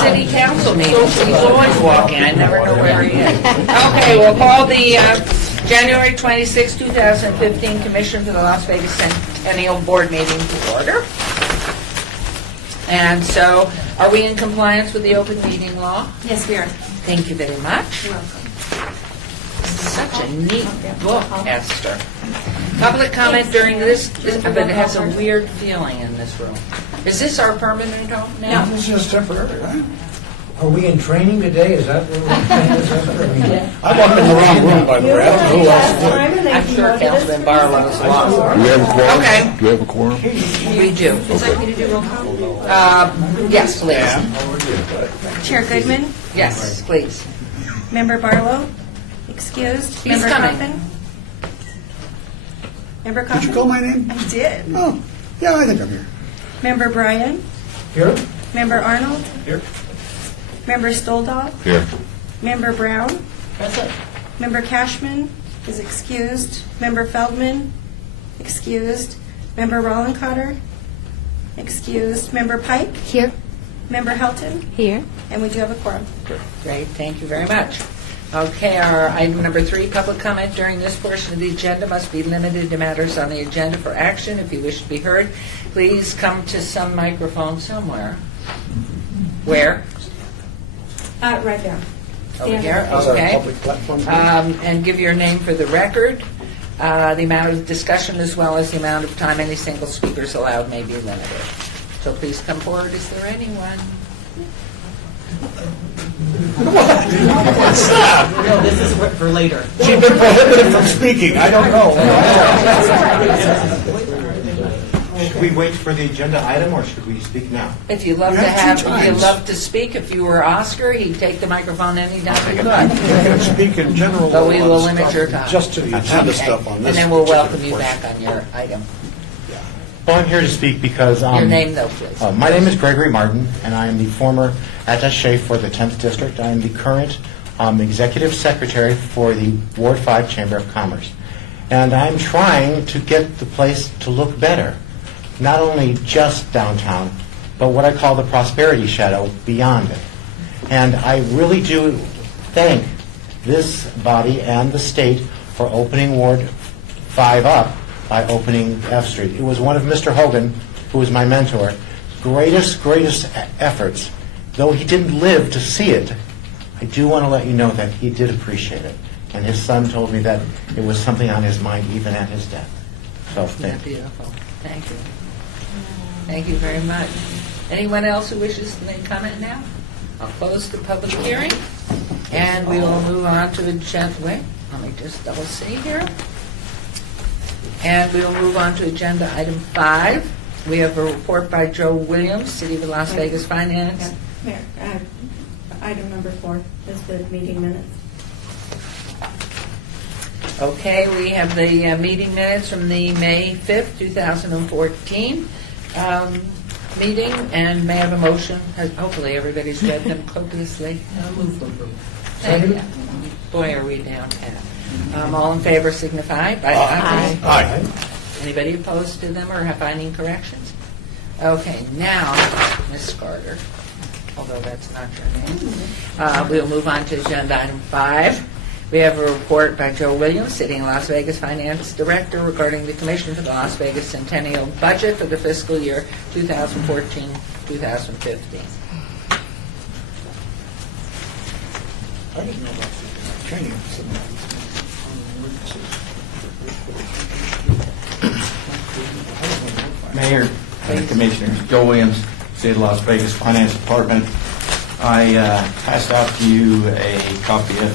city council meetings. He's always walking. I never know where he is. Okay, we'll call the January 26, 2015 Commission for the Las Vegas Centennial Board meeting to order. And so, are we in compliance with the open meeting law? Yes, we are. Thank you very much. You're welcome. Such a neat book, Esther. Public comment during this, but it has a weird feeling in this room. Is this our permanent home now? This is temporary, right? Are we in training today? Is that what we're saying? I walked in the wrong room, by the way. I don't know who else would. I'm sure Councilman Barlow's lost. Do we have a quorum? Okay. Do we have a quorum? We do. Would you like me to do roll call? Yes, please. Chair Goodman? Yes, please. Member Barlow? Excused. He's Member coming. Coffin? Member Coffin? Did you call my name? I did. Oh, yeah, I think I'm here. Member Bryan? Here? Member Arnold? Here. Member Stoldahl? Here. Member Brown? Member Cashman is excused. Member Feldman? Excused. Member Rollencotter? Excused. Member Pike? Here. Member Helton? Here. And we do have a quorum. Great, thank you very much. Okay, our item number 3, public comment during this portion of the agenda must be limited to matters on the agenda for action. If you wish to be heard, please come to some microphone somewhere. Where? Right there. Over here, Is our okay. public platform? And give your name for the record. The amount of discussion as well as the amount of time any single speaker is allowed may be limited. So please come forward. Is there anyone? No, this is for later. She's been prohibited from speaking. I don't know. Should we wait for the agenda item, or should we speak now? If you love You to have two if you times. love to speak, if you were Oscar, he'd take the microphone anytime he You could. can speak in general. But we will on limit stuff, your time. Just to the agenda Okay. stuff on this. And then we'll particular welcome you portion. back on your item. Well, I'm here to speak because... Your name, though, please. My name is Gregory Martin, and I am the former attaché for the 10th District. I am the current Executive Secretary for the Ward 5 Chamber of Commerce. And I'm trying to get the place to look better, not only just downtown, but what I call the prosperity shadow beyond it. And I really do thank this body and the state for opening Ward 5 up by opening F Street. It was one of Mr. Hogan, who was my mentor, greatest efforts. Though he didn't live to see it, I do want to let you know that he did appreciate it. And his son told me that it was something on his mind even at his death. So Isn't thank that you. beautiful? Thank you. Thank you very much. Anyone else who wishes to make comment now? I'll close the public hearing, and we will move on to agenda. Wait, let me just double see here. And we will move on to agenda item 5. We have a report by Joe Williams, City of Las Vegas Finance. Mayor, item number 4 is the meeting minutes. Okay, we have the meeting minutes from the May 5th, 2014 meeting, and may I have a motion? Hopefully everybody's read them copiously. Thank you. Boy, are we down pat. All in favor signify by aye. Aye. Anybody opposed to them or have finding corrections? Okay, now, Ms. Carter, although that's not your name, we'll move on to agenda item 5. We have a report by Joe Williams, City of Las Vegas Finance Director, regarding the Commission for the Las Vegas Centennial budget for the fiscal year 2014-2015. I didn't know about the training. Mayor and Commissioners, Joe Williams, City of Las Vegas Finance Department. I passed out to you a copy of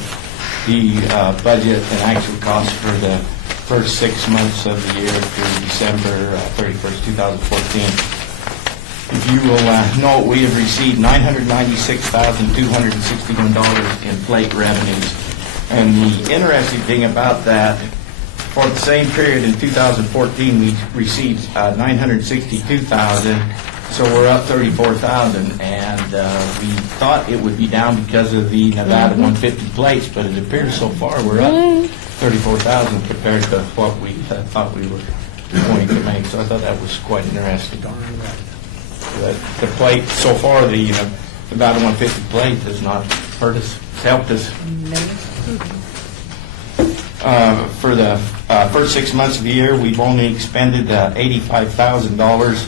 the budget and actual costs for the first 6 months of the year through December 31st, 2014. If you will note, we have received $996,261 in plate revenues. And the interesting thing about that, for the same period in 2014, we received $962,000, so we're up $34,000. And we thought it would be down because of the Nevada 150 plates, but it appears so far we're up $34,000 compared to what we thought we were going to make. So I thought that was quite interesting. The plate so far, the Nevada 150 plate has not hurt us, it's helped us. For the first 6 months of the year, we've only expended $85,000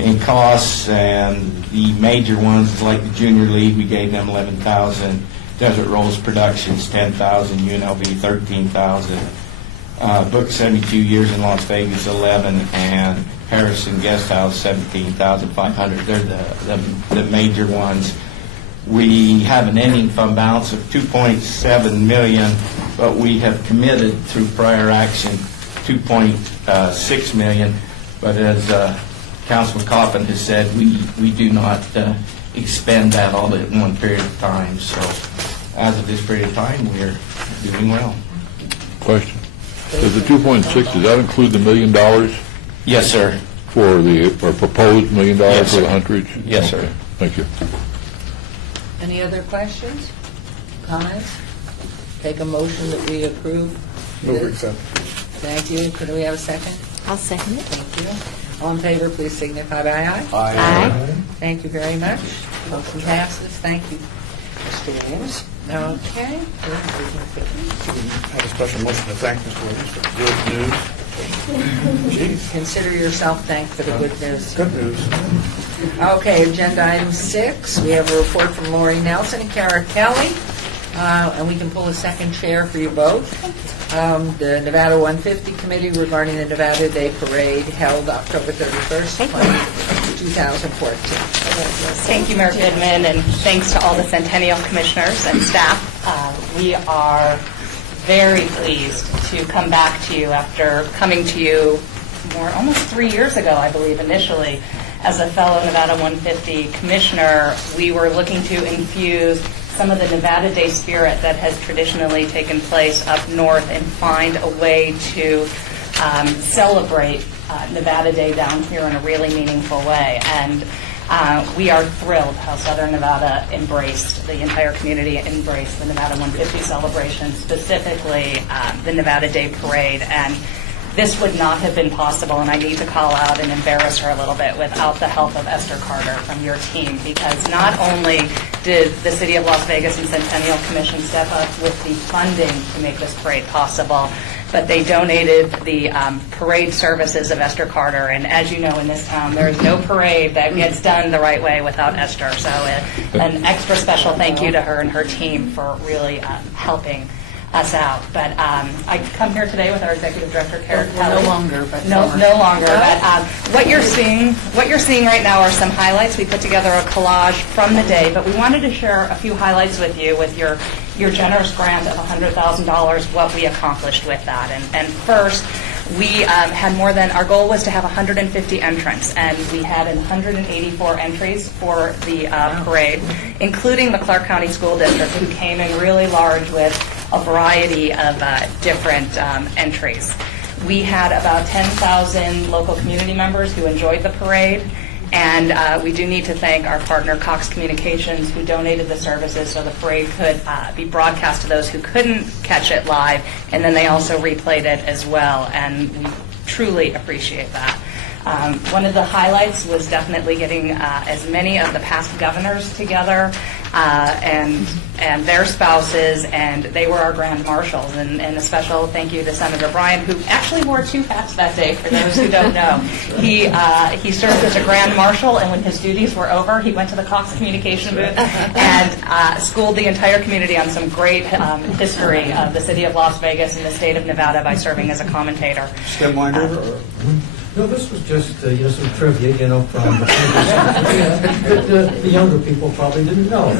in costs, and the major ones, like the Junior League, we gave them $11,000. Desert Rolls Productions, $10,000. UNLV, $13,000. Book 72 Years in Las Vegas, $11,000, and Harrison Guest House, $17,500. They're the major ones. We have an ending fund balance of $2.7 million, but we have committed through prior action $2.6 million. But as Councilman Coffin has said, we do not expend that all at one period of time. So as of this period of time, we're doing well. Question. Does the 2.6, does that include the $1 million Yes, sir. for the, or proposed $1 million Yes, for the sir. hunterage? Yes, sir. Okay. Thank you. Any other questions, comments? Take a motion that we approve. Move this. accept. Thank you. Could we have a second? I'll second it. Thank you. All in favor, please signify by aye. Aye. Thank you very much. Motion passes. Thank you, Mr. Williams. Okay. Have a special motion to thank Mr. Williams for good news. Jeez, Consider yourself thanked for the good news. good news. Okay, agenda item 6, we have a report from Lori Nelson and Kara Kelly, and we can pull a second chair for you both. The Nevada 150 Committee regarding the Nevada Day Parade held October 31st, 2014. Thank you, Mayor Goodman, and thanks to all the Centennial commissioners and staff. We are very pleased to come back to you after coming to you almost 3 years ago, I believe, initially. As a fellow Nevada 150 commissioner, we were looking to infuse some of the Nevada Day spirit that has traditionally taken place up north and find a way to celebrate Nevada Day down here in a really meaningful way. And we are thrilled how Southern Nevada embraced, the entire community embraced the Nevada 150 celebration, specifically the Nevada Day Parade. And this would not have been possible, and I need to call out and embarrass her a little bit, without the help of Esther Carter from your team, because not only did the City of Las Vegas and Centennial Commission step up with the funding to make this parade possible, but they donated the parade services of Esther Carter. And as you know, in this town, there is no parade that gets done the right way without Esther. So an extra special thank you to her and her team for really helping us out. But I come here today with our Executive Director, Kara Kelly. No longer, but No longer. But what you're seeing right now are some highlights. We put together a collage from the day, but we wanted to share a few highlights with you with your generous grant of $100,000, what we accomplished with that. And first, we had our goal was to have 150 entrants, and we had 184 entries for the parade, including the Clark County School District, who came in really large with a variety of different entries. We had about 10,000 local community members who enjoyed the parade, and we do need to thank our partner Cox Communications, who donated the services so the parade could be broadcast to those who couldn't catch it live, and then they also replayed it as well, and we truly appreciate that. One of the highlights was definitely getting as many of the past governors together and their spouses, and they were our grand marshals. And a special thank you to Senator Bryan, who actually wore 2 hats that day, for those who don't know. He served as a grand marshal, and when his duties were over, he went to the Cox Communication booth and schooled the entire community on some great history of the city of Las Vegas and the state of Nevada by serving as a commentator. Stem winder or? No, this was just, some trivia, from the 20th century that the younger people probably didn't know.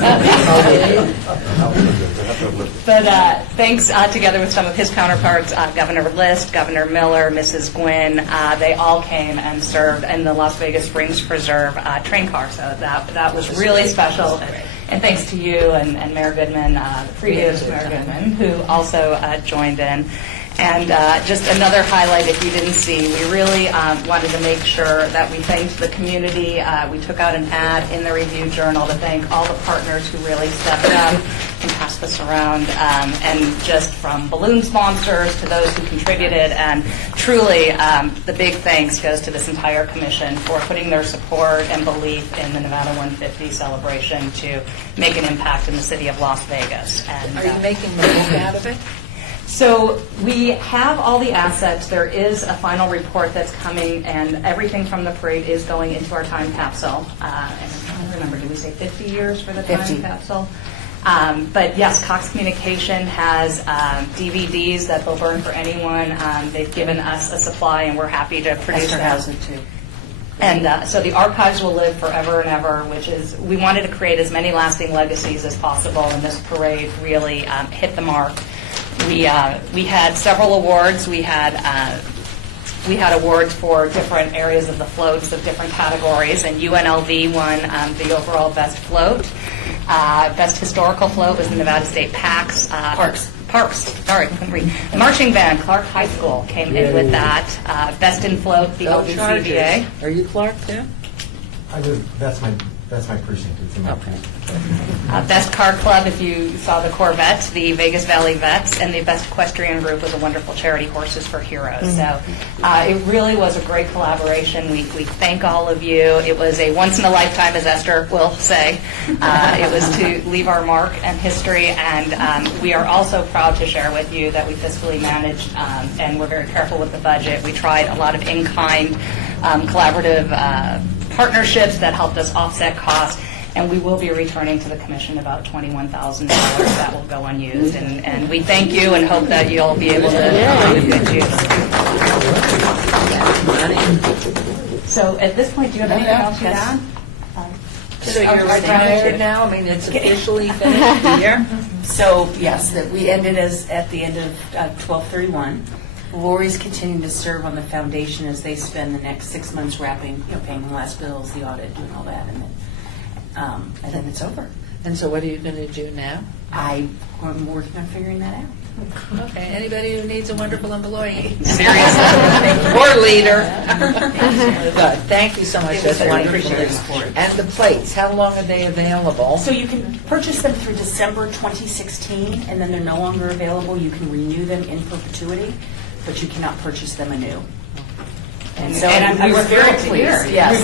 But thanks, together with some of his counterparts, Governor List, Governor Miller, Mrs. Gwynn, they all came and served in the Las Vegas Springs Preserve train car. So that was really special. And thanks to you and Mayor Goodman, the previous Mayor Goodman, who also joined in. And just another highlight, if you didn't see, we really wanted to make sure that we thanked the community. We took out an ad in the Review Journal to thank all the partners who really stepped up can pass this around, and just from balloon sponsors to those who contributed, and truly the big thanks goes to this entire commission for putting their support and belief in the Nevada 150 celebration to make an impact in the city of Las Vegas. And, Are you making the book out of it? so we have all the assets. There is a final report that's coming, and everything from the parade is going into our time capsule. And I'm trying to remember, did we say 50 years for the time 50. capsule? But yes, Cox Communication has DVDs that they'll burn for anyone. They've given us a supply, and we're happy to produce Esther them. has it too. And so the archives will live forever and ever, which is, we wanted to create as many lasting legacies as possible, and this parade really hit the mark. We had several awards. We had awards for different areas of the floats of different categories, and UNLV won the overall best float. Best historical float was the Nevada State Parks, sorry, couldn't read. The marching band, Clark High School, came in with that. Best in float, the LBCBA. Are you Clark too? That's my precinct. It's in my precinct. Best car club, if you saw the Corvette, the Vegas Valley Vets, and the best equestrian group was a wonderful charity, Horses for Heroes. So it really was a great collaboration. We thank all of you. It was a once in a lifetime, as Esther will say. It was to leave our mark and history, and we are also proud to share with you that we fiscally managed, and we're very careful with the budget. We tried a lot of in-kind collaborative partnerships that helped us offset costs, and we will be returning to the commission about $21,000 that will go unused. And we thank you and hope that you'll be able to find a good use. So at this point, do you have anything else to add? So you're retired now? I mean, it's officially finished the year? So, yes, that we ended at the end of 12/31. Lori's continuing to serve on the foundation as they spend the next 6 months paying the last bills, the audit, doing all that, and then it's over. And so what are you going to do now? I'm working on figuring that out. Okay, anybody who needs a wonderful employee. Seriously. Or leader. Good. Thank you so much. It was That's wonderful. appreciate your support. And the plates, how long are they available? So you can purchase them through December 2016, and then they're no longer available. You can renew them in perpetuity, but you cannot purchase them anew. And so we were very thrilled to hear. pleased. Yes,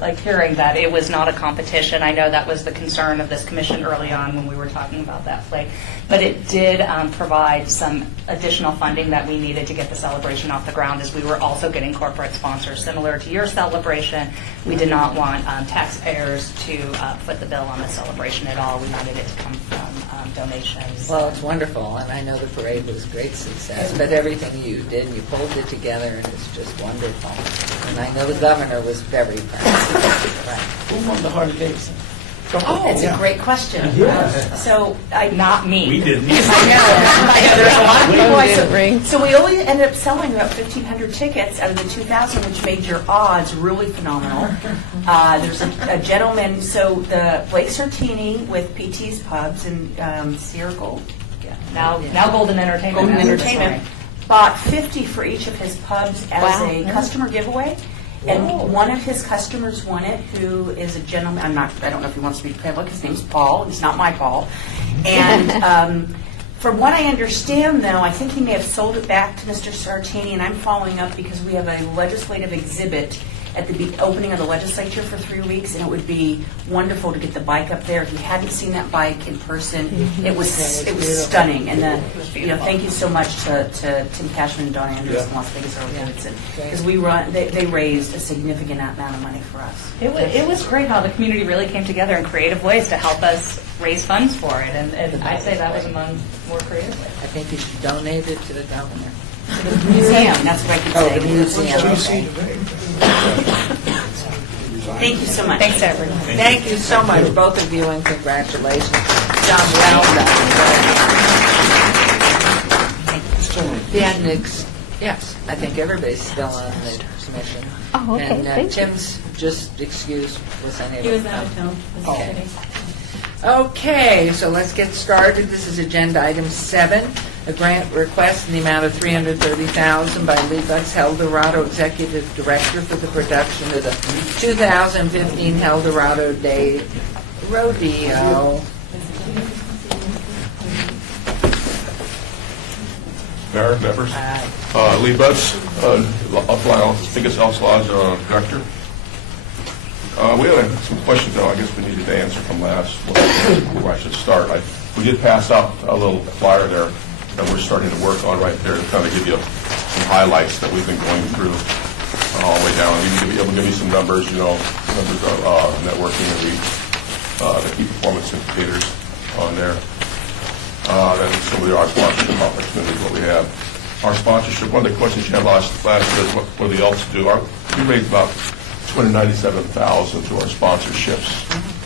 We both hearing that it was not a competition. I know that was the concern of this commission early on when we were talking about that plate. But it did provide some additional funding that we needed to get the celebration off the ground, as we were also getting corporate sponsors. Similar to your celebration, we did not want taxpayers to foot the bill on the celebration at all. We wanted it to come from donations. Well, it's wonderful, and I know the parade was a great success, but everything you did, you pulled it together, and it's just wonderful. And I know the governor was very proud. Who won the Harley Davidson? That's a great question. So Not me. We didn't. I know there's a lot of people. So we only ended up selling about 1,500 tickets out of the 2,000, which made your odds really phenomenal. There's a gentleman, so the Blake Sartini with PT's Pubs and Sierra Gold. Now Golden Entertainment. Golden has this Entertainment ring. bought 50 for each of his pubs as a customer giveaway. And one of his customers won it, who is a gentleman. I don't know if he wants to be public. His name's Paul. He's not my Paul. And from what I understand, though, I think he may have sold it back to Mr. Sartini. And I'm following up because we have a legislative exhibit at the opening of the legislature for 3 weeks, and it would be wonderful to get the bike up there. If you hadn't seen that bike in person, it was stunning. And thank you so much to Tim Cashman and Don Andrews and Las Vegas Harley Davidson, because they raised a significant amount of money for us. It was great how the community really came together in creative ways to help us raise funds for it, and I'd say that was among more creative ways. I think you should donate it to the governor. The museum, that's what I can say. The museum. Thank you so much. Thanks, everyone. Thank you so much, both of you, and congratulations. Done well done. Dan Nix, yes, I think everybody's still on the commission. Oh, okay, And thank you. Tim's just excused, was unable He was to out of come. town. Okay. Okay, so let's get started. This is agenda item 7, a grant request in the amount of $330,000 by Lee Butts, Eldorado Executive Director, for the production of the 2015 Eldorado Day Rodeo. Mayor, members. Lee Butts, biggest Elks Lodge director. We had some questions, though, I guess we needed to answer from last, where I should start. We did pass out a little flyer there that we're starting to work on right there to kind of give you some highlights that we've been going through all the way down. We'll give you some numbers, numbers of networking and reach, the key performance indicators on there. Then some of our sponsorship opportunities, what we have. Our sponsorship, one of the questions you had last year is what do the Elks do? We raised about $297,000 to our sponsorships.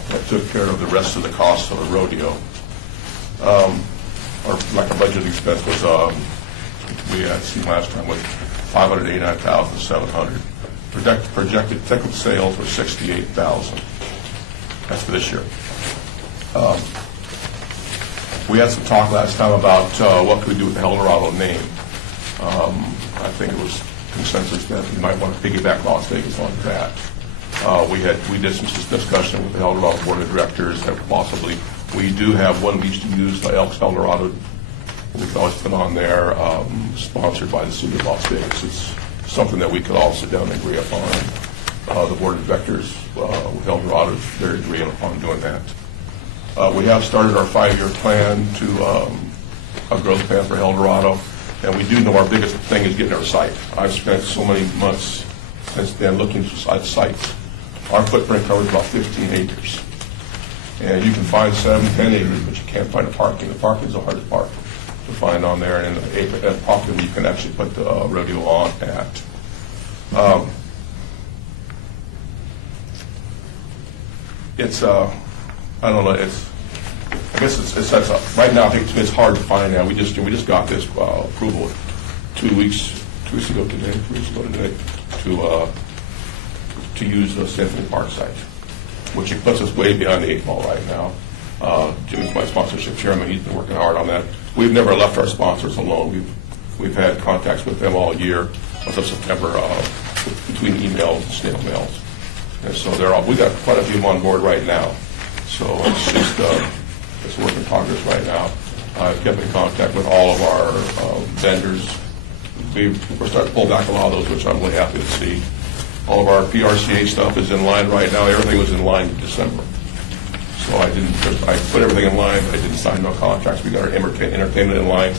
That took care of the rest of the costs of the rodeo. Our budget expense was, we had seen last time, was $589,700. Projected ticket sales were $68,000. That's for this year. We had some talk last time about what could we do with the Eldorado name. I think it was consensus that we might want to piggyback Las Vegas on that. We did some discussion with the Eldorado Board of Directors that possibly we do have one we used to use, the Elks Eldorado. We could always put on there, sponsored by the City of Las Vegas. It's something that we could all sit down and agree upon. The Board of Directors with Eldorado, they're agreeing upon doing that. We have started our 5-year plan a growth plan for Eldorado, and we do know our biggest thing is getting our site. I've spent so many months since then looking at sites. Our footprint covers about 15 acres. And you can find 7, 10 acres, but you can't find the parking. The parking is the hardest part to find on there, and the parking you can actually put the rodeo on at. I don't know. I guess it's right now. I think it's hard to find now. We just got this approval 2 weeks ago today, to use the Centennial Park site, which it puts us way behind the 8 ball right now. Jim is my sponsorship chairman. He's been working hard on that. We've never left our sponsors alone. We've had contacts with them all year, as of September, between emails and snail mails. And so we got quite a few on board right now. So it's just it's work in progress right now. I've kept in contact with all of our vendors. We're starting to pull back a lot of those, which I'm really happy to see. All of our PRCA stuff is in line right now. Everything was in line in December. So I put everything in line, but I didn't sign no contracts. We got our entertainment in line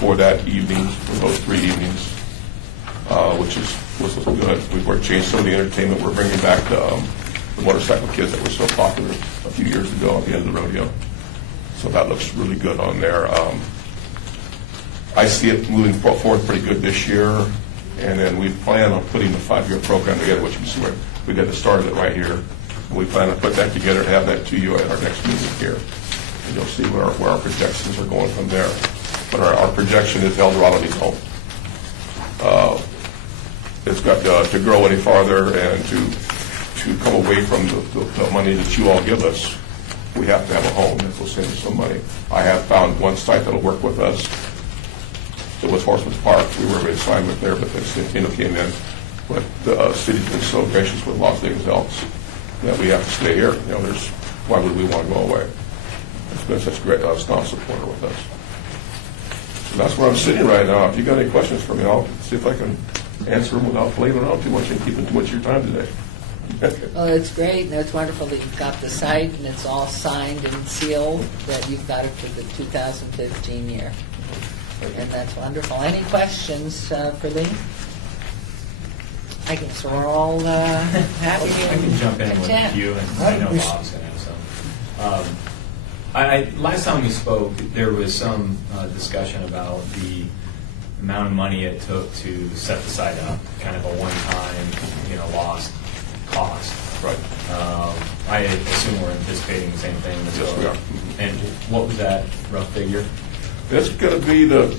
for that evening, for those 3 evenings, which was good. We've changed some of the entertainment. We're bringing back the motorcycle kids that were so popular a few years ago at the end of the rodeo. So that looks really good on there. I see it moving forward pretty good this year, and then we plan on putting the 5-year program together, which you can see where we got the start of it right here. And we plan to put that together and have that to you at our next meeting here. And you'll see where our projections are going from there. But our projection is Eldorado needs home. It's got to grow any farther and to come away from the money that you all give us. We have to have a home that will save us some money. I have found one site that will work with us. It was Horseman's Park. We were ready to sign with there, but then Centennial came in. But the city's been so gracious with Las Vegas Elks that we have to stay here. Why would we want to go away? It's been such a great staunch supporter with us. So that's where I'm sitting right now. If you got any questions for me, I'll see if I can answer them without blaming around too much and keeping too much of your time today. Well, it's great, and it's wonderful that you've got the site, and it's all signed and sealed, that you've got it for the 2015 year. And that's wonderful. Any questions for Lee? I guess we're all happy. I can jump in with content. a few, and I know Bob's going to have some. Last time we spoke, there was some discussion about the amount of money it took to set the site up, kind of a one-time, lost cost. Right. I assume we're anticipating the same thing. Yes, we are. And what was that rough figure? It's going to be About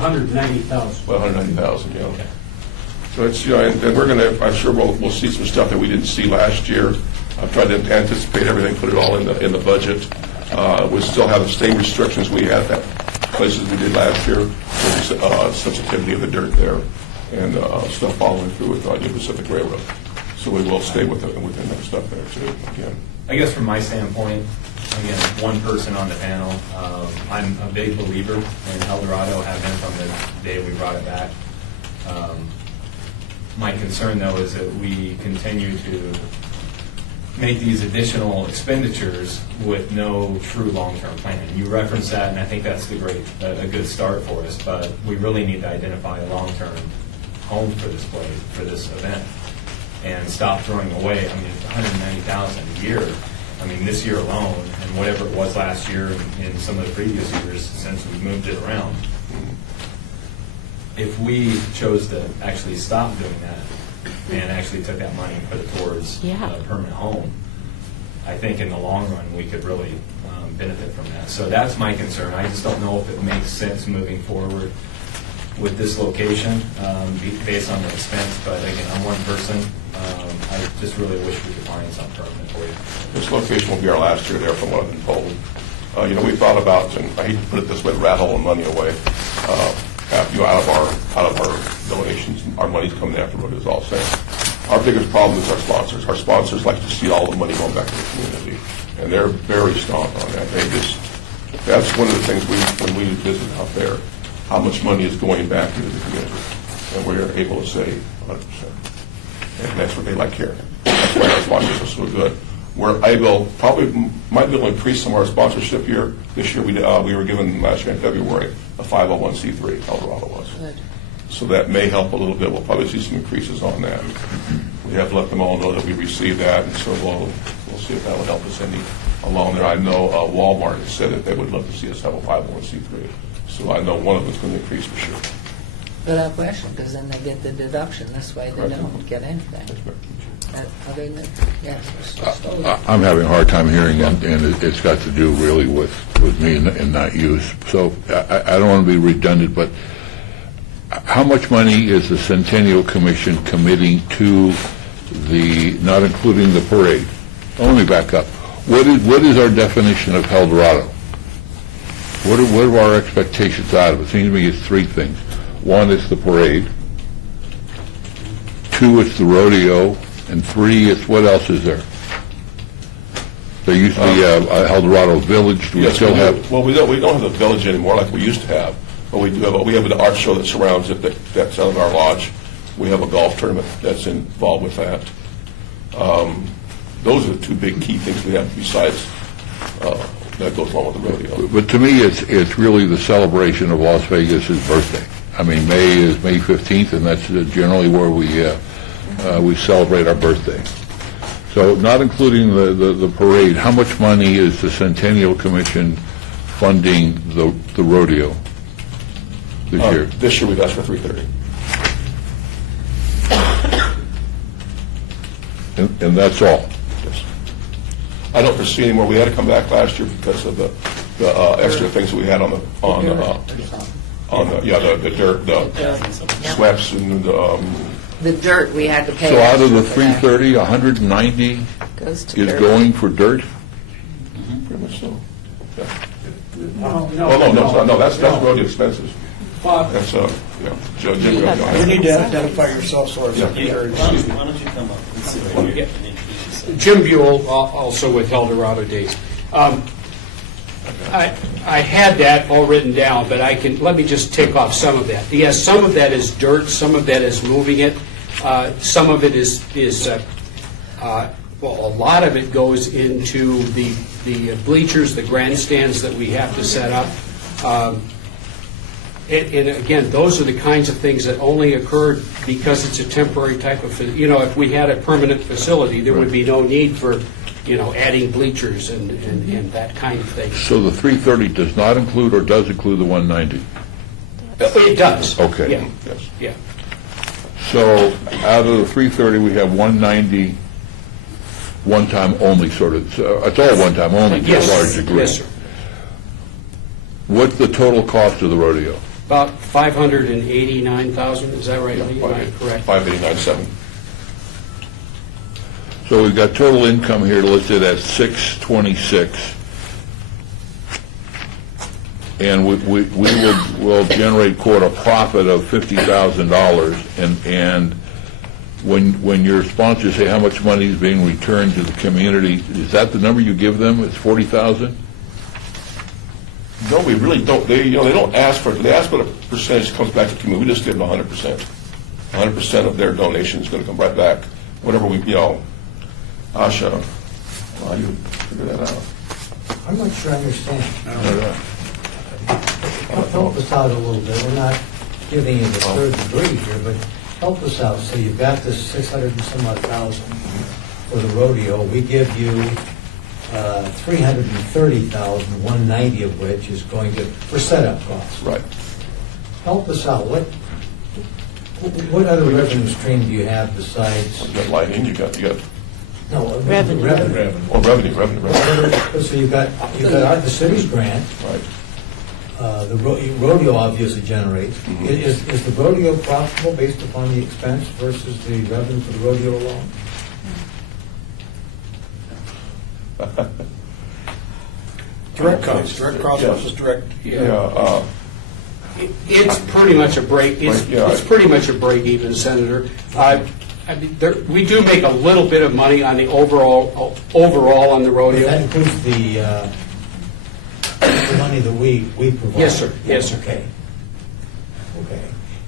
190,000. About 190,000, yeah. Okay. So it's, and we're going to, I'm sure we'll see some stuff that we didn't see last year. I've tried to anticipate everything, put it all in the budget. We still have the same restrictions we had at places we did last year, with the sensitivity of the dirt there, and stuff following through with the Pacific Railroad. So we will stay within that stuff there too, again. I guess from my standpoint, again, one person on the panel. I'm a big believer in El Dorado, have been from the day we brought it back. My concern, though, is that we continue to make these additional expenditures with no true long-term plan. You referenced that, and I think that's a good start for us, but we really need to identify a long-term home for this place, for this event, and stop throwing away, I mean, it's $190,000 a year. I mean, this year alone, and whatever it was last year and in some of the previous years since we moved it around. If we chose to actually stop doing that and actually took that money and put it towards a permanent home, I think in the long run we could really benefit from that. So that's my concern. I just don't know if it makes sense moving forward with this location based on the expense. But again, I'm one person. I just really wish we could find something permanent for you. This location will be our last year there, from what I've been told. We thought about, and I hate to put it this way, rat hole money away. Out of our donations, our money's coming after what is all saying. Our biggest problem is our sponsors. Our sponsors like to see all the money going back to the community, and they're very strong on that. That's one of the things when we visit out there, how much money is going back into the community, and we're able to say 100%. And that's what they like hearing. That's why our sponsors are so good. We're able, might be able to increase some of our sponsorship here. This year we were given last year in February a 501c3, El Dorado was. Good. So that may help a little bit. We'll probably see some increases on that. We have to let them all know that we received that, and so we'll see if that will help us any along there. I know Walmart has said that they would love to see us have a 501c3. So I know one of them's going to increase for sure. Without question, because then they get the deduction. This way they Right. don't get anything. Other than, yes, Mr. Stoller. I'm having a hard time hearing, and it's got to do really with me and not you. So I don't want to be redundant, but how much money is the Centennial Commission committing to not including the parade? Let me back up. What is our definition of El Dorado? What are our expectations out of it? It seems to me it's three things. One is the parade. Two, it's the rodeo. And three, it's what else is there? There used to be El Dorado Village. Do we Yes, still have? Well, we don't have the village anymore like we used to have, but we have an art show that surrounds it that's out of our lodge. We have a golf tournament that's involved with that. Those are the two big key things we have besides that goes along with the rodeo. But to me, it's really the celebration of Las Vegas's birthday. I mean, May is May 15th, and that's generally where we celebrate our birthday. So not including the parade, how much money is the Centennial Commission funding the rodeo this year? This year we've asked for $330. And that's all? Yes. I don't foresee any more. We had to come back last year because of the extra things that we had on the dirt, the sweeps and The dirt we had to pay. So out of the extra for that. 330, 190 Goes to is dirt. going for dirt? pretty much so. Yeah. No, that's rodeo expenses. That's, yeah. Jim, You need to identify yourself so it's Yeah. clear. Why don't you come up and sit right here and introduce yourself? Jim Buell, also with El Dorado Days. I had that all written down, but let me just take off some of that. Yes, some of that is dirt, some of that is moving it, some of it is a lot of it goes into the bleachers, the grandstands that we have to set up. And again, those are the kinds of things that only occurred because it's a temporary type of, if we had a permanent facility, there would be no need for, adding bleachers and that kind of thing. So the 330 does not include or does include the 190? It does. Okay. Yeah. Yes. Yeah. So out of the 330, we have 190 one-time only sort of, so it's all one-time only to a Yes. large degree. Yes, sir. What's the total cost of the rodeo? About $589,000, is that right? Lee? Am I correct? 589.7. So we've got total income here listed at 626, and we will generate, quote, a profit of $50,000, and when your sponsors say how much money is being returned to the community, is that the number you give them? It's 40,000? No, we really don't. They don't ask for it. They ask what a percentage comes back to the community. We just give them 100%. 100% of their donation is going to come right back. Whatever we, Asha, how do you figure that out? I'm not sure I understand. Help us out a little bit. We're not giving you the third degree here, but help us out. So you've got this 600 and some odd thousand for the rodeo. We give you 330,000, 190 of which is going to for setup costs. Right. Help us out. What other revenue stream do you have besides? You got lighting. You got. No, Revenue. Oh, revenue. So you've got the city's grant. Right. The rodeo obviously generates. Is the rodeo profitable based upon the expense versus the revenue for the rodeo alone? Direct costs versus direct. Yeah. It's pretty much a break. It's pretty much a break-even, Senator. We do make a little bit of money on the overall on the rodeo. That includes the money that we provide. Yes, sir. Yes, sir. Okay.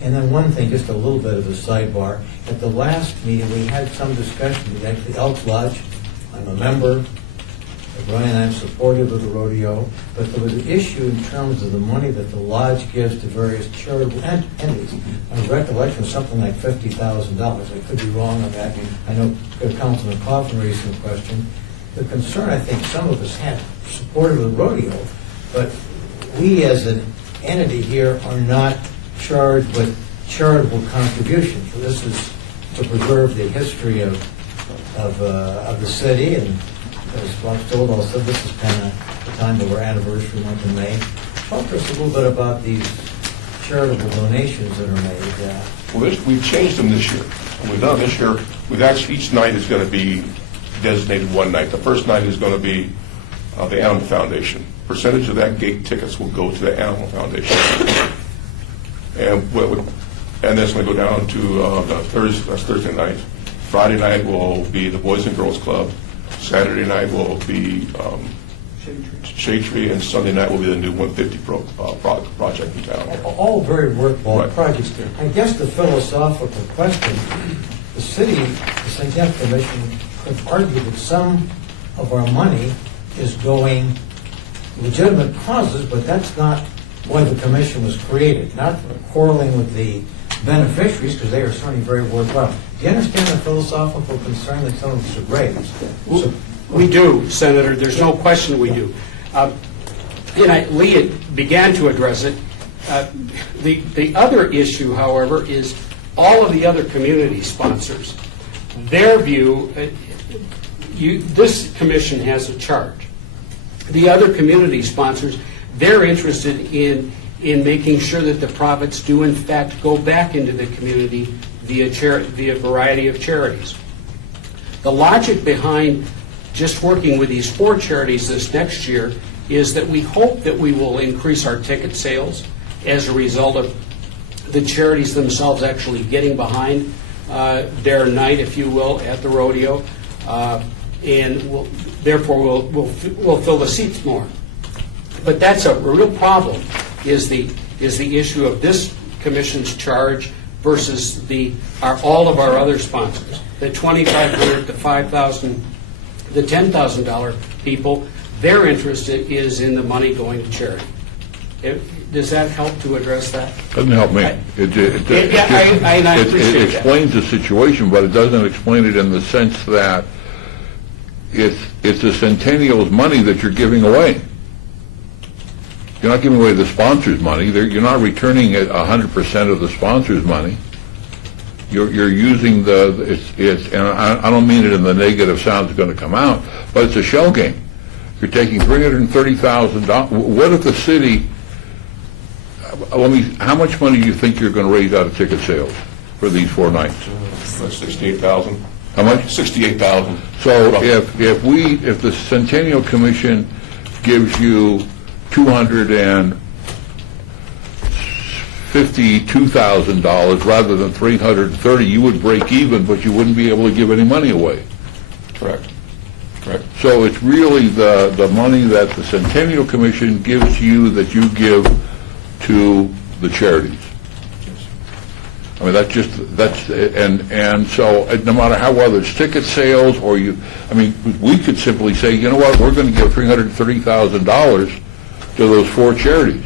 And then one thing, just a little bit of a sidebar. At the last meeting, we had some discussion with actually Elks Lodge. I'm a member. Brian and I am supportive of the rodeo, but there was an issue in terms of the money that the lodge gives to various charitable entities. My recollection was something like $50,000. I could be wrong on that. I know Councilman Coffin raised some question. The concern I think some of us had, supportive of the rodeo, but we as an entity here are not charged with charitable contributions. So this is to preserve the history of the city, and as Bob told also, this is kind of the time of our anniversary month in May. Talk to us a little bit about these charitable donations that are made. Well, we've changed them this year. What we've done this year, each night is going to be designated one night. The first night is going to be the Animal Foundation. Percentage of that gate tickets will go to the Animal Foundation. And then it's going to go down to that's Thursday night. Friday night will be the Boys and Girls Club. Saturday night will be Shade Tree, and Sunday night will be the new 150 project in town. All very worthwhile Right. projects. I guess the philosophical question, the city, the Centennial Commission could argue that some of our money is going legitimate causes, but that's not why the commission was created, not quarreling with the beneficiaries, because they are certainly very worthwhile. Do you understand the philosophical concern that some of us have raised? We do, Senator. There's no question we do. Lee began to address it. The other issue, however, is all of the other community sponsors. Their view, this commission has a charge. The other community sponsors, they're interested in making sure that the profits do in fact go back into the community via a variety of charities. The logic behind just working with these 4 charities this next year is that we hope that we will increase our ticket sales as a result of the charities themselves actually getting behind their night, if you will, at the rodeo, and therefore we'll fill the seats more. But that's a real problem, is the issue of this commission's charge versus all of our other sponsors. The $2,500 to $5,000, the $10,000 people, their interest is in the money going to charity. Does that help to address that? Doesn't help me. I appreciate that. It explains the situation, but it doesn't explain it in the sense that it's the Centennial's money that you're giving away. You're not giving away the sponsors' money. You're not returning 100% of the sponsors' money. You're using and I don't mean it in the negative sound that's going to come out, but it's a shell game. You're taking $330,000. What if the city? How much money do you think you're going to raise out of ticket sales for these 4 nights? That's 68,000. How much? 68,000. So if the Centennial Commission gives you $250,000 $52,000 rather than $330, you would break even, but you wouldn't be able to give any money away. Correct. Correct. So it's really the money that the Centennial Commission gives you that you give to the charities. I mean, and so no matter how, whether it's ticket sales or we could simply say, you know what, we're going to give $330,000 to those 4 charities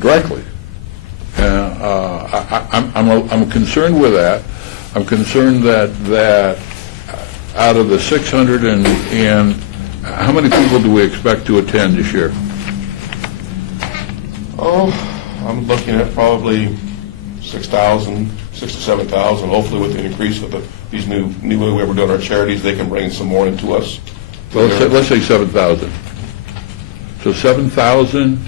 directly. I'm concerned with that. I'm concerned that out of the 600 and how many people do we expect to attend this year? Oh, I'm looking at probably 6,000, 6,000 to 7,000. Hopefully, with the increase of these new way we're doing our charities, they can bring some more into us. Well, let's say 7,000. So 7,000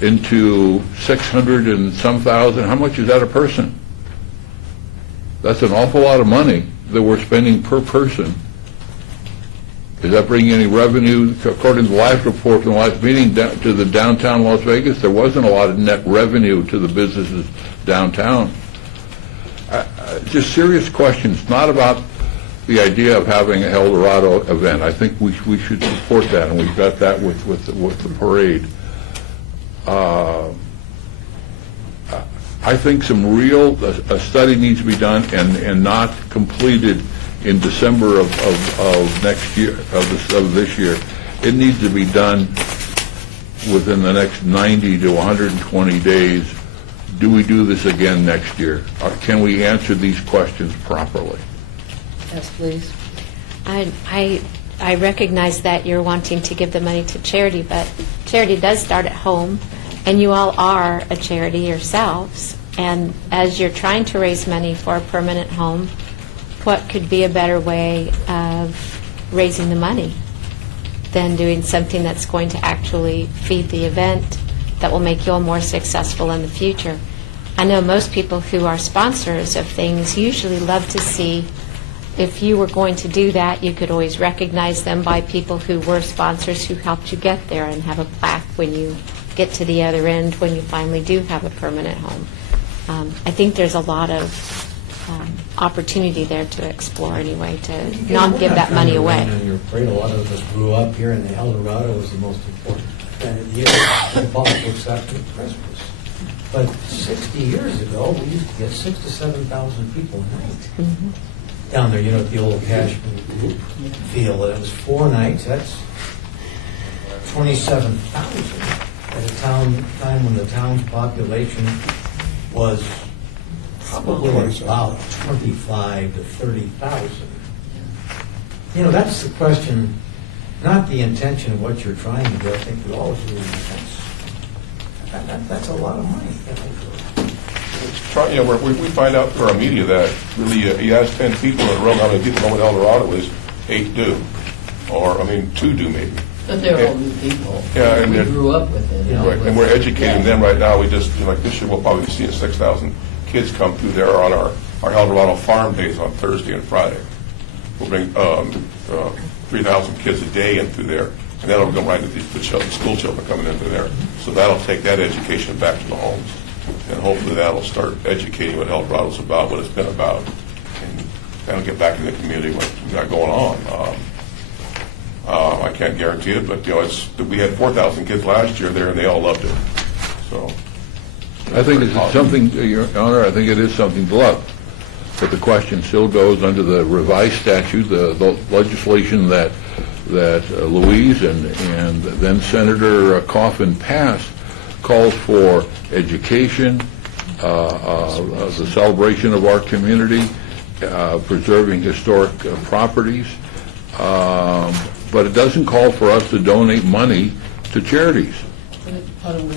into 600 and some thousand. How much is that a person? That's an awful lot of money that we're spending per person. Does that bring any revenue? According to the last report from the last meeting to the downtown Las Vegas, there wasn't a lot of net revenue to the businesses downtown. Just serious questions, not about the idea of having a El Dorado event. I think we should support that, and we've got that with the parade. I think a study needs to be done and not completed in December of next year, of this year. It needs to be done within the next 90 to 120 days. Do we do this again next year? Can we answer these questions properly? Yes, please. I recognize that you're wanting to give the money to charity, but charity does start at home, and you all are a charity yourselves. And as you're trying to raise money for a permanent home, what could be a better way of raising the money than doing something that's going to actually feed the event that will make you all more successful in the future? I know most people who are sponsors of things usually love to see, if you were going to do that, you could always recognize them by people who were sponsors who helped you get there and have a plaque when you get to the other end when you finally do have a permanent home. I think there's a lot of opportunity there to explore anyway, to not give that money away. On your parade, a lot of us grew up here, and the El Dorado was the most important event of the year, with possible exception of Christmas. But 60 years ago, we used to get 6,000 to 7,000 people a night down there. At the old Cashman field. And it was 4 nights. That's 27,000 at a time when the town's population was probably about 25 to 30,000. That's the question, not the intention of what you're trying to do. I think we all agree that's a lot of money. We find out through our media that really you ask 10 people in a room how many people know what El Dorado is, 8 do, or 2 do maybe. But they're all new people. Yeah, and we grew up with it. Right, and we're educating them right now. We just like this year we'll probably be seeing 6,000 kids come through there on our El Dorado farm days on Thursday and Friday. We'll bring 3,000 kids a day in through there, and that'll go right into the school children coming into there. So that'll take that education back to the homes, and hopefully that'll start educating what El Dorado's about, what it's been about, and that'll get back in the community what we got going on. I can't guarantee it, but we had 4,000 kids last year there, and they all loved it. So I think it's something, Your Honor. I think it is something to love, but the question still goes under the revised statute, the legislation that Louise and then Senator Coffin passed calls for education, the celebration of our community, preserving historic properties. But it doesn't call for us to donate money to charities. How do we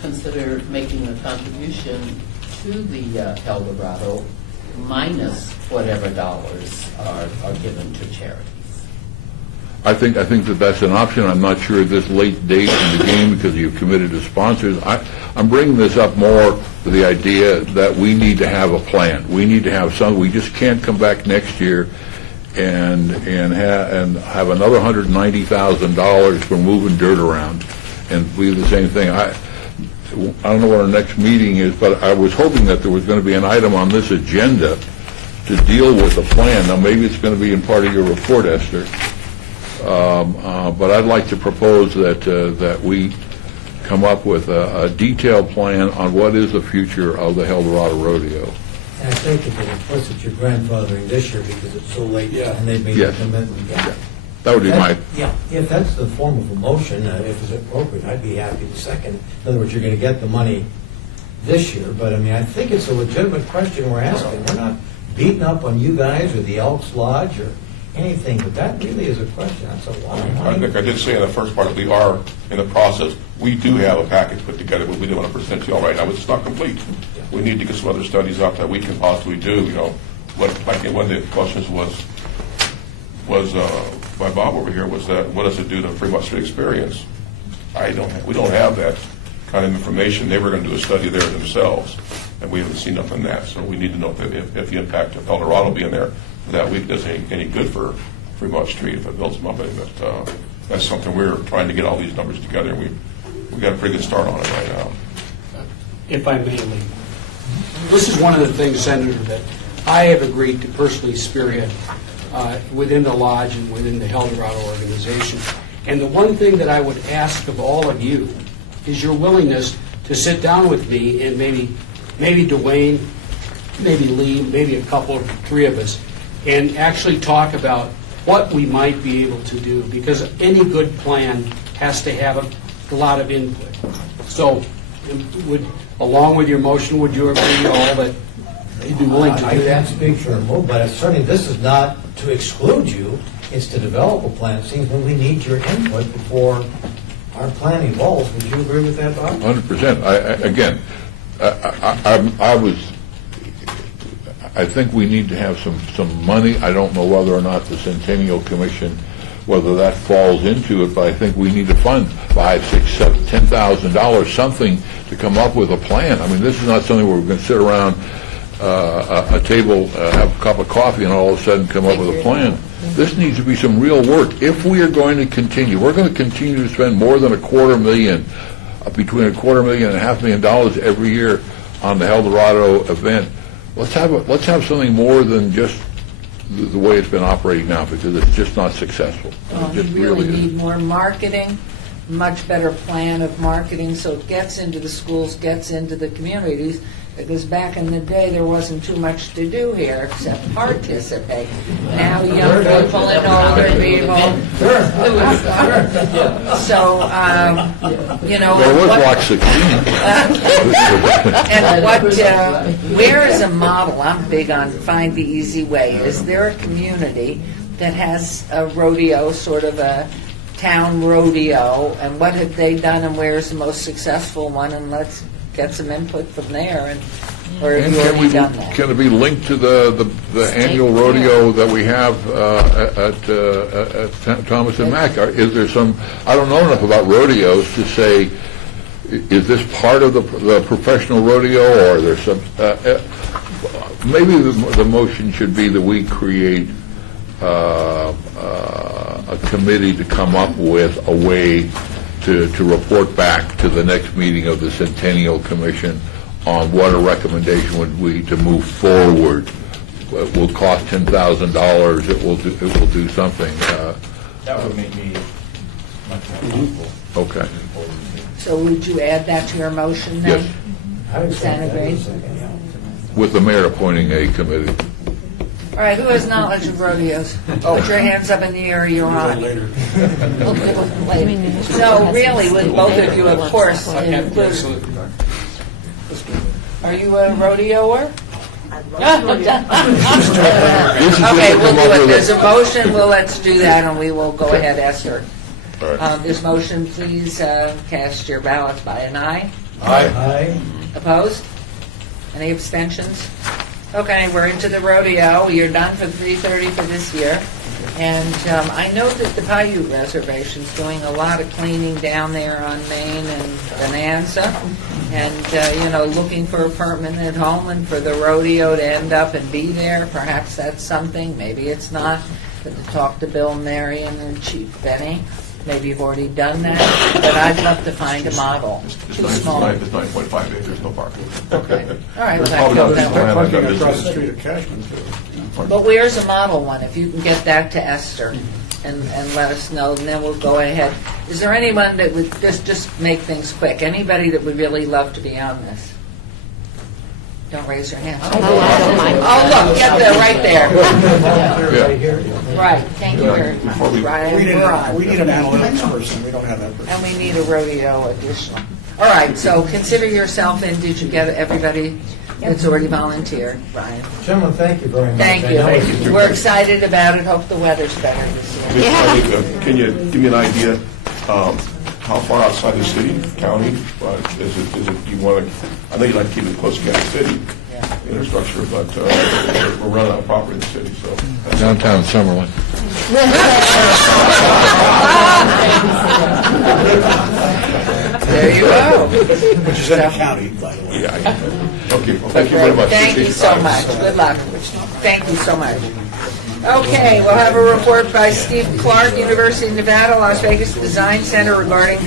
consider making a contribution to the El Dorado minus whatever dollars are given to charities? I think that's an option. I'm not sure at this late date in the game because you've committed to sponsors. I'm bringing this up more for the idea that we need to have a plan. We need to have some. We just can't come back next year and have another $190,000 for moving dirt around and do the same thing. I don't know what our next meeting is, but I was hoping that there was going to be an item on this agenda to deal with the plan. Now, maybe it's going to be in part of your report, Esther, but I'd like to propose that we come up with a detailed plan on what is the future of the El Dorado Rodeo. And I think if it implicit your grandfathering this year because it's so late and they've made a Yes. commitment. Yeah. That would be my, Yeah, if that's the form of a motion, if it's appropriate, I'd be happy to second. In other words, you're going to get the money this year, but I mean, I think it's a legitimate question we're asking. We're not beating up on you guys or the Elks Lodge or anything, but that really is a question. That's a lot of I money. think I did say in the first part that we are in the process. We do have a package put together, but we do want to present to you all right now. It's not complete. We need to get some other studies up that we can possibly do. You know, like one of the questions was by Bob over here was that what does it do to Fremont Street experience? We don't have that kind of information. They were going to do a study there themselves, and we haven't seen nothing on that. So we need to know if the impact of El Dorado being there for that week does any good for Fremont Street if it builds them up. But that's something we're trying to get all these numbers together. We got a pretty good start on it right now. If I may, Lee. This is one of the things, Senator, that I have agreed to personally spearhead within the Lodge and within the El Dorado organization. And the one thing that I would ask of all of you is your willingness to sit down with me and maybe Dwayne, maybe Lee, maybe a couple or three of us, and actually talk about what we might be able to do, because any good plan has to have a lot of input. So, along with your motion, would you agree all that you'd be willing to do I that? can't speak for a move, but certainly this is not to exclude you. It's to develop a plan. It seems when we need your input before our plan evolves. Would you agree with that, Bob? 100%. Again, I think we need to have some money. I don't know whether or not the Centennial Commission, whether that falls into it, but I think we need to fund $5,000, $6,000, $7,000, $10,000, something to come up with a plan. I mean, this is not something where we're going to sit around a table, have a cup of coffee, and all of a sudden come up with a plan. This needs to be some real work. If we are going to continue, we're going to continue to spend more than $250,000, between $250,000 and $500,000 every year on the El Dorado event. Let's have something more than just the way it's been operating now, because it's just not successful. It You just really isn't. need more marketing, much better plan of marketing, so it gets into the schools, gets into the communities, because back in the day, there wasn't too much to do here except participate. Now, young people and older people. So, you know. Well, it was what- Block 16. And where is a model? I'm big on find the easy way. Is there a community that has a rodeo, sort of a town rodeo, and what have they done, and where's the most successful one, and let's get some input from there, or have And you already done that? can it be linked to the annual rodeo that we have at Thomas and Mack? Is there some, I don't know enough about rodeos to say, is this part of the professional rodeo, or there's some, maybe the motion should be that we create a committee to come up with a way to report back to the next meeting of the Centennial Commission on what a recommendation would be to move forward. It will cost $10,000. It will do something. That would make me much more comfortable. Okay. So would you add that to your motion then? Yes. I would Is that second agreed? yeah. With the mayor appointing a committee. All right, who has knowledge of rodeos? Put your hands up in the air, you're on. Later. Later. So really, with both of you, of course, include, Absolutely. are you a rodeoer? This is Okay, gonna we'll come do up it. with There's a motion, well, let's do that, and we will go ahead, Esther. All right. This motion, please cast your ballots by an aye. Aye. Opposed? Any abstentions? Okay, we're into the rodeo. You're done for 3:30 for this year. And I know that the Paiute Reservation's doing a lot of cleaning down there on Main and Bonanza, and, looking for a permanent home and for the rodeo to end up and be there. Perhaps that's something, maybe it's not. But to talk to Bill, Marion, and Chief Benny, maybe you've already done that, but I'd love to find a model. It's Too nine- small. It's 9.5 acres, no parking. Okay. All right, well, There's that probably not goes this that plan way. I've Parking got across the visited. street at Cashman, too. But where's a model one? If you can get that to Esther and let us know, and then we'll go ahead. Is there anyone that would, just make things quick, anybody that would really love to be on this? Don't raise your hand. I don't mind. Oh, look, get there, right there. Yeah. Right, thank you very Before we- much. Ryan, we're on. We need an analytics person, we don't have that person. And we need a rodeo additional. All right, so consider yourself in. Did you get everybody that's already volunteered? Brian? Gentlemen, thank you very much. Thank I know it's- you. We're excited about it. Hope the weather's better this year. Can you give me an idea, how far outside the city, county, is it, you want to, I know you'd like to keep it close to Kansas City, infrastructure, but we're running out of property in the city, so. Downtown Summerlin. There you go. Which is in the county, by the way. Yeah, okay, well, thank you very much. Thank you Appreciate your so time. much. Good luck. Thank you so much. Okay, we'll have a report by Steve Clark, University of Nevada, Las Vegas Design Center regarding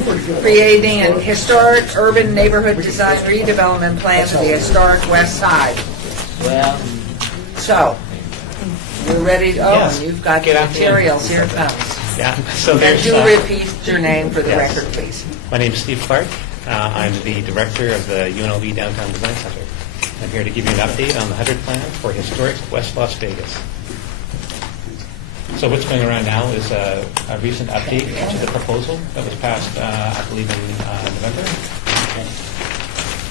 creating an historic urban neighborhood design redevelopment plan for the historic West Side. Well, So, you're ready to, Yes. and you've got Good the afternoon. materials. Here it comes. Yeah, so And there's, do repeat your name for the yes. record, please. my name's Steve Clark. I'm the director of the UNLV Downtown Design Center. I'm here to give you an update on the 100 plan for historic West Las Vegas. So what's going around now is a recent update to the proposal that was passed, I believe, in November.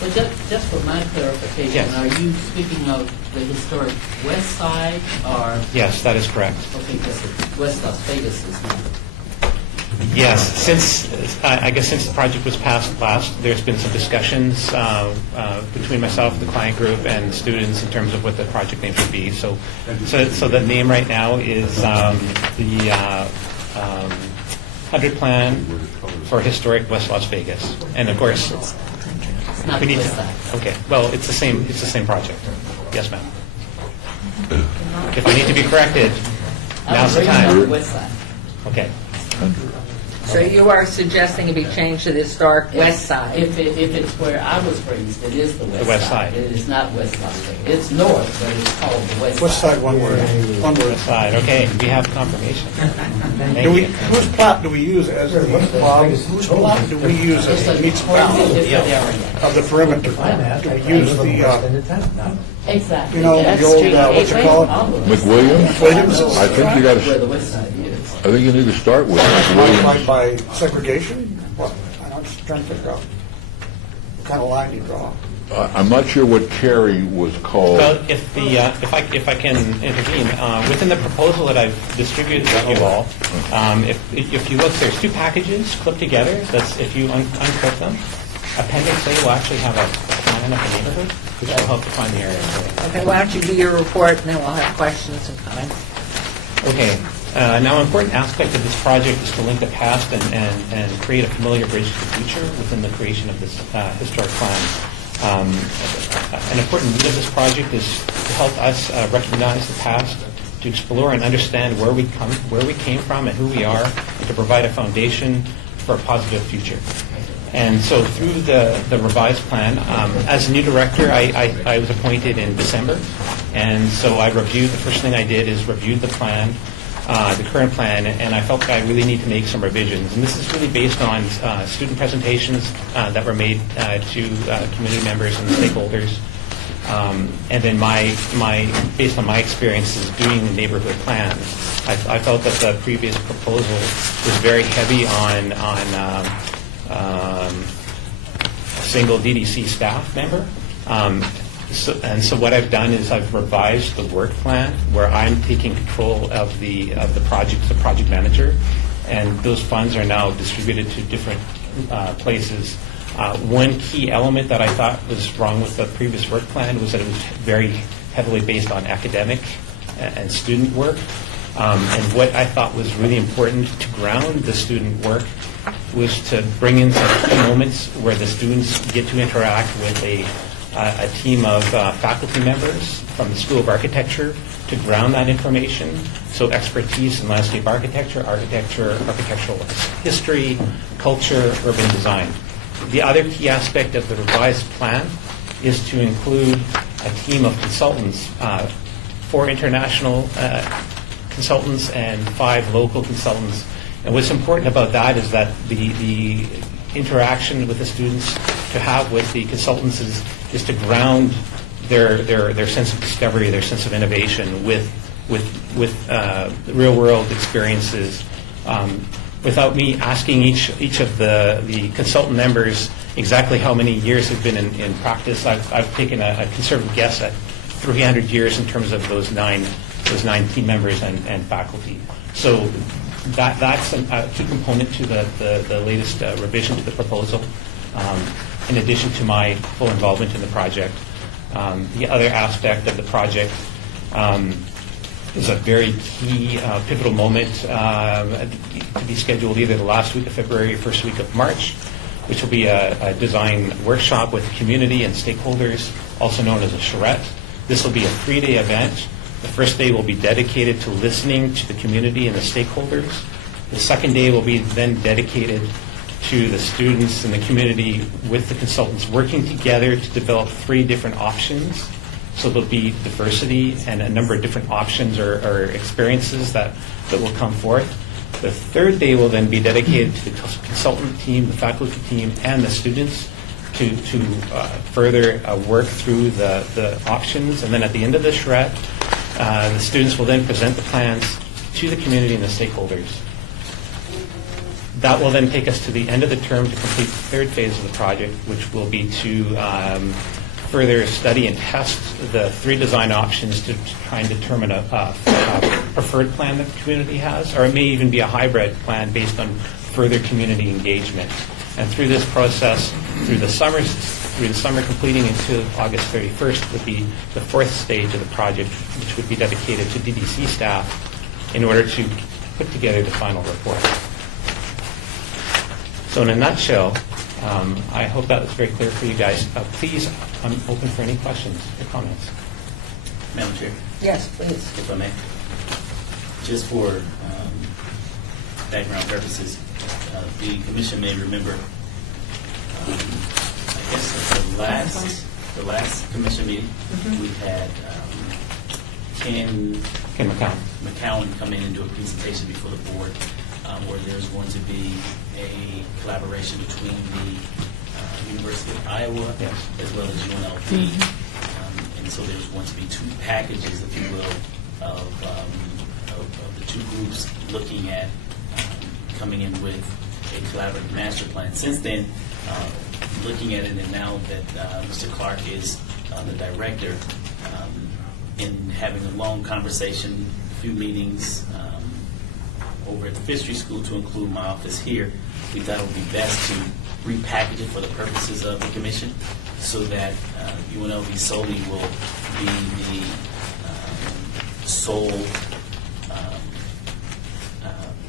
well, just for my clarification, Yes. are you speaking of the historic west side or, Yes, that is correct. okay, because West Las Vegas is not. Yes, since, I guess since the project was passed last, there's been some discussions between myself, the client group, and students in terms of what the project name should be. So the name right now is the 100 Plan for Historic West Las Vegas. And of course, It's not we the need west to, side. okay, well, it's the same project. Yes, ma'am. If I need to be corrected, now's the I'm afraid it's not the time. west side. Okay. So you are suggesting it be changed to the historic west side? If it's where I was raised, it is the west side. It is not West Las Vegas. It's north, but it's called the west side. West side, one word. One word. Side, okay, we have confirmation. Thank Do we, you. whose plot do we use as the, whose plot do we use as the meets Well, plot it's an area. of the perimeter? Do we use the, Exactly. you know, the That's old, street what's it gateway. called? McWilliams? Williams? I think you got Where the to, west side is. I think you need to start with By McWilliams. by segregation? What? I'm just trying to figure out what kind of line you draw. I'm not sure what Carrie was called. Well, if I can intervene, within the proposal that I've distributed to you all, if you look, there's two packages clipped together. That's if you unclip them. Appendix A will actually have a plan of the neighborhood, which will help define the area. Okay, why don't you do your report, and then we'll have questions and comments. Okay. Now, an important aspect of this project is to link the past and create a familiar bridge to the future within the creation of this historic plan. An important need of this project is to help us recognize the past, to explore and understand where we came from and who we are, and to provide a foundation for a positive future. And so through the revised plan, as a new director, I was appointed in December. And so I reviewed, the first thing I did is reviewed the plan, the current plan, and I felt I really need to make some revisions. And this is really based on student presentations that were made to community members and stakeholders. And then based on my experiences doing the neighborhood plans, I felt that the previous proposal was very heavy on a single DDC staff member. So what I've done is I've revised the work plan where I'm taking control of the project, the project manager, and those funds are now distributed to different places. One key element that I thought was wrong with the previous work plan was that it was very heavily based on academic and student work. And what I thought was really important to ground the student work was to bring in some key moments where the students get to interact with a team of faculty members from the School of Architecture to ground that information. So expertise in landscape architecture, architectural history, culture, urban design. The other key aspect of the revised plan is to include a team of consultants, 4 international consultants and 5 local consultants. And what's important about that is that the interaction with the students to have with the consultants is to ground their sense of discovery, their sense of innovation with real-world experiences. Without me asking each of the consultant members exactly how many years have been in practice, I've taken a conservative guess at 300 years in terms of those nine team members and faculty. So that's a key component to the latest revision to the proposal, in addition to my full involvement in the project. The other aspect of the project is a very key pivotal moment to be scheduled either the last week of February or first week of March, which will be a design workshop with the community and stakeholders, also known as a charrette. This will be a 3-day event. The first day will be dedicated to listening to the community and the stakeholders. The second day will be then dedicated to the students and the community with the consultants working together to develop 3 different options. So there'll be diversity and a number of different options or experiences that will come forth. The third day will then be dedicated to the consultant team, the faculty team, and the students to further work through the options. And then at the end of the charrette, the students will then present the plans to the community and the stakeholders. That will then take us to the end of the term to complete the third phase of the project, which will be to further study and test the 3 design options to try and determine a preferred plan that the community has, or it may even be a hybrid plan based on further community engagement. And through this process, through the summer completing until August 31st would be the 4th stage of the project, which would be dedicated to DDC staff in order to put together the final report. So in a nutshell, I hope that was very clear for you guys. Please, I'm open for any questions or comments. Madam Chair, Yes, please. if I may, just for background purposes, the commission may remember, I guess the last commission meeting, we had Ken McCowan come in and do a presentation before the board, where there's going to be a collaboration between the University of Iowa as well as UNLV. And so there's going to be 2 packages, if you will, of the 2 groups looking at coming in with a collaborative master plan. Since then, looking at it, and now that Mr. Clark is the director, in having a long conversation, a few meetings, over at the Fishery School to include my office here, we thought it would be best to repackage it for the purposes of the commission so that UNLV solely will be the sole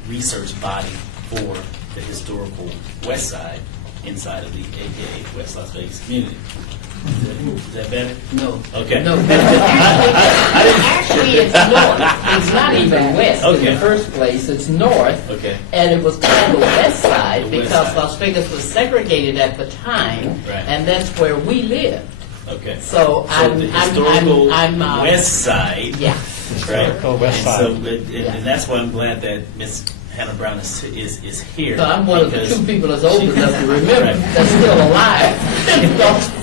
research body for the historical West Side inside of the AKA West Las Vegas community. Is that better? No. Okay. No. Actually, it's north. It's not even west in the first place. It's north. Okay. And it was called the West Side The West because Side. Las Vegas was segregated at the time, Right. and that's where we lived. Okay. So the historical I'm West Side. Yeah. Historical West Side. So, and that's why I'm glad that Ms. Hannah Brown is here. So I'm one of the because 2 people that's old enough to remember Right. that's still alive.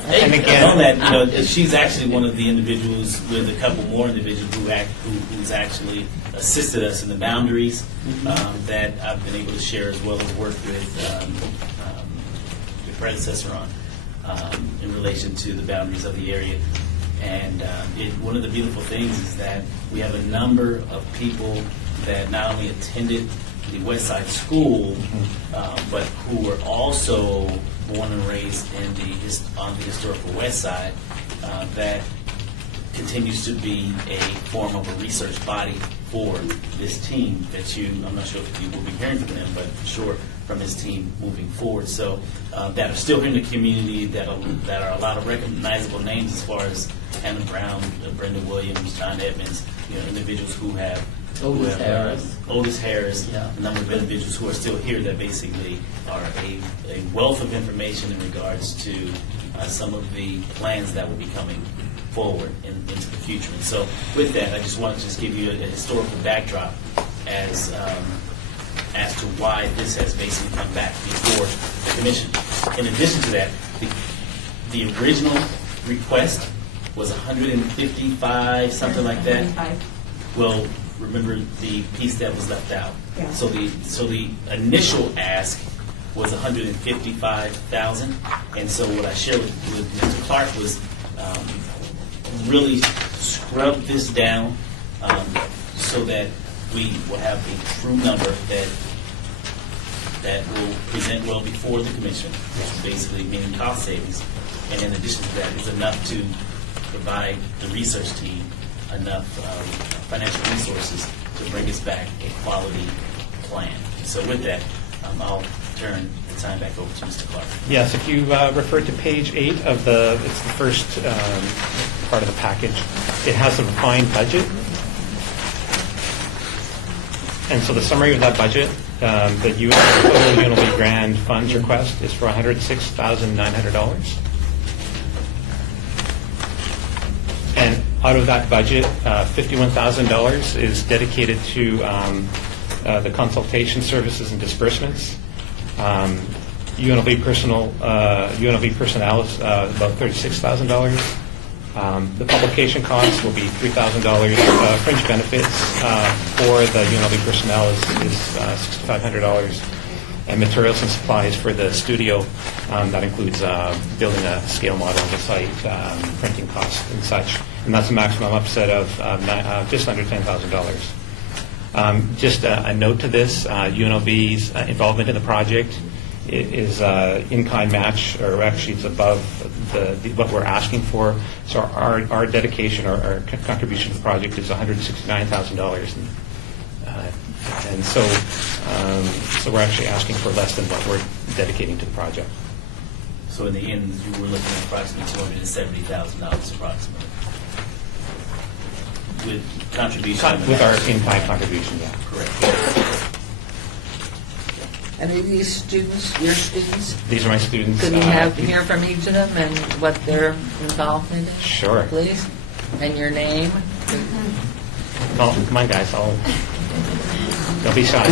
And again, on that, she's actually one of the individuals with a couple more individuals who's actually assisted us in the boundaries that I've been able to share, as well as work with your predecessor on in relation to the boundaries of the area. And one of the beautiful things is that we have a number of people that not only attended the West Side School, but who were also born and raised on the historical West Side, that continues to be a form of a research body for this team that I'm not sure if you will be hearing from them, but for sure from his team moving forward. So that are still in the community, that are a lot of recognizable names as far as Hannah Brown, Brenda Williams, John Edmonds, individuals who have Otis Harris. Otis Harris, Yeah. a number of individuals who are still here that basically are a wealth of information in regards to some of the plans that will be coming forward into the future. And so with that, I just wanted to just give you a historical backdrop as to why this has basically come back before the commission. In addition to that, the original request was 155, something like that. 155. Well, remember the piece that was left out. Yeah. So the initial ask was 155,000, and so what I shared with Mr. Clark was really scrub this down so that we will have a true number that will present well before the commission, which is basically meaning cost savings. And in addition to that, it's enough to provide the research team enough financial resources to bring us back a quality plan. So with that, I'll turn the time back over to Mr. Clark. Yes, if you refer to page 8 it's the first part of the package. It has a refined budget. And so the summary of that budget, the total UNLV grant funds request is for $106,900. And out of that budget, $51,000 is dedicated to the consultation services and disbursements. UNLV personnel is about $36,000. The publication costs will be $3,000. Fringe benefits for the UNLV personnel is $6,500. And materials and supplies for the studio, that includes building a scale model on the site, printing costs and such. And that's a maximum upset of just under $10,000. Just a note to this, UNLV's involvement in the project is in-kind match, or actually it's above what we're asking for. So our dedication, our contribution to the project is $169,000. And so we're actually asking for less than what we're dedicating to the project. So in the end, you were looking at approximately $270,000 approximately. With contribution? With our in-kind contribution, yeah. Correct. And are these students, your students? These are my students. Could we hear from each of them and what their involvement is? Sure. Please? And your name? Come on, guys. Don't be shy.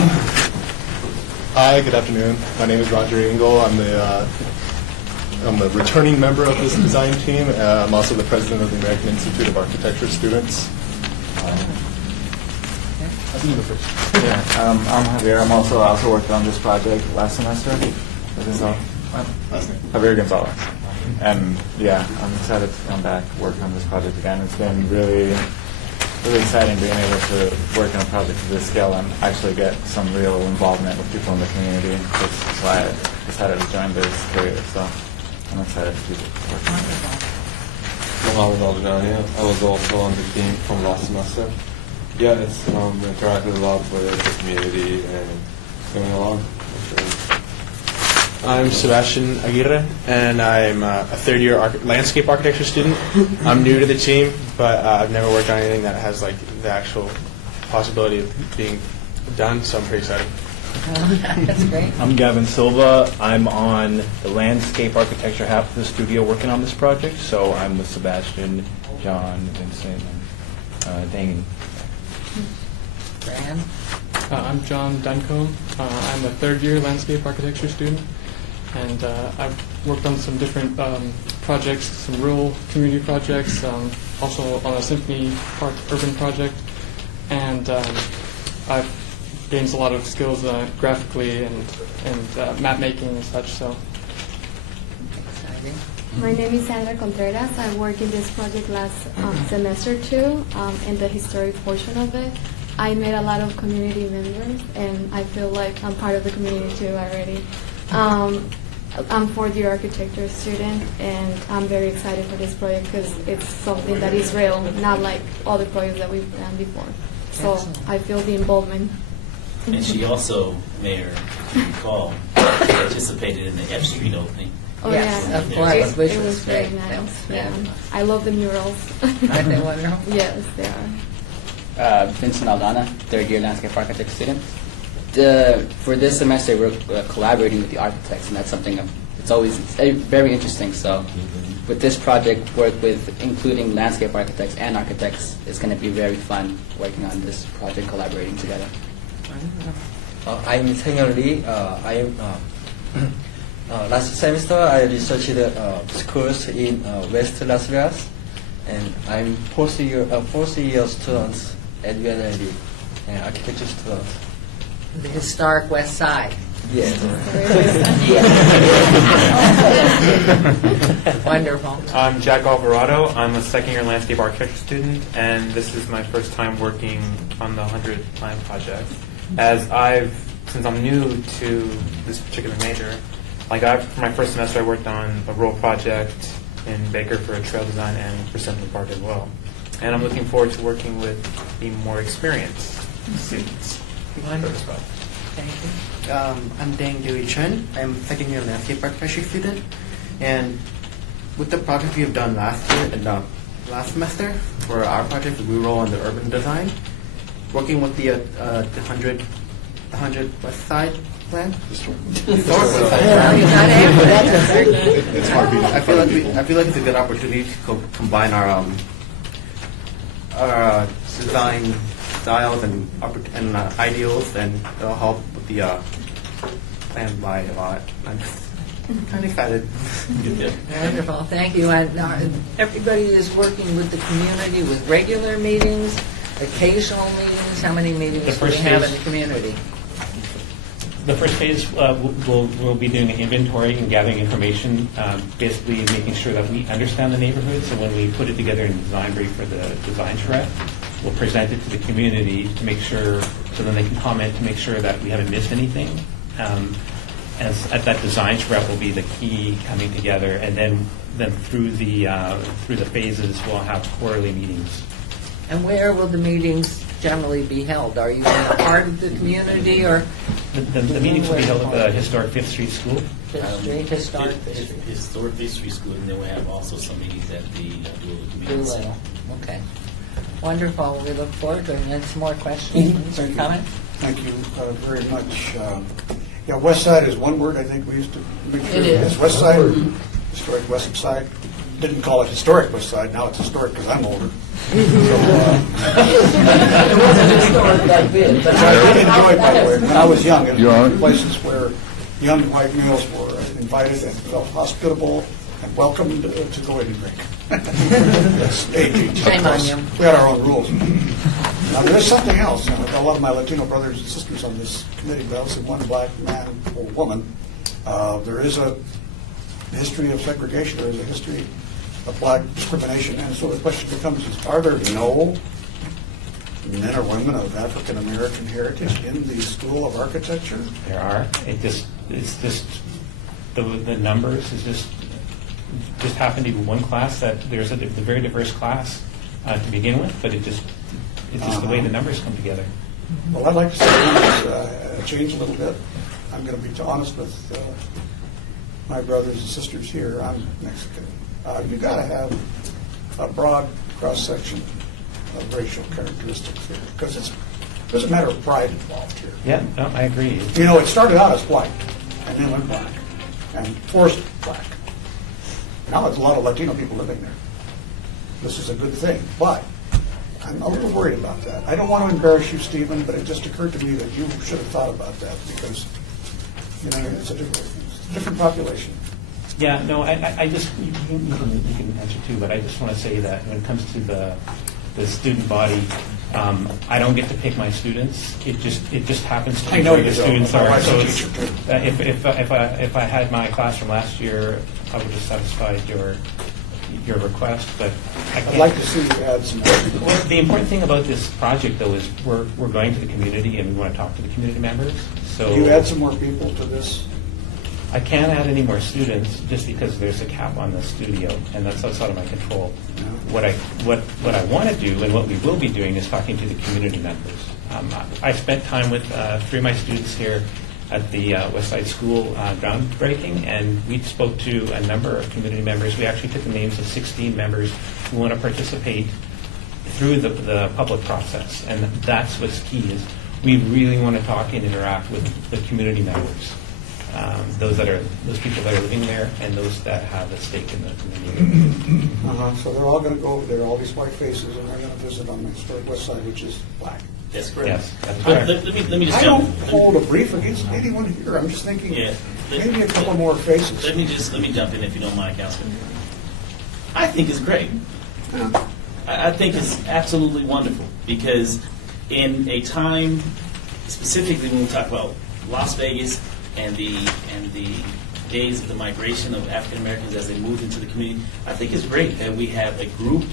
Hi, good afternoon. My name is Roger Engel. I'm the returning member of this design team. I'm also the president of the American Institute of Architecture Students. I think you go first. Yeah, I'm Javier. I'm also working on this project last semester. Javier Gonzalez. And yeah, I'm excited to come back work on this project again. It's been really exciting being able to work on a project of this scale and actually get some real involvement with people in the community. That's why I decided to join this career. So I'm excited to keep working on this. Mohamed Al-Janani. I was also on the team from last semester. Yeah, it's interacted a lot with the community and it's going along. I'm Sebastian Aguirre, and I'm a third-year landscape architecture student. I'm new to the team, but I've never worked on anything that has like the actual possibility of being done, so I'm pretty excited. That's great. I'm Gavin Silva. I'm on the landscape architecture half of the studio working on this project, so I'm with Sebastian, John, Vincent, and Dane. Fran? I'm John Duncombe. I'm a third-year landscape architecture student, and I've worked on some different projects, some rural community projects, also on a Symphony Park urban project, and I've gained a lot of skills graphically and map making and such. So. Exciting. My name is Sandra Contreras. I worked in this project last semester too, in the historic portion of it. I met a lot of community members, and I feel like I'm part of the community too already. I'm fourth-year architecture student, and I'm very excited for this project because it's something that is real, not like other projects that we've done before. So Excellent. I feel the involvement. And she also, Mayor, if you recall, participated in the F Street opening. Oh, Yes, yeah. of course, which It was was very great. nice. Yeah. Yeah. I love the murals. Aren't they wonderful? Yes, they are. Vincent Aldana, third-year landscape architect student. For this semester, we're collaborating with the architects, and that's something it's very interesting. So, with this project, work with including landscape architects and architects is going to be very fun working on this project, collaborating together. I'm Centennial Lee. Last semester, I researched schools in West Las Vegas, and I'm fourth year student at UNLV, architecture student. The historic West Side. Yes. Wonderful. I'm Jack Alvarado. I'm a second-year landscape architecture student, and this is my first time working on the 100 Plan project. Since I'm new to this particular major, for my first semester, I worked on a rural project in Baker for a trail design and for Centennial Park as well. And I'm looking forward to working with the more experienced students behind this project. Thank you. I'm Deng Dewey Chen. I'm a second-year landscape architecture student. And with the project we have done last year and last semester for our project, rural and the urban design, working with the 100 West Side plan. Historic West Side plan. I feel like it's a good opportunity to combine our design styles and ideals, and it'll help with the plan by a lot. I'm kind of excited. Wonderful, thank you. And everybody is working with the community with regular meetings, occasional meetings. How many meetings do we have in the community? The first phase, we'll be doing an inventory and gathering information, basically making sure that we understand the neighborhood. So when we put it together in the design brief for the design charrette, we'll present it to the community to make sure, so then they can comment to make sure that we haven't missed anything. At that design charrette will be the key coming together, and then through the phases, we'll have quarterly meetings. And where will the meetings generally be held? Are you a part of the community, or? The meetings will be held at the historic 5th Street School. Historic 5th Street. Historic 5th Street School, and then we have also some meetings at the Doolittle Community Center. Okay. Wonderful. We look forward to it. And some more questions or comments? Thank you very much. Yeah, West Side is one word I think we used to make sure. It is. It's West Side, historic West Side. Didn't call it historic West Side. Now it's historic because I'm older. It wasn't historic back then, but I did enjoy it, by the way. When I was young, it was places where young white males were invited and felt hospitable and welcomed to go in and drink. That's aging. Shame on you. We had our own rules. Now, there's something else. I've got a lot of my Latino brothers and sisters on this committee, but I also one black man or woman. There is a history of segregation. There is a history of black discrimination. And so the question becomes, are there no men or women of African American heritage in the School of Architecture? There are. It's just the numbers is just happened to be one class that there's a very diverse class to begin with, but it's just the way the numbers come together. Well, I'd like to see numbers change a little bit. I'm going to be honest with my brothers and sisters here. I'm Mexican. You've got to have a broad cross-section of racial characteristics here, because there's a matter of pride involved here. Yeah, no, I agree. You know, it started out as white, and then went black, and forced black. Now there's a lot of Latino people living there. This is a good thing, but I'm a little worried about that. I don't want to embarrass you, Stephen, but it just occurred to me that you should have thought about that, because, you know, it's a different population. Yeah, no, I just, you can answer too, but I just want to say that when it comes to the student body, I don't get to pick my students. It just happens to be where the students are. So if I had my class from last year, I would have satisfied your request, but I can't. I'd like to see you add some. Well, the important thing about this project, though, is we're going to the community and we want to talk to the community members. So you add some more people to this. I can't add any more students just because there's a cap on the studio, and that's outside of my control. What I want to do, and what we will be doing, is talking to the community members. I spent time with 3 of my students here at the Westside School groundbreaking, and we spoke to a number of community members. We actually took the names of 16 members who want to participate through the public process. And that's what's key is we really want to talk and interact with the community members, those people that are living there and those that have a stake in the community. So they're all going to go over there, all these white faces, and they're going to visit on the historic west side, which is black. That's correct. Yes, that's correct. Let me just I jump. don't hold a brief against anyone here. I'm just thinking Yeah. maybe a couple more faces. Let me jump in if you don't mind, Councilman. I think it's great. I think it's absolutely wonderful because in a time, specifically when we talk about Las Vegas and the days of the migration of African Americans as they moved into the community, I think it's great that we have a group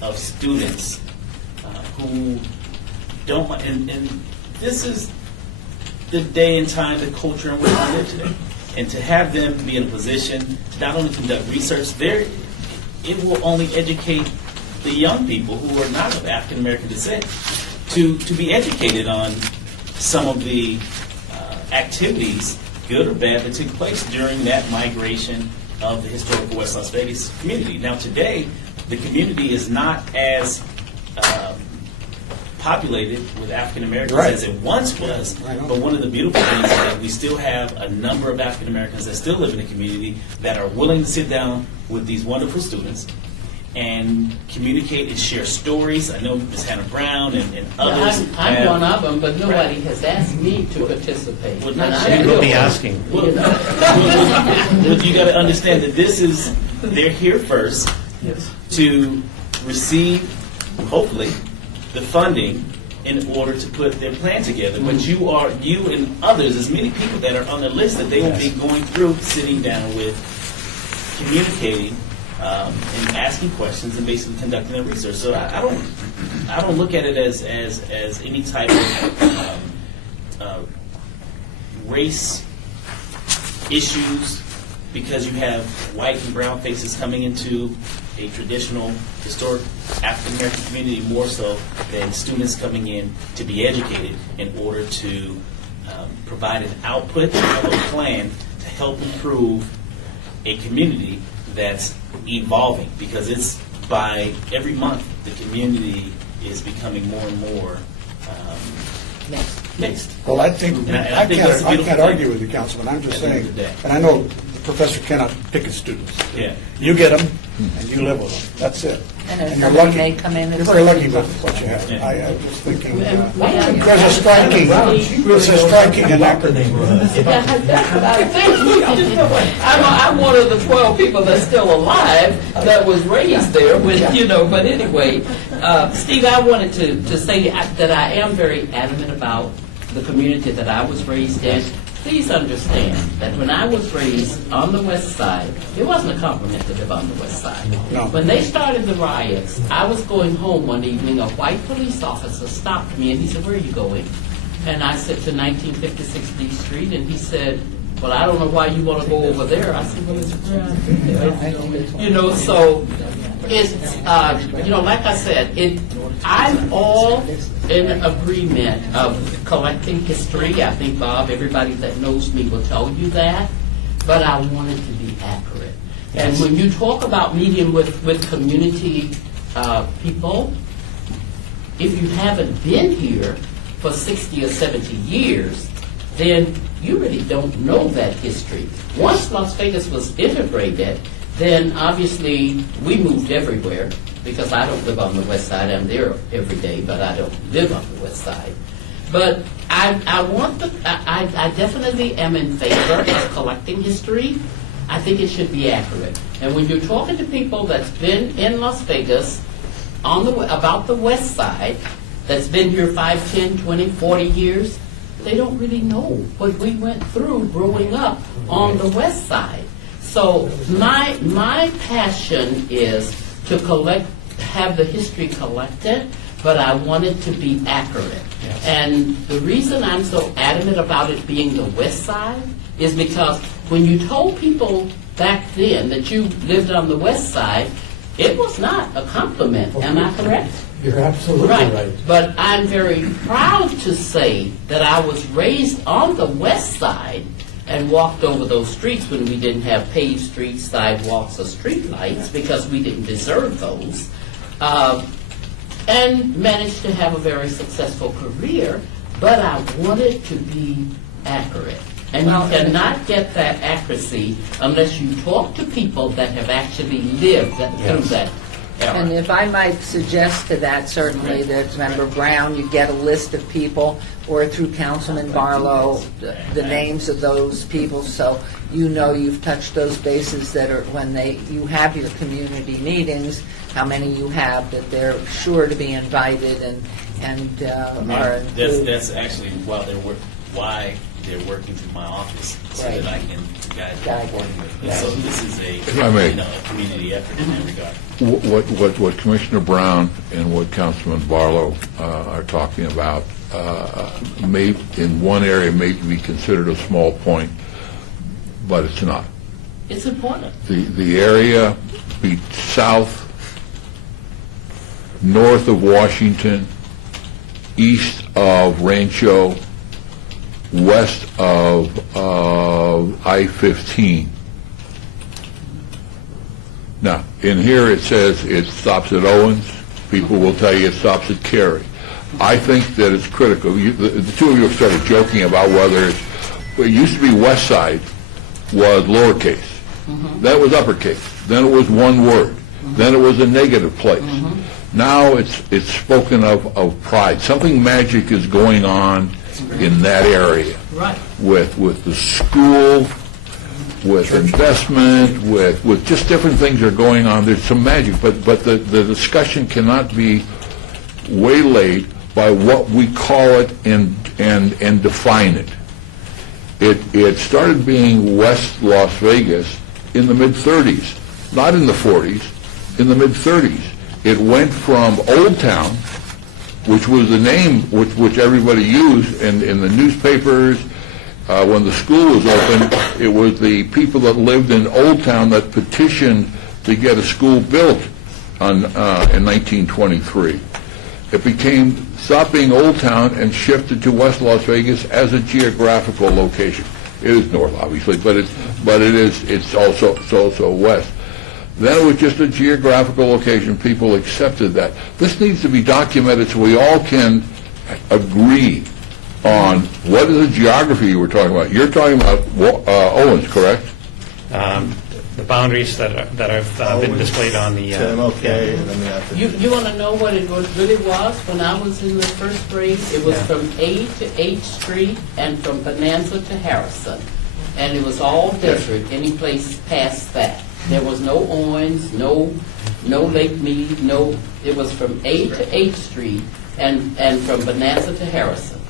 of students who don't mind, and this is the day and time, the culture in which we live today. And to have them be in a position to not only conduct research, it will only educate the young people who are not of African American descent to be educated on some of the activities, good or bad, that took place during that migration of the historical West Las Vegas community. Now today, the community is not as populated with African Americans as it once was, but one of the beautiful things is that we still have a number of African Americans that still live in the community that are willing to sit down with these wonderful students and communicate and share stories. I know Ms. Hannah Brown and others. I'm one of them, but nobody has asked me to participate. Well, We'll be asking. Well, you got to understand that they're here first to receive, hopefully, the funding in order to put their plan together. But you and others, as many people that are on the list that they will be going through, sitting down with, communicating, and asking questions and basically conducting their research. So I don't look at it as any type of race issues because you have white and brown faces coming into a traditional historic African American community more so than students coming in to be educated in order to provide an output of a plan to help improve a community that's evolving, because it's by every month the community is becoming more and more mixed. Well, I think I that's a beautiful can't thing. argue with you, Councilman. I'm just At the end saying, of the day. and I know the professor cannot pick his students. Yeah. You get them, and you live with them. That's it. And if you're somebody lucky. may come in and You're very say lucky something. with what you have. I'm just thinking, There's there's a striking anachronism. That's what I think. I'm one of the 12 people that's still alive that was raised there, but anyway, Steve, I wanted to say that I am very adamant about the community that I was raised in. Please understand that when I was raised on the west side, it wasn't a compliment to live on the west side. No. When they started the riots, I was going home one evening, a white police officer stopped me and he said, "Where are you going?" And I said, "To 1956 D Street," and he said, "Well, I don't know why you want to go over there." I said, "Well, it's where I've been." So it's, like I said, I'm all in agreement of collecting history. I think, Bob, everybody that knows me will tell you that, but I want it to be accurate. And when you talk about meeting with community people, if you haven't been here for 60 or 70 years, then you really don't know that history. Once Las Vegas was integrated, then obviously we moved everywhere, because I don't live on the west side. I'm there every day, but I don't live on the west side. But I definitely am in favor of collecting history. I think it should be accurate. And when you're talking to people that's been in Las Vegas about the west side, that's been here 5, 10, 20, 40 years, they don't really know what we went through growing up on the west side. So my passion is to have the history collected, but I want it to be accurate. Yes. And the reason I'm so adamant about it being the west side is because when you told people back then that you lived on the west side, it was not a compliment. Am I correct? You're absolutely right. But I'm very proud to say that I was raised on the west side and walked over those streets when we didn't have paved streets, sidewalks, or street lights, because we didn't deserve those. and managed to have a very successful career, but I wanted to be accurate. And you cannot get that accuracy unless you talk to people that have actually lived through that era. And if I might suggest to that, certainly, that Member Brown, you get a list of people, or through Councilman Barlow, the names of those people, so you know you've touched those bases that are, when you have your community meetings, how many you have, that they're sure to be invited and are included. That's actually why they're working through my office, so Right. that I can guide them. Right. So this is If I may. a community effort in that regard. What Commissioner Brown and what Councilman Barlow are talking about may, in one area, may be considered a small point, but it's not. It's important. The area south, north of Washington, east of Rancho, west of I-15. Now, in here it says it stops at Owens. People will tell you it stops at Cary. I think that it's critical. The two of you have started joking about whether it used to be West Side was lowercase. Then it was uppercase. Then it was one word. Then it was a negative place. Now it's spoken of pride. Something magic is going on in that area. Right. With the school, with investment, with just different things are going on. There's some magic, but the discussion cannot be waylaid by what we call it and define it. It started being West Las Vegas in the mid-'30s, not in the '40s, in the mid-'30s. It went from Old Town, which was the name which everybody used in the newspapers. When the school was open, it was the people that lived in Old Town that petitioned to get a school built in 1923. It stopped being Old Town and shifted to West Las Vegas as a geographical location. It is north, obviously, but it's also west. Then it was just a geographical location. People accepted that. This needs to be documented so we all can agree on what is the geography you were talking about. You're talking about Owens, correct? The boundaries that have been displayed on the... MLK, and then we have to... You want to know what it really was? When I was in the first grade, it was from A to H Street and from Bonanza to Harrison. And it was all desert, any place past that. There was no Owens, no Lake Mead, it was from A to H Street and from Bonanza to Harrison.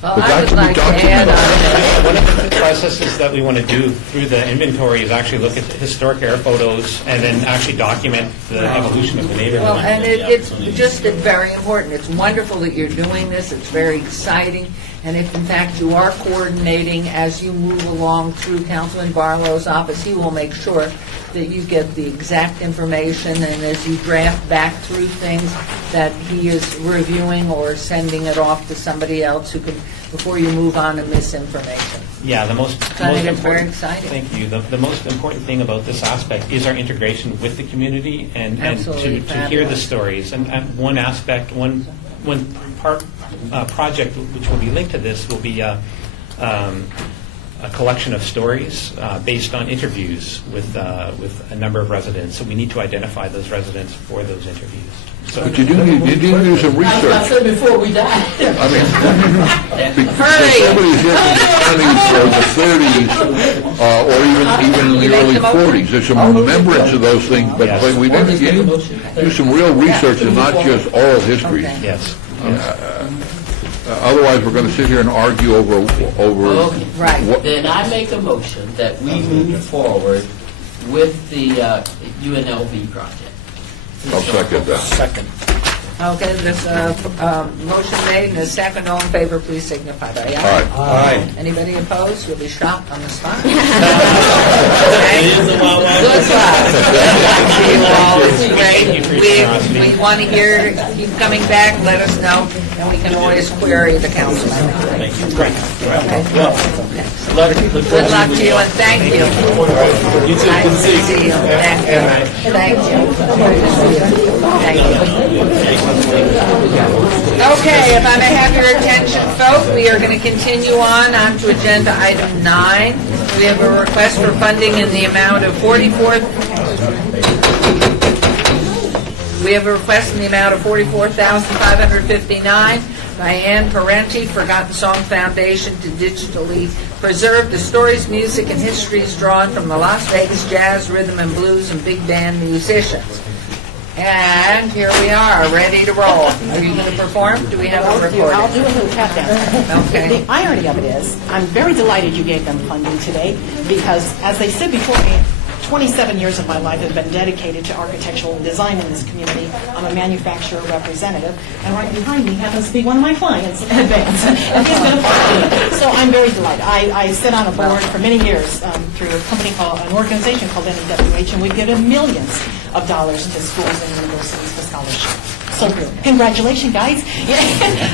Well, I would like to add on. One of the processes that we want to do through the inventory is actually look at the historic air photos and then actually document the evolution of the neighborhood. Well, and it's just very important. It's wonderful that you're doing this. It's very exciting. And if, in fact, you are coordinating as you move along through Councilman Barlow's office, he will make sure that you get the exact information, and as you draft back through things, that he is reviewing or sending it off to somebody else who can, before you move on to misinformation. Yeah, the most I think it's very important. exciting. Thank you. The most important thing about this aspect is our integration with the community and Absolutely to hear the fabulous. stories. And one aspect, one project which will be linked to this will be a collection of stories based on interviews with a number of residents. So we need to identify those residents for those interviews. So But you do do some I research. said before we die. I mean, because somebody's here from the 20s or the 30s, or even in the early 40s. There's some remembrance of those things, but we need to do some real research and not just oral history. Yes. Otherwise, we're going to sit here and argue over. Okay. Right. Then I make a motion that we move forward with the UNLV project. I'll second that. Second. Okay, there's a motion made and a second. All in favor, please signify by aye. Aye. Anybody opposed? You'll be shot on the spot. It is a wild, wild Good west. luck. See you all. It's Thank you for your great. generosity. We want to hear, keep coming back, let us know, and we can always query the council. Thank you. Okay. Good luck to you, and thank you. You too. Nice Good to to see you. see you. Thank you. Thank you. Thank you. Okay, if I may have your attention, folks, we are going to continue on to agenda item 9. We have a request for funding in the amount of $44,559 by Ann Parenti, Forgotten Song Foundation, to digitally preserve the stories, music, and histories drawn from the Las Vegas jazz, rhythm and blues, and big band musicians. And here we are, ready to roll. Are you going to perform? Do we have a recording? I'll do a little tap dance. Okay. The irony of it is, I'm very delighted you gave them funding today because, as they said before me, 27 years of my life have been dedicated to architectural design in this community. I'm a manufacturer representative, and right behind me happens to be one of my clients, Advance. And he's been a part of it. So I'm very delighted. I sit on a board for many years through a company called, an organization called NEWH, and we've given millions of dollars to schools and universities for scholarships. So congratulations, guys.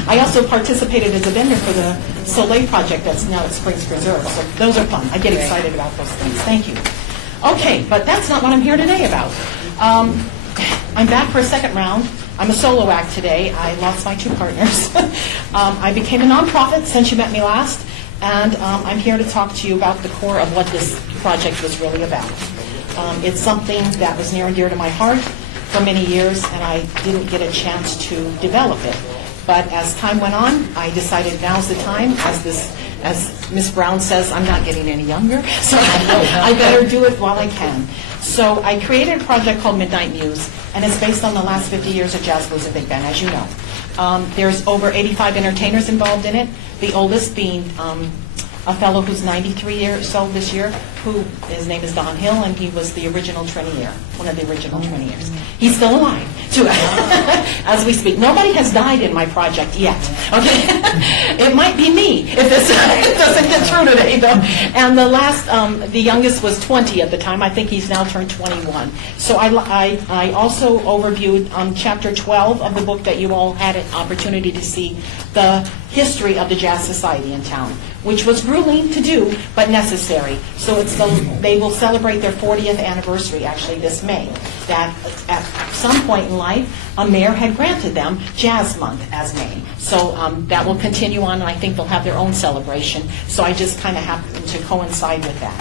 I also participated as a vendor for the Soleil project that's now at Springs Preserve. So those are fun. I get excited about those things. Thank you. Okay, but that's not what I'm here today about. I'm back for a second round. I'm a solo act today. I lost my 2 partners. I became a nonprofit since you met me last, and I'm here to talk to you about the core of what this project was really about. It's something that was near and dear to my heart for many years, and I didn't get a chance to develop it. But as time went on, I decided now's the time. As Ms. Brown says, I'm not getting any younger, so I better do it while I can. So I created a project called Midnight Muse, and it's based on the last 50 years of jazz, blues, and big band, as you know. There's over 85 entertainers involved in it, the oldest being a fellow who's 93 years old this year, his name is Don Hill, and he was the original Trinier, one of the original Triniers. He's still alive, too, as we speak. Nobody has died in my project yet, okay? It might be me if this doesn't get through today, though. And the youngest was 20 at the time. I think he's now turned 21. So I also overviewed chapter 12 of the book that you all had an opportunity to see, the history of the Jazz Society in town, which was grueling to do, but necessary. So they will celebrate their 40th anniversary, actually, this May. That at some point in life, a mayor had granted them Jazz Month as May. So that will continue on, and I think they'll have their own celebration. So I just kind of happened to coincide with that.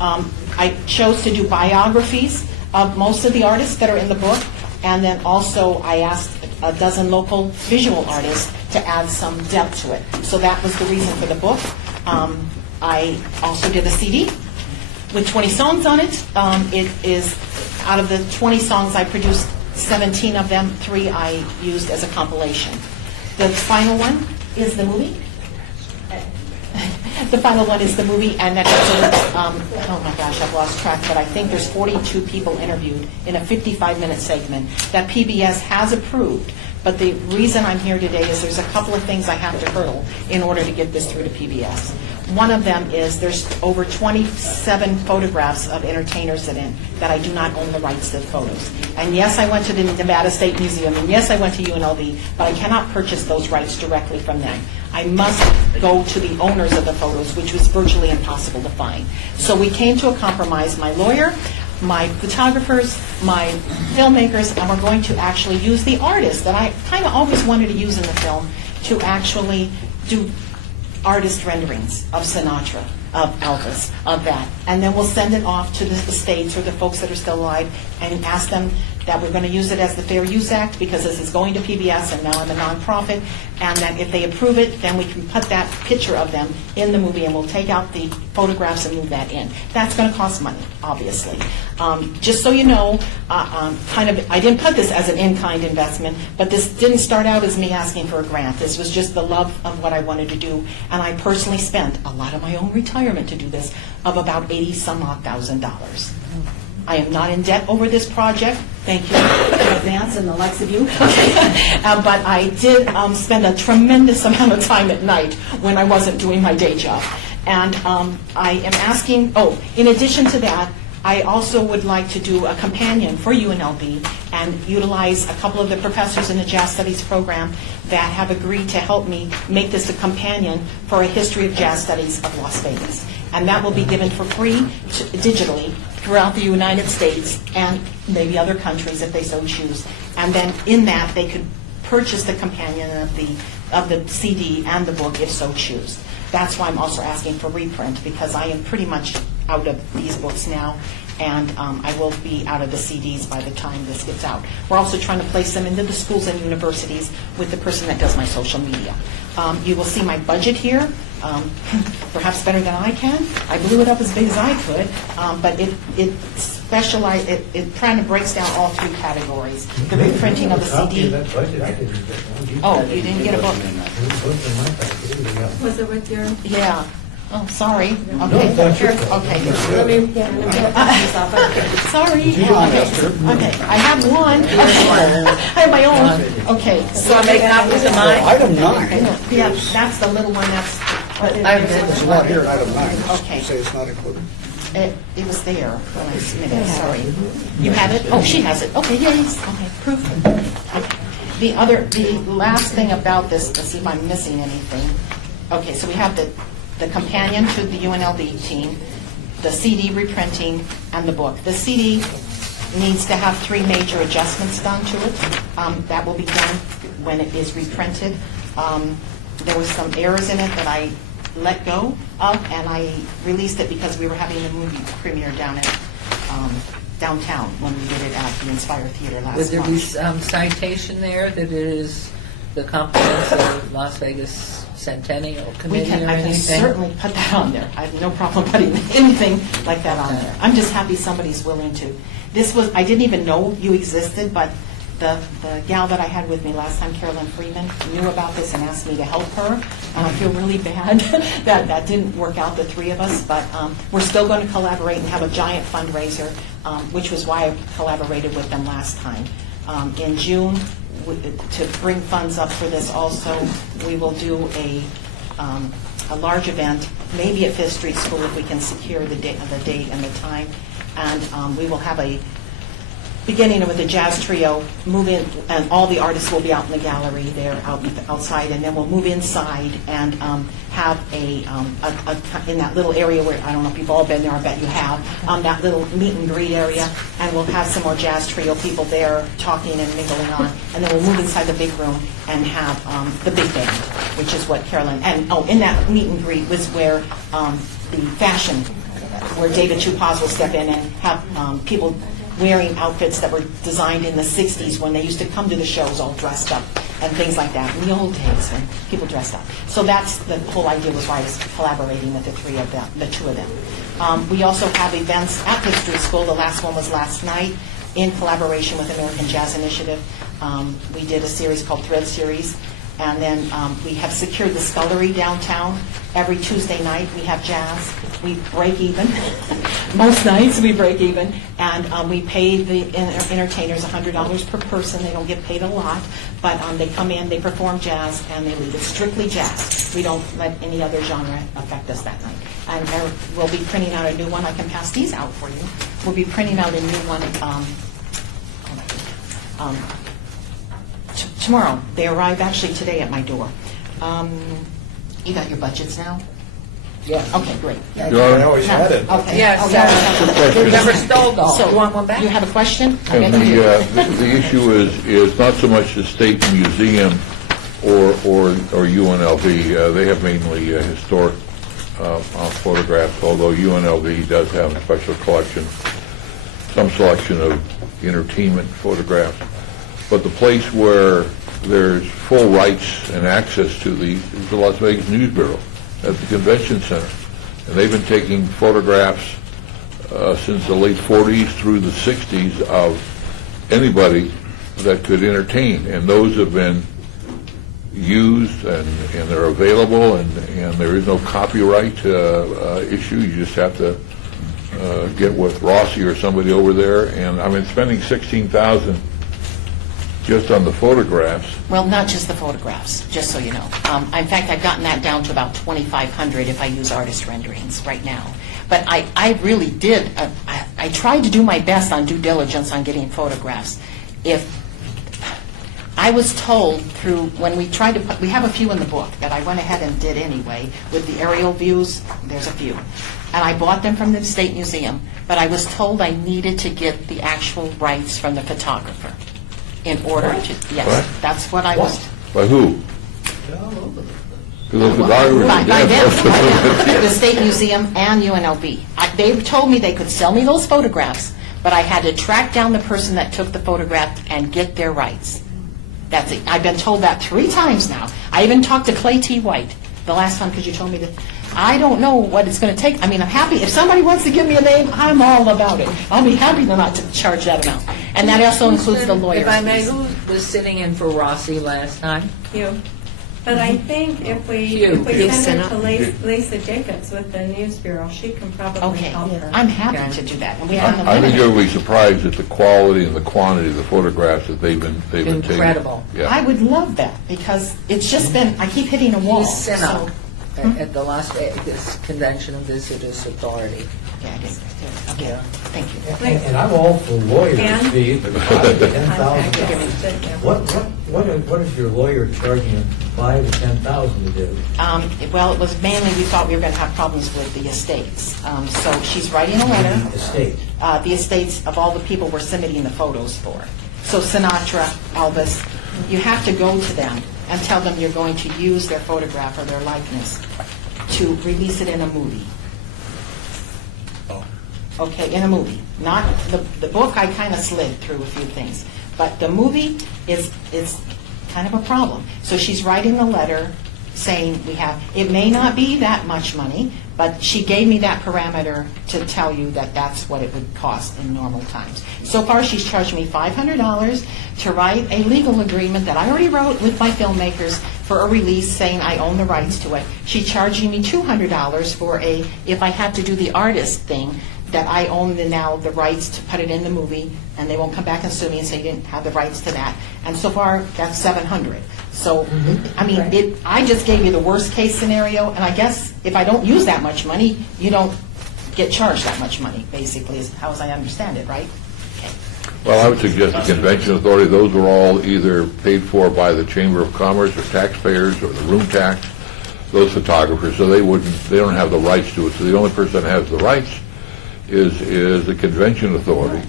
I chose to do biographies of most of the artists that are in the book, and then also I asked a dozen local visual artists to add some depth to it. So that was the reason for the book. I also did a CD with 20 songs on it. It is, out of the 20 songs I produced, 17 of them, 3 I used as a compilation. The final one is the movie. The final one is the movie, and that oh my gosh, I've lost track, but I think there's 42 people interviewed in a 55-minute segment that PBS has approved. But the reason I'm here today is there's a couple of things I have to hurdle in order to get this through to PBS. One of them is there's over 27 photographs of entertainers that I do not own the rights to the photos. And yes, I went to the Nevada State Museum, and yes, I went to UNLV, but I cannot purchase those rights directly from them. I must go to the owners of the photos, which was virtually impossible to find. So we came to a compromise, my lawyer, my photographers, my filmmakers, and we're going to actually use the artists that I kind of always wanted to use in the film to actually do artist renderings of Sinatra, of Elvis, of that. And then we'll send it off to the States or the folks that are still alive and ask them that we're going to use it as the Fair Use Act because this is going to PBS and now I'm a nonprofit, and that if they approve it, then we can put that picture of them in the movie and we'll take out the photographs and move that in. That's going to cost money, obviously. Just so you know, I didn't put this as an in-kind investment, but this didn't start out as me asking for a grant. This was just the love of what I wanted to do, and I personally spent a lot of my own retirement to do this, of about $80,000. I am not in debt over this project. Thank you in advance and the likes of you. But I did spend a tremendous amount of time at night when I wasn't doing my day job. And I am asking, in addition to that, I also would like to do a companion for UNLV and utilize a couple of the professors in the Jazz Studies program that have agreed to help me make this a companion for a history of jazz studies of Las Vegas. And that will be given for free digitally throughout the United States and maybe other countries if they so choose. And then in that they could purchase the companion of the CD and the book if so choose. That's why I'm also asking for reprint, because I am pretty much out of these books now, and I will be out of the CDs by the time this gets out. We're also trying to place them into the schools and universities with the person that does my social media. You will see my budget here, perhaps better than I can. I blew it up as big as I could, but it kind of breaks down all three categories. The reprinting of the CD. Oh, you didn't get a book? Was it with your? Yeah. Oh, sorry. Okay. No, that's your fault. Okay. Let me get Sorry. Okay. I have one. I have my own. Okay. So I make copies of mine? Item 9. Yeah, that's the little one that's. There's a lot here at item 9. Okay. You say it's not included. It was there when I submitted, sorry. You have it? Oh, she has it. Okay, yes. Okay, proof. Okay. The last thing about this, to see if I'm missing anything. Okay, so we have the companion to the UNLV team, the CD reprinting, and the book. The CD needs to have 3 major adjustments done to it. That will be done when it is reprinted. There was some errors in it that I let go of, and I released it because we were having the movie premiere down at downtown when we did it at the Inspire Theater last Would there be month. citation there that it is the comprehensive Las Vegas Centennial Committee or I can anything? certainly put that on there. I have no problem putting anything like that on there. I'm just happy somebody's willing to. I didn't even know you existed, but the gal that I had with me last time, Carolyn Freeman, knew about this and asked me to help her. And I feel really bad that didn't work out, the 3 of us, but we're still going to collaborate and have a giant fundraiser, which was why I collaborated with them last time. In June, to bring funds up for this also, we will do a large event, maybe at Fifth Street School if we can secure the date and the time. And we will have a beginning with a jazz trio, move in, and all the artists will be out in the gallery there, outside, and then we'll move inside and have in that little area where, I don't know if you've all been there, I bet you have, that little meet and greet area, and we'll have some more jazz trio people there talking and mingling on, and then we'll move inside the big room and have the big band, which is what Carolyn, and in that meet and greet was where the fashion, where David Chupaz will step in and have people wearing outfits that were designed in the 60s when they used to come to the shows all dressed up and things like that, in the old days when people dressed up. So that's the whole idea, was why I was collaborating with the 2 of them. We also have events at Fifth Street School. The last one was last night in collaboration with American Jazz Initiative. We did a series called Thread Series. And then we have secured the Scullery downtown. Every Tuesday night we have jazz. We break even. Most nights we break even. And we pay the entertainers $100 per person. They don't get paid a lot. But they come in, they perform jazz, and they leave. It's strictly jazz. We don't let any other genre affect us that night. And we'll be printing out a new one. I can pass these out for you. We'll be printing out a new one tomorrow. They arrive actually today at my door. You got your budgets now? Yeah. Okay, great. I always had it. Okay. Yes, Oh, yeah. you never stole those. So, You want one back? You have a question? And the issue is not so much the State Museum or UNLV. They have mainly historic photographs, although UNLV does have a special collection, some selection of entertainment photographs. But the place where there's full rights and access to these is the Las Vegas News Bureau at the Convention Center. And they've been taking photographs since the late 40s through the 60s of anybody that could entertain. And those have been used and they're available and there is no copyright issue. You just have to get with Rossi or somebody over there. And I've been spending $16,000 just on the photographs. Well, not just the photographs, just so you know. In fact, I've gotten that down to about $2,500 if I use artist renderings right now. But I really did, I tried to do my best on due diligence on getting photographs. If I was told through, when we tried to put, we have a few in the book that I went ahead and did anyway, with the aerial views, there's a few. And I bought them from the State Museum, but I was told I needed to get the actual rights from the photographer. in order to, yes, What? that's what I was. By who? Those photographers By are dead. them, the State Museum and UNLV. They told me they could sell me those photographs, but I had to track down the person that took the photograph and get their rights. That's it. I've been told that 3 times now. I even talked to Clay T. White the last time because you told me that. I don't know what it's going to take. I mean, I'm happy. If somebody wants to give me a name, I'm all about it. I'll be happy to not to charge that amount. And that also includes the lawyers. If I may, fees. who was sitting in for Rossi last time? You. But I think if we Hugh. send it to Lisa Jacobs with the News Bureau, she can probably Okay, help her. I'm happy to do that. And we have I think you'll be surprised at the quality and the quantity of the photographs that they've been taking. Incredible. Yeah. I would love that because it's just been, I keep hitting a wall. He's sent So- up at the Las Vegas Convention of Visitors Authority. Yeah, I guess. Okay, thank you. And I'm all for lawyers' And- fees, but $10,000. Contact What is your lawyer charging $5,000 to $10,000 to do? Well, it was mainly, we thought we were going to have problems with the estates. So she's writing a letter. Estate. The estates of all the people we're submitting the photos for. So Sinatra, Elvis, you have to go to them and tell them you're going to use their photograph or their likeness to release it in a movie. Okay, in a movie. Not, the book I kind of slid through a few things. But the movie is kind of a problem. So she's writing a letter saying we have, it may not be that much money, but she gave me that parameter to tell you that that's what it would cost in normal times. So far, she's charged me $500 to write a legal agreement that I already wrote with my filmmakers for a release saying I own the rights to it. She's charging me $200 for if I have to do the artist thing, that I own now the rights to put it in the movie, and they won't come back and sue me and say you didn't have the rights to that. And so far, that's $700. So, I mean, I just gave you the worst case scenario, and I guess if I don't use that much money, you don't get charged that much money, basically, is how as I understand it, right? Well, I would suggest the Convention Authority, those are all either paid for by the Chamber of Commerce or taxpayers or the room tax, those photographers, so they don't have the rights to it. So the only person that has the rights is the Convention Authority.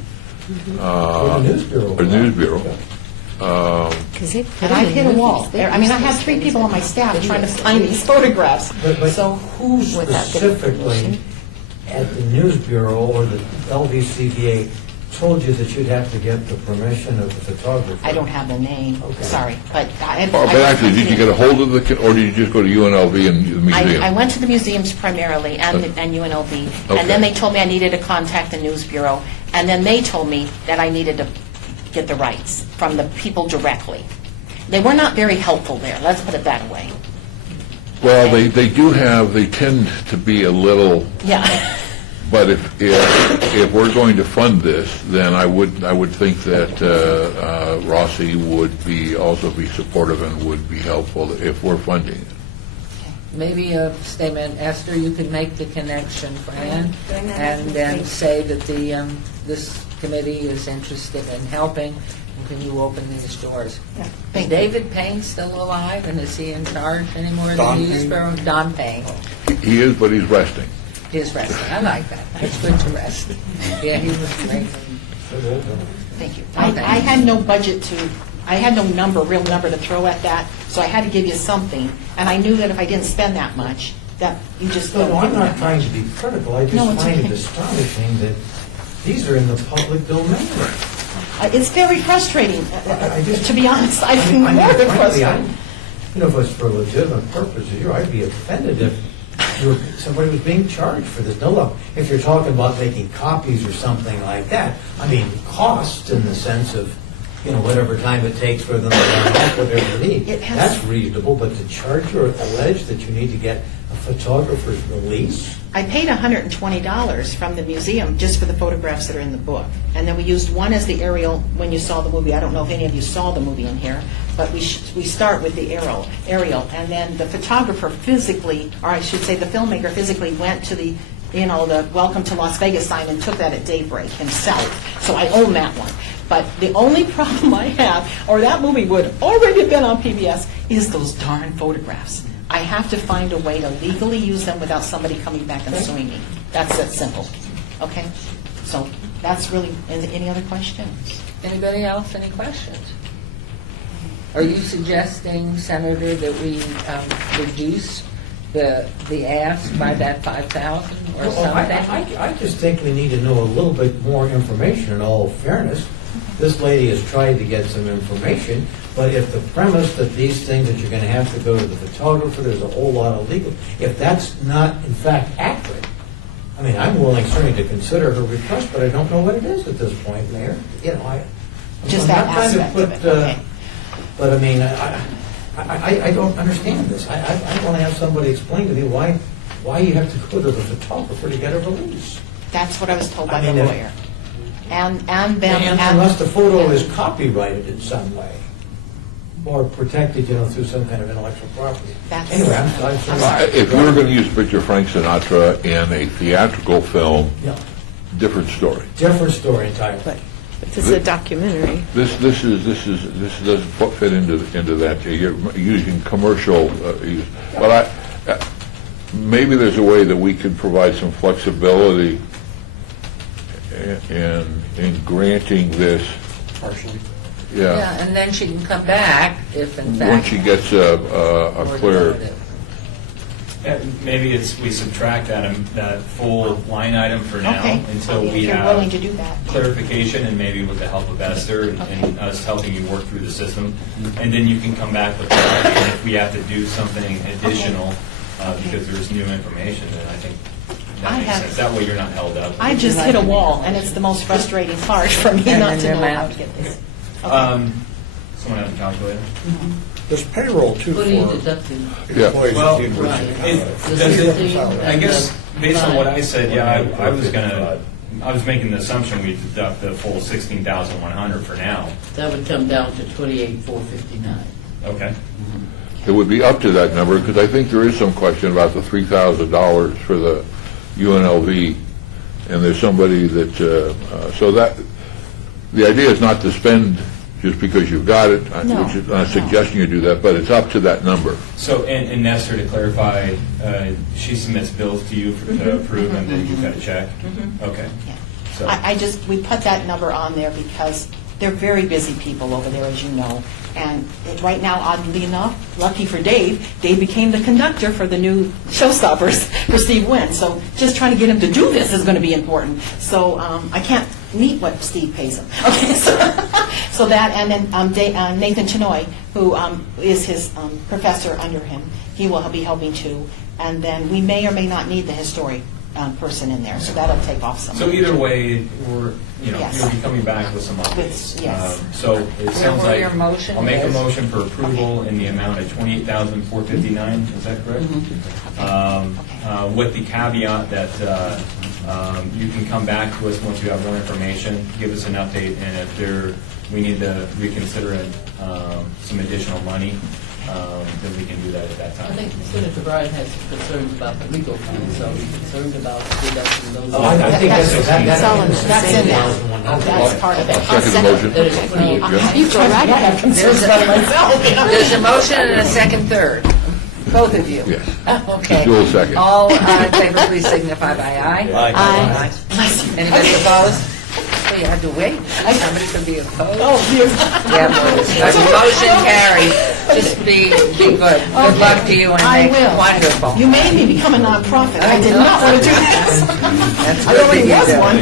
Or the News Bureau. Or the News Bureau. And I've hit a wall. I mean, I had 3 people on my staff trying to find these photographs. But So who specifically at the News Bureau or the LVCVA told you that you'd have to get the permission of the photographer? I don't have the name, sorry, but But actually, did you get a hold of or did you just go to UNLV and the museum? I went to the museums primarily and UNLV, Okay. and then they told me I needed to contact the News Bureau, and then they told me that I needed to get the rights from the people directly. They were not very helpful there, let's put it that way. Well, they tend to be a little, Yeah. but if we're going to fund this, then I would think that Rossi would also be supportive and would be helpful if we're funding it. Maybe a statement, Esther, you could make the connection, Fran, and then say that this committee is interested in helping, and can you open these doors? Yeah. Is David Payne still alive, and is he in charge anymore of the Don News Payne? Bureau? Don Payne. He is, but he's resting. He is resting. I like that. It's good to rest. Yeah, he was great. Thank you. I had no budget I had no real number to throw at that, so I had to give you something, and I knew that if I didn't spend that much, that you just No, don't I'm give me not that trying much. to be critical. I No, just it's find it okay. astonishing that these are in the public domain. It's very frustrating, I just- to be honest. I'm I mean, more than frankly, frustrated. if it's for legitimate purposes here, I'd be offended if somebody was being charged for this. No, look, if you're talking about making copies or something like that, I mean, cost in the sense of, whatever time it takes for them to run off whatever you need, that's reasonable, but to charge or allege that you need to get a photographer's release? I paid $120 from the museum just for the photographs that are in the book. And then we used one as the aerial when you saw the movie. I don't know if any of you saw the movie in here, but we start with the aerial. And then the photographer physically, or I should say the filmmaker physically went to the Welcome to Las Vegas sign and took that at daybreak himself. So I own that one. But the only problem I have, or that movie would already have been on PBS, is those darn photographs. I have to find a way to legally use them without somebody coming back and suing me. That's that simple. Okay? So that's really, any other questions? Anybody else, any questions? Are you suggesting, Senator, that we reduce the ask by that 5,000 or Well, something? I just think we need to know a little bit more information, in all fairness. This lady has tried to get some information, but if the premise that these things that you're going to have to go to the photographer, there's a whole lot of legal, if that's not in fact accurate, I mean, I'm willing certainly to consider her request, but I don't know what it is at this point, Mayor. You know, Just I'm that not trying to aspect of put, it, okay. But I mean, I don't understand this. I want to have somebody explain to me why you have to go to the photographer to get a release. That's what I was told by I the mean, lawyer. And them. Unless the photo is copyrighted in some way, or protected, through some kind of intellectual property. Anyway, I'm sorry. If you were going to use a picture of Frank Sinatra in a theatrical film, Yeah. different story. Different story entirely. But this is a documentary. This doesn't fit into that. You're using commercial use. But maybe there's a way that we could provide some flexibility in granting this. Partially. Yeah. And then she can come back if in fact. Once she gets a clear. Maybe we subtract that full line item for now Okay. until If we you're have willing to do that. clarification, and maybe with the help of Esther and us helping you work through the system. And then you can come back with that. And if we have to do something additional because there's new information, then I think that makes sense. That way you're not held up. I just hit a wall, and it's the most frustrating part for me not to know how to get this. Someone has a calculator? There's payroll too What are you for deducting? employees. Well, who work in I guess based on what I said, I was making the assumption we deduct the full 16,100 for now. That would come down to 28,459. Okay. It would be up to that number, because I think there is some question about the $3,000 for the UNLV, and there's somebody that, so that, the idea is not to spend just because you've got it, which is not suggesting you do that, but it's up to that number. So, and Nestor, to clarify, she submits bills to you to approve, and then you cut a check? Okay. So, We put that number on there because they're very busy people over there, as you know. And right now, oddly enough, lucky for Dave became the conductor for the new Showstoppers for Steve Wynn. So just trying to get him to do this is going to be important. So I can't meet what Steve pays him. Okay, so that, and then Nathan Chenoy, who is his professor under him, he will be helping too. And then we may or may not need the historic person in there, so that'll take off some. so either way, Yes. you'll be coming back with some updates. Yes. So it sounds like your motion I'll make a is? motion for approval in the amount of $28,459. Is that correct? With the caveat that you can come back to us once you have more information, give us an update, and if we need to reconsider some additional money, then we can do that at that I time. think Senator Bryan has some concerns about the legal fees. Are we concerned about deducting those? I think that's in there. That's part of it. Second motion. You go right ahead. Concerns about myself. There's a motion and a second third. Both of you. Yes. Okay. Joel second. All in favor, please signify by aye. Aye. Anybody opposed? So you had to wait. Somebody could be opposed. Oh, dear. Yeah, motion carries. Just be good. Good luck to you and I make it will. wonderful. You made me become a nonprofit. I did not want to do this. That's I good only that you was did. one.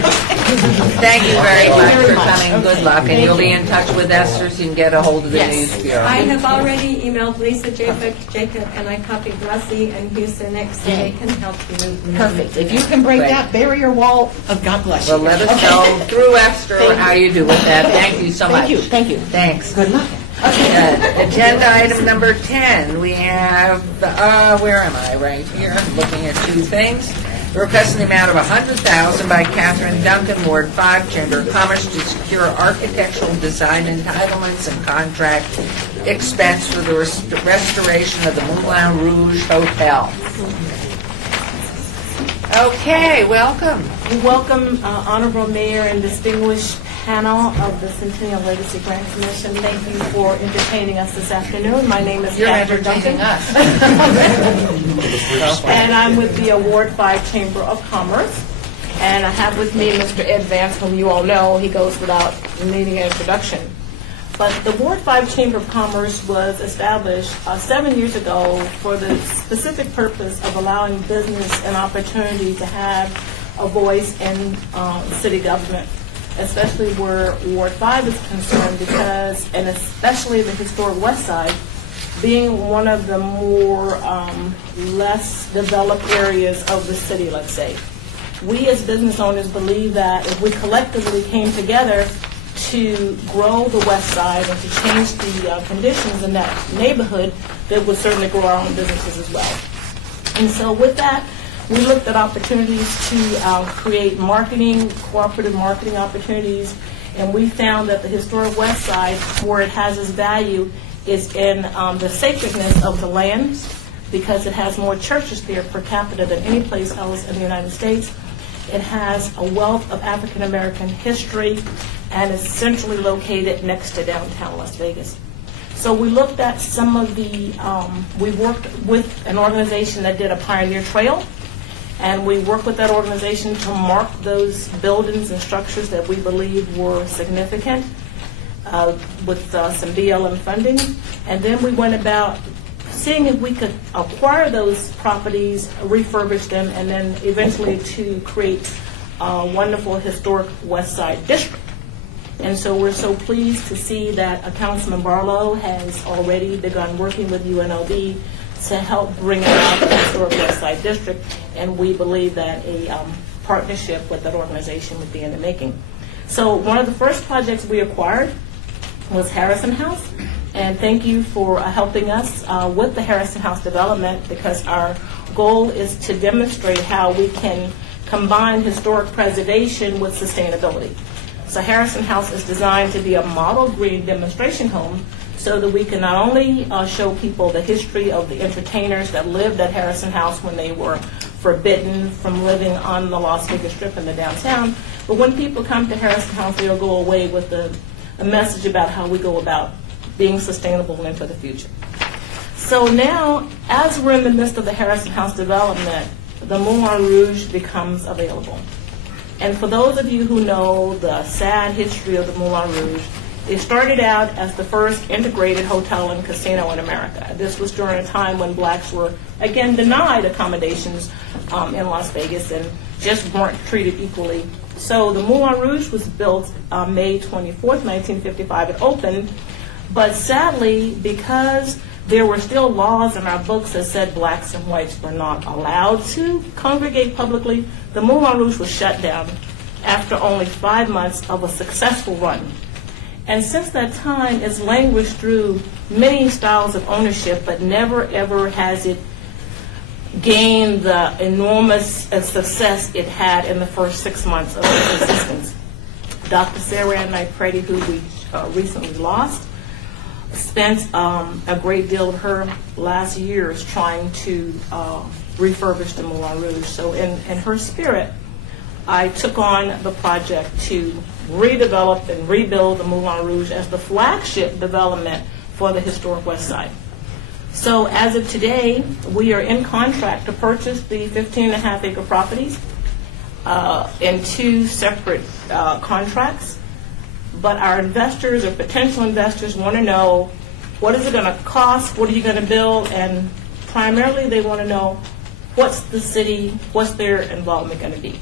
Thank you very Thank you much very for much. coming. Good Okay. luck, and Thank you'll be you. in touch with Esther so you can get a hold of the Yes. News Bureau. I have already emailed Lisa Jacob, and I copied Rusty and Houston next, so they can help you move the money. Perfect. If you can break Great. that barrier wall, God bless you. Well, let us Okay. know through Esther Thank how you. you do with that. Thank you so much. Thank you. Thank you. Thanks. Good luck. Agenda item number 10, we have, where am I? Right here, I'm looking at two things. Requesting the amount of $100,000 by Catherine Duncan, Ward 5, Chamber of Commerce, to secure architectural design entitlements and contract expense for the restoration of the Moulin Rouge Hotel. Okay, welcome. Welcome, Honorable Mayor and distinguished panel of the Centennial Legacy Grant Commission. Thank you for entertaining us this afternoon. My name is You're Catherine entertaining Duncan. us. And I'm with the Award 5 Chamber of Commerce. And I have with me Mr. Ed Vance, whom you all know. He goes without needing an introduction. But the Ward 5 Chamber of Commerce was established 7 years ago for the specific purpose of allowing business an opportunity to have a voice in city government, especially where Ward 5 is concerned, because, and especially the historic West Side, being one of the more less developed areas of the city, let's say. We as business owners believe that if we collectively came together to grow the West Side and to change the conditions in that neighborhood, that would certainly grow our own businesses as well. And so with that, we looked at opportunities to create marketing, cooperative marketing opportunities, and we found that the historic West Side, where it has its value, is in the sacredness of the land, because it has more churches there per capita than any place else in the United States. It has a wealth of African American history and is centrally located next to downtown Las Vegas. So we looked at some of the, we worked with an organization that did a pioneer trail, and we worked with that organization to mark those buildings and structures that we believe were significant with some BLM funding. And then we went about seeing if we could acquire those properties, refurbish them, and then eventually to create a wonderful historic West Side district. And so we're so pleased to see that Councilman Barlow has already begun working with UNLV to help bring about the historic West Side district, and we believe that a partnership with that organization would be in the making. So one of the first projects we acquired was Harrison House. And thank you for helping us with the Harrison House development, because our goal is to demonstrate how we can combine historic preservation with sustainability. So Harrison House is designed to be a model green demonstration home so that we can not only show people the history of the entertainers that lived at Harrison House when they were forbidden from living on the Las Vegas Strip in the downtown, but when people come to Harrison House, they'll go away with a message about how we go about being sustainable and into the future. So now, as we're in the midst of the Harrison House development, the Moulin Rouge becomes available. And for those of you who know the sad history of the Moulin Rouge, it started out as the first integrated hotel and casino in America. This was during a time when blacks were, again, denied accommodations in Las Vegas and just weren't treated equally. So the Moulin Rouge was built May 24th, 1955. It opened, but sadly, because there were still laws in our books that said blacks and whites were not allowed to congregate publicly, the Moulin Rouge was shut down after only 5 months of a successful run. And since that time, it's languished through many styles of ownership, but never ever has it gained the enormous success it had in the first 6 months of its existence. Dr. Sarah Knight Preddy, who we recently lost, spent a great deal of her last years trying to refurbish the Moulin Rouge. So in her spirit, I took on the project to redevelop and rebuild the Moulin Rouge as the flagship development for the historic West Side. So as of today, we are in contract to purchase the 15.5-acre properties in 2 separate contracts. But our investors or potential investors want to know, what is it going to cost, what are you going to build, and primarily they want to know what's their involvement going to be.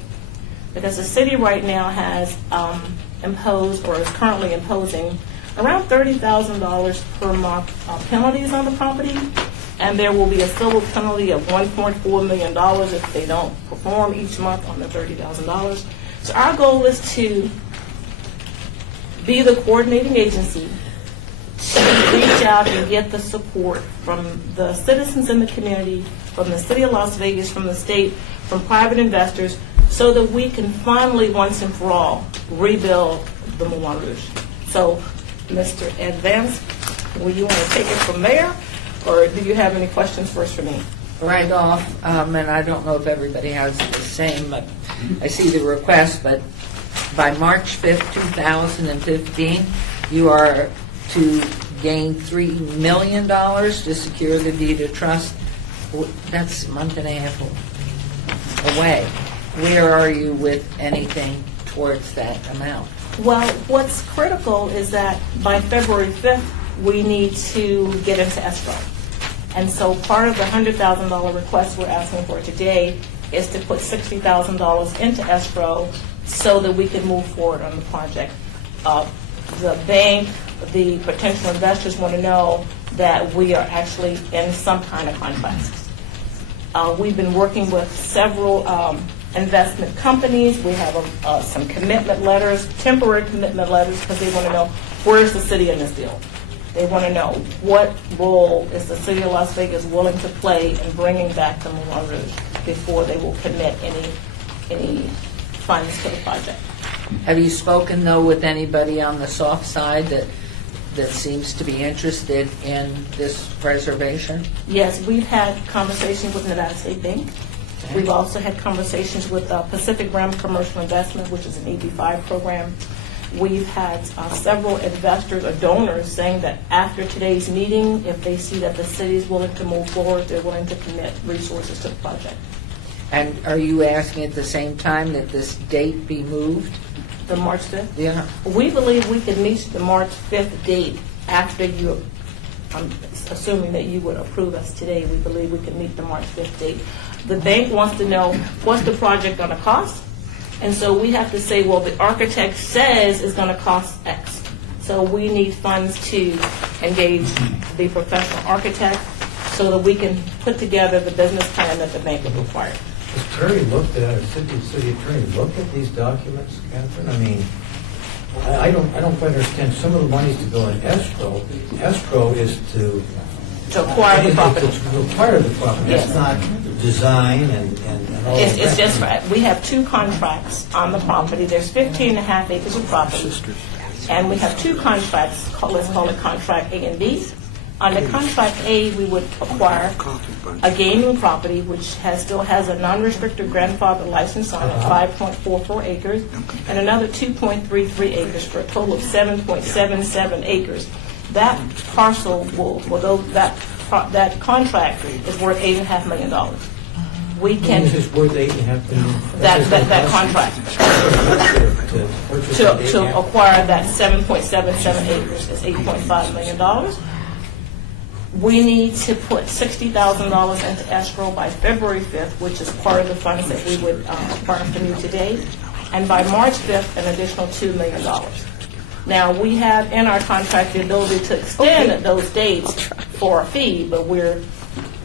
Because the city right now has imposed, or is currently imposing, around $30,000 per month penalties on the property, and there will be a civil penalty of $1.4 million if they don't perform each month on the $30,000. So our goal is to be the coordinating agency to reach out and get the support from the citizens in the community, from the city of Las Vegas, from the state, from private investors, so that we can finally, once and for all, rebuild the Moulin Rouge. So, Mr. Ed Vance, will you want to take it from there, or do you have any questions first for me? Right off, and I don't know if everybody has the same, but I see the request, but by March 5th, 2015, you are to gain $3 million to secure the deed of trust. That's a month and a half away. where are you with anything towards that amount? Well, what's critical is that by February 5th, we need to get into escrow. And so part of the $100,000 request we're asking for today is to put $60,000 into escrow so that we can move forward on the project. The bank, the potential investors want to know that we are actually in some kind of contracts. We've been working with several investment companies. We have some commitment letters, temporary commitment letters, because they want to know where's the city in this deal. They want to know what role is the city of Las Vegas willing to play in bringing back the Moulin Rouge before they will commit any funds to the project. Have you spoken, though, with anybody on the soft side that seems to be interested in this preservation? Yes, we've had conversations with Nevada State Bank. We've also had conversations with Pacific Rim Commercial Investment, which is an EB-5 program. We've had several investors or donors saying that after today's meeting, if they see that the city is willing to move forward, they're willing to commit resources to the project. And are you asking at the same time that this date be moved? The March 5th? Yeah. We believe we can meet the March 5th date after you, I'm assuming that you would approve us today, we believe we can meet the March 5th date. The bank wants to know, what's the project going to cost? And so we have to say, well, the architect says it's going to cost X. So we need funds to engage the professional architect so that we can put together the business plan that the bank would require. Has Terry looked at, or city attorney looked at these documents, Catherine? I mean, I don't quite understand. Some of the money's to go in escrow. Escrow is to acquire the property. To acquire the property. Yes. That's not design and all It's that. just right. We have two contracts on the property. There's 15 and a half acres of property. And we have two contracts, let's call it contract A and B. On the contract A, we would acquire a gaming property, which still has a non-restricted grandfather license on it, 5.44 acres, and another 2.33 acres for a total of 7.77 acres. That parcel that contract is worth $8.5 million. We can This is worth $8.5 million. that contract to acquire that 7.77 acres is $8.5 million. We need to put $60,000 into escrow by February 5th, which is part of the funds that we would acquire from you today, and by March 5th, an additional $2 million. Now, we have in our contract the ability to extend those dates for a fee, but we're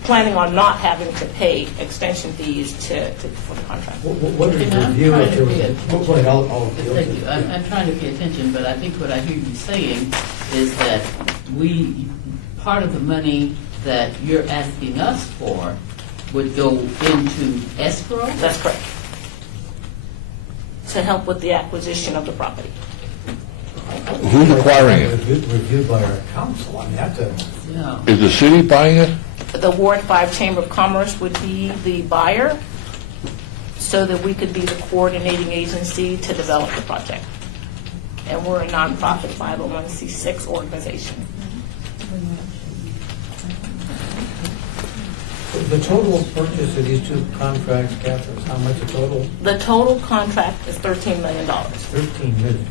planning on not having to pay extension fees for the contract. What is your view of Thank you. I'm trying to pay attention, but I think what I hear you saying is that part of the money that you're asking us for would go into escrow? That's correct. To help with the acquisition of the property. Who's acquiring it? Reviewed by our council. I mean, that's Is the city buying it? The Ward 5 Chamber of Commerce would be the buyer so that we could be the coordinating agency to develop the project. And we're a nonprofit 501c6 organization. The total purchase of these two contracts, Catherine, is how much the total? The total contract is $13 million. $13 million.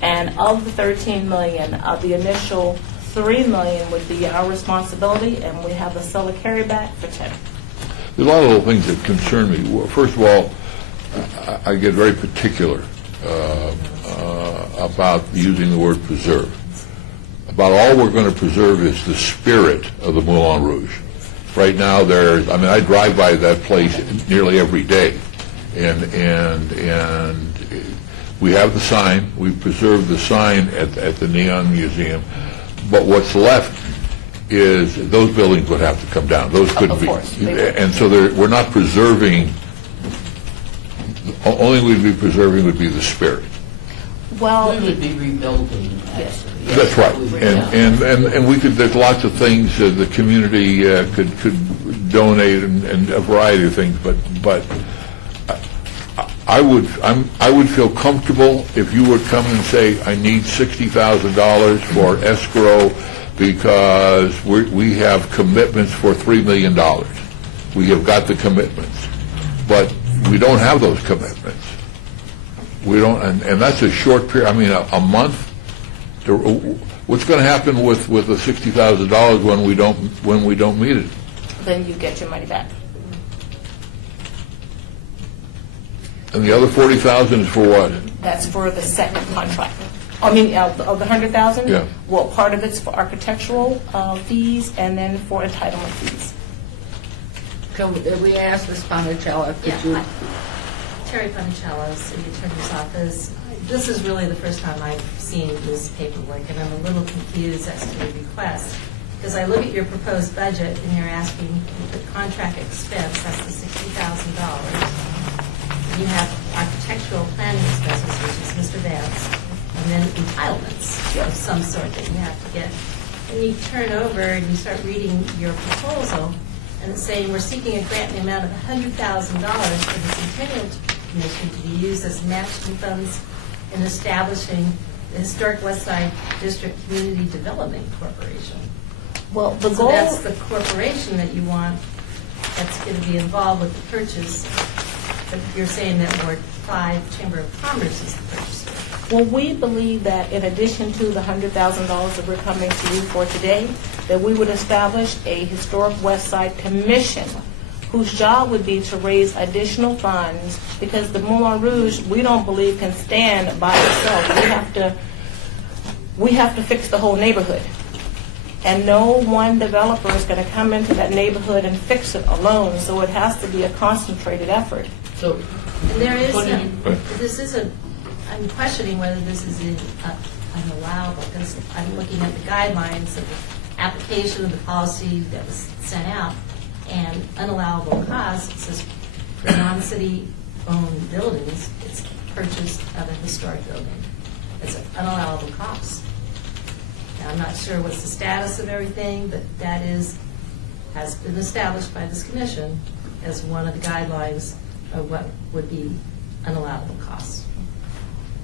And of the $13 million, the initial $3 million would be our responsibility, and we have a seller carryback for 10. There's a lot of little things that concern me. Well, first of all, I get very particular about using the word preserve. About all we're going to preserve is the spirit of the Moulin Rouge. Right now, I drive by that place nearly every day, and we have the sign. We preserve the sign at the Neon Museum, but what's left is those buildings would have to come down. Those couldn't be, and so we're not preserving. Only we'd be preserving would be the spirit. Well, we would be rebuilding. Yes. That's right, and we could. There's lots of things the community could donate and a variety of things, but I would feel comfortable if you would come and say I need $60,000 for escrow because we have commitments for $3 million. We have got the commitments, but we don't have those commitments. We don't, and that's a short period, I mean, a month. What's going to happen with the $60,000 when we don't meet it? Then you get your money back. And the other 40,000 is for what? That's for the second contract. I mean, of the 100,000? Yeah. Well, part of it's for architectural fees and then for entitlement fees. Can we ask Ms. Ponticello, could you? Terry Ponticello, City Attorney's Office. This is really the first time I've seen this paperwork, and I'm a little confused as to the request, because I look at your proposed budget, and you're asking the contract expense, that's the $60,000. You have architectural planning expenses, which is Mr. Vance, and then entitlements of some sort that you have to get. And you turn over and you start reading your proposal, and it's saying we're seeking a grant in the amount of $100,000 for the Centennial Commission to be used as matching funds in establishing the Historic West Side District Community Development Corporation. Well, the So goal... that's the corporation that you want that's going to be involved with the purchase. But you're saying that Ward 5 Chamber of Commerce is the purchaser. Well, we believe that in addition to the $100,000 that we're coming to you for today, that we would establish a Historic West Side Commission whose job would be to raise additional funds, because the Moulin Rouge, we don't believe, can stand by itself. We have to fix the whole neighborhood. And no one developer is going to come into that neighborhood and fix it alone, so it has to be a concentrated effort. So, And there is I'm questioning whether this is unallowable, because I'm looking at the guidelines of the application of the policy that was sent out, and unallowable costs, it says for non-city owned buildings, it's purchase of a historic building. It's an unallowable cost. Now, I'm not sure what's the status of everything, but that has been established by this commission as one of the guidelines of what would be unallowable costs.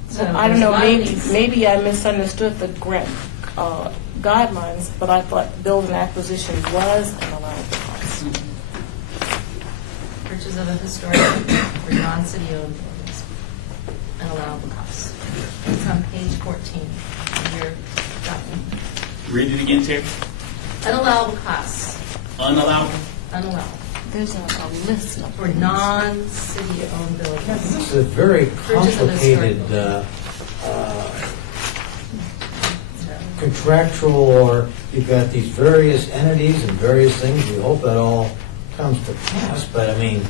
So I don't know, there's a lot of things. maybe I misunderstood the grant guidelines, but I thought building acquisition was an allowable cost. Purchase of a historic for non-city owned buildings, unallowable costs. It's on page 14 of your document. Read it again, Terry. Unallowable costs, Unallowable? unallowable, There's a list of for non-city owned buildings. This is a very Purchase of a historic complicated contractual, or you've got these various entities and various things. We hope that all comes to pass, but I mean,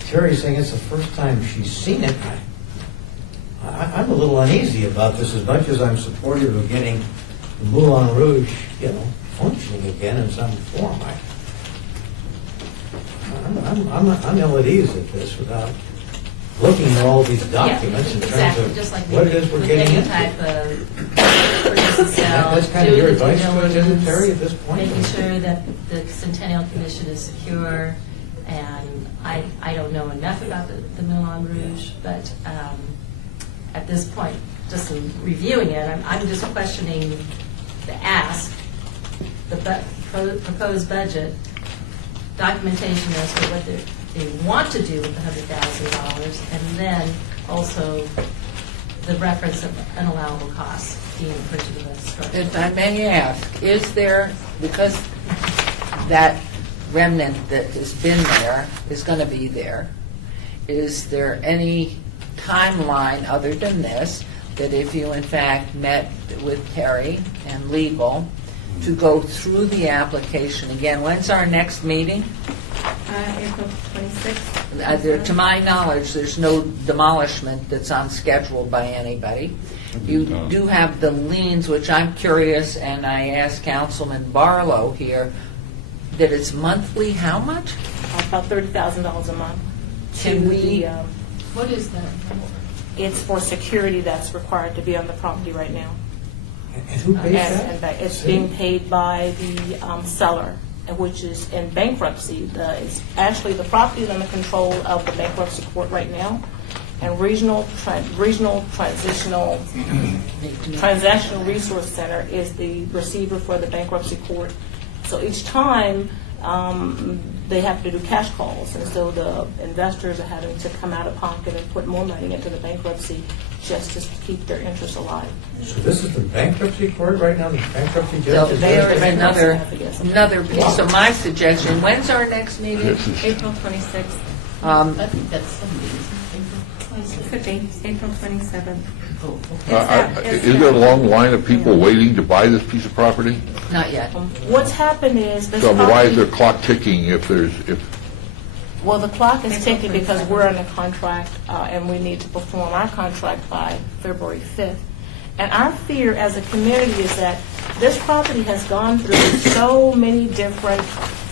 Terry's saying it's the first time she's seen it. I'm a little uneasy about this, as much as I'm supportive of getting the Moulin Rouge, functioning again in some form. I'm ill at ease at this without looking at all these documents in terms Exactly, of just like what it is we're with getting any into. type of purchase and sell. That's kind of do your the due advice to us, isn't it, diligence, Terry, at this point? Making sure that the Centennial Commission is secure, and I don't know enough about the Moulin Rouge, but at this point, just in reviewing it, I'm just questioning the ask, the proposed budget, documentation as to what they want to do with the $100,000, and then also the reference of unallowable costs being purchased of a structure. If I may ask, is there, because that remnant that has been there is going to be there, is there any timeline other than this, that if you in fact met with Terry and legal to go through the application again? When's our next meeting? April 26th. To my knowledge, there's no demolishment that's on schedule by anybody. You do have the liens, which I'm curious, and I asked Councilman Barlow here, that it's monthly, how much? About $30,000 a month. Can to we- the, what is that? It's for security that's required to be on the property right now. And who pays that? And it's being paid by the seller, which is in bankruptcy. It's actually, the property is under control of the bankruptcy court right now, and Regional Transactional Resource Center is the receiver for the bankruptcy court. So each time they have to do cash calls, and so the investors are having to come out of pocket and put more money into the bankruptcy just to keep their interest alive. So this is the bankruptcy court right now, the bankruptcy So judge? there is another piece. So my suggestion, when's our next meeting? April 26th. I think that's Sunday. Could be, April 27th. Is there a long line of people waiting to buy this piece of property? Not yet. What's happened is this So why is property- their clock ticking if Well, the clock is ticking because we're under contract, and we need to perform our contract by February 5th. And our fear as a community is that this property has gone through so many different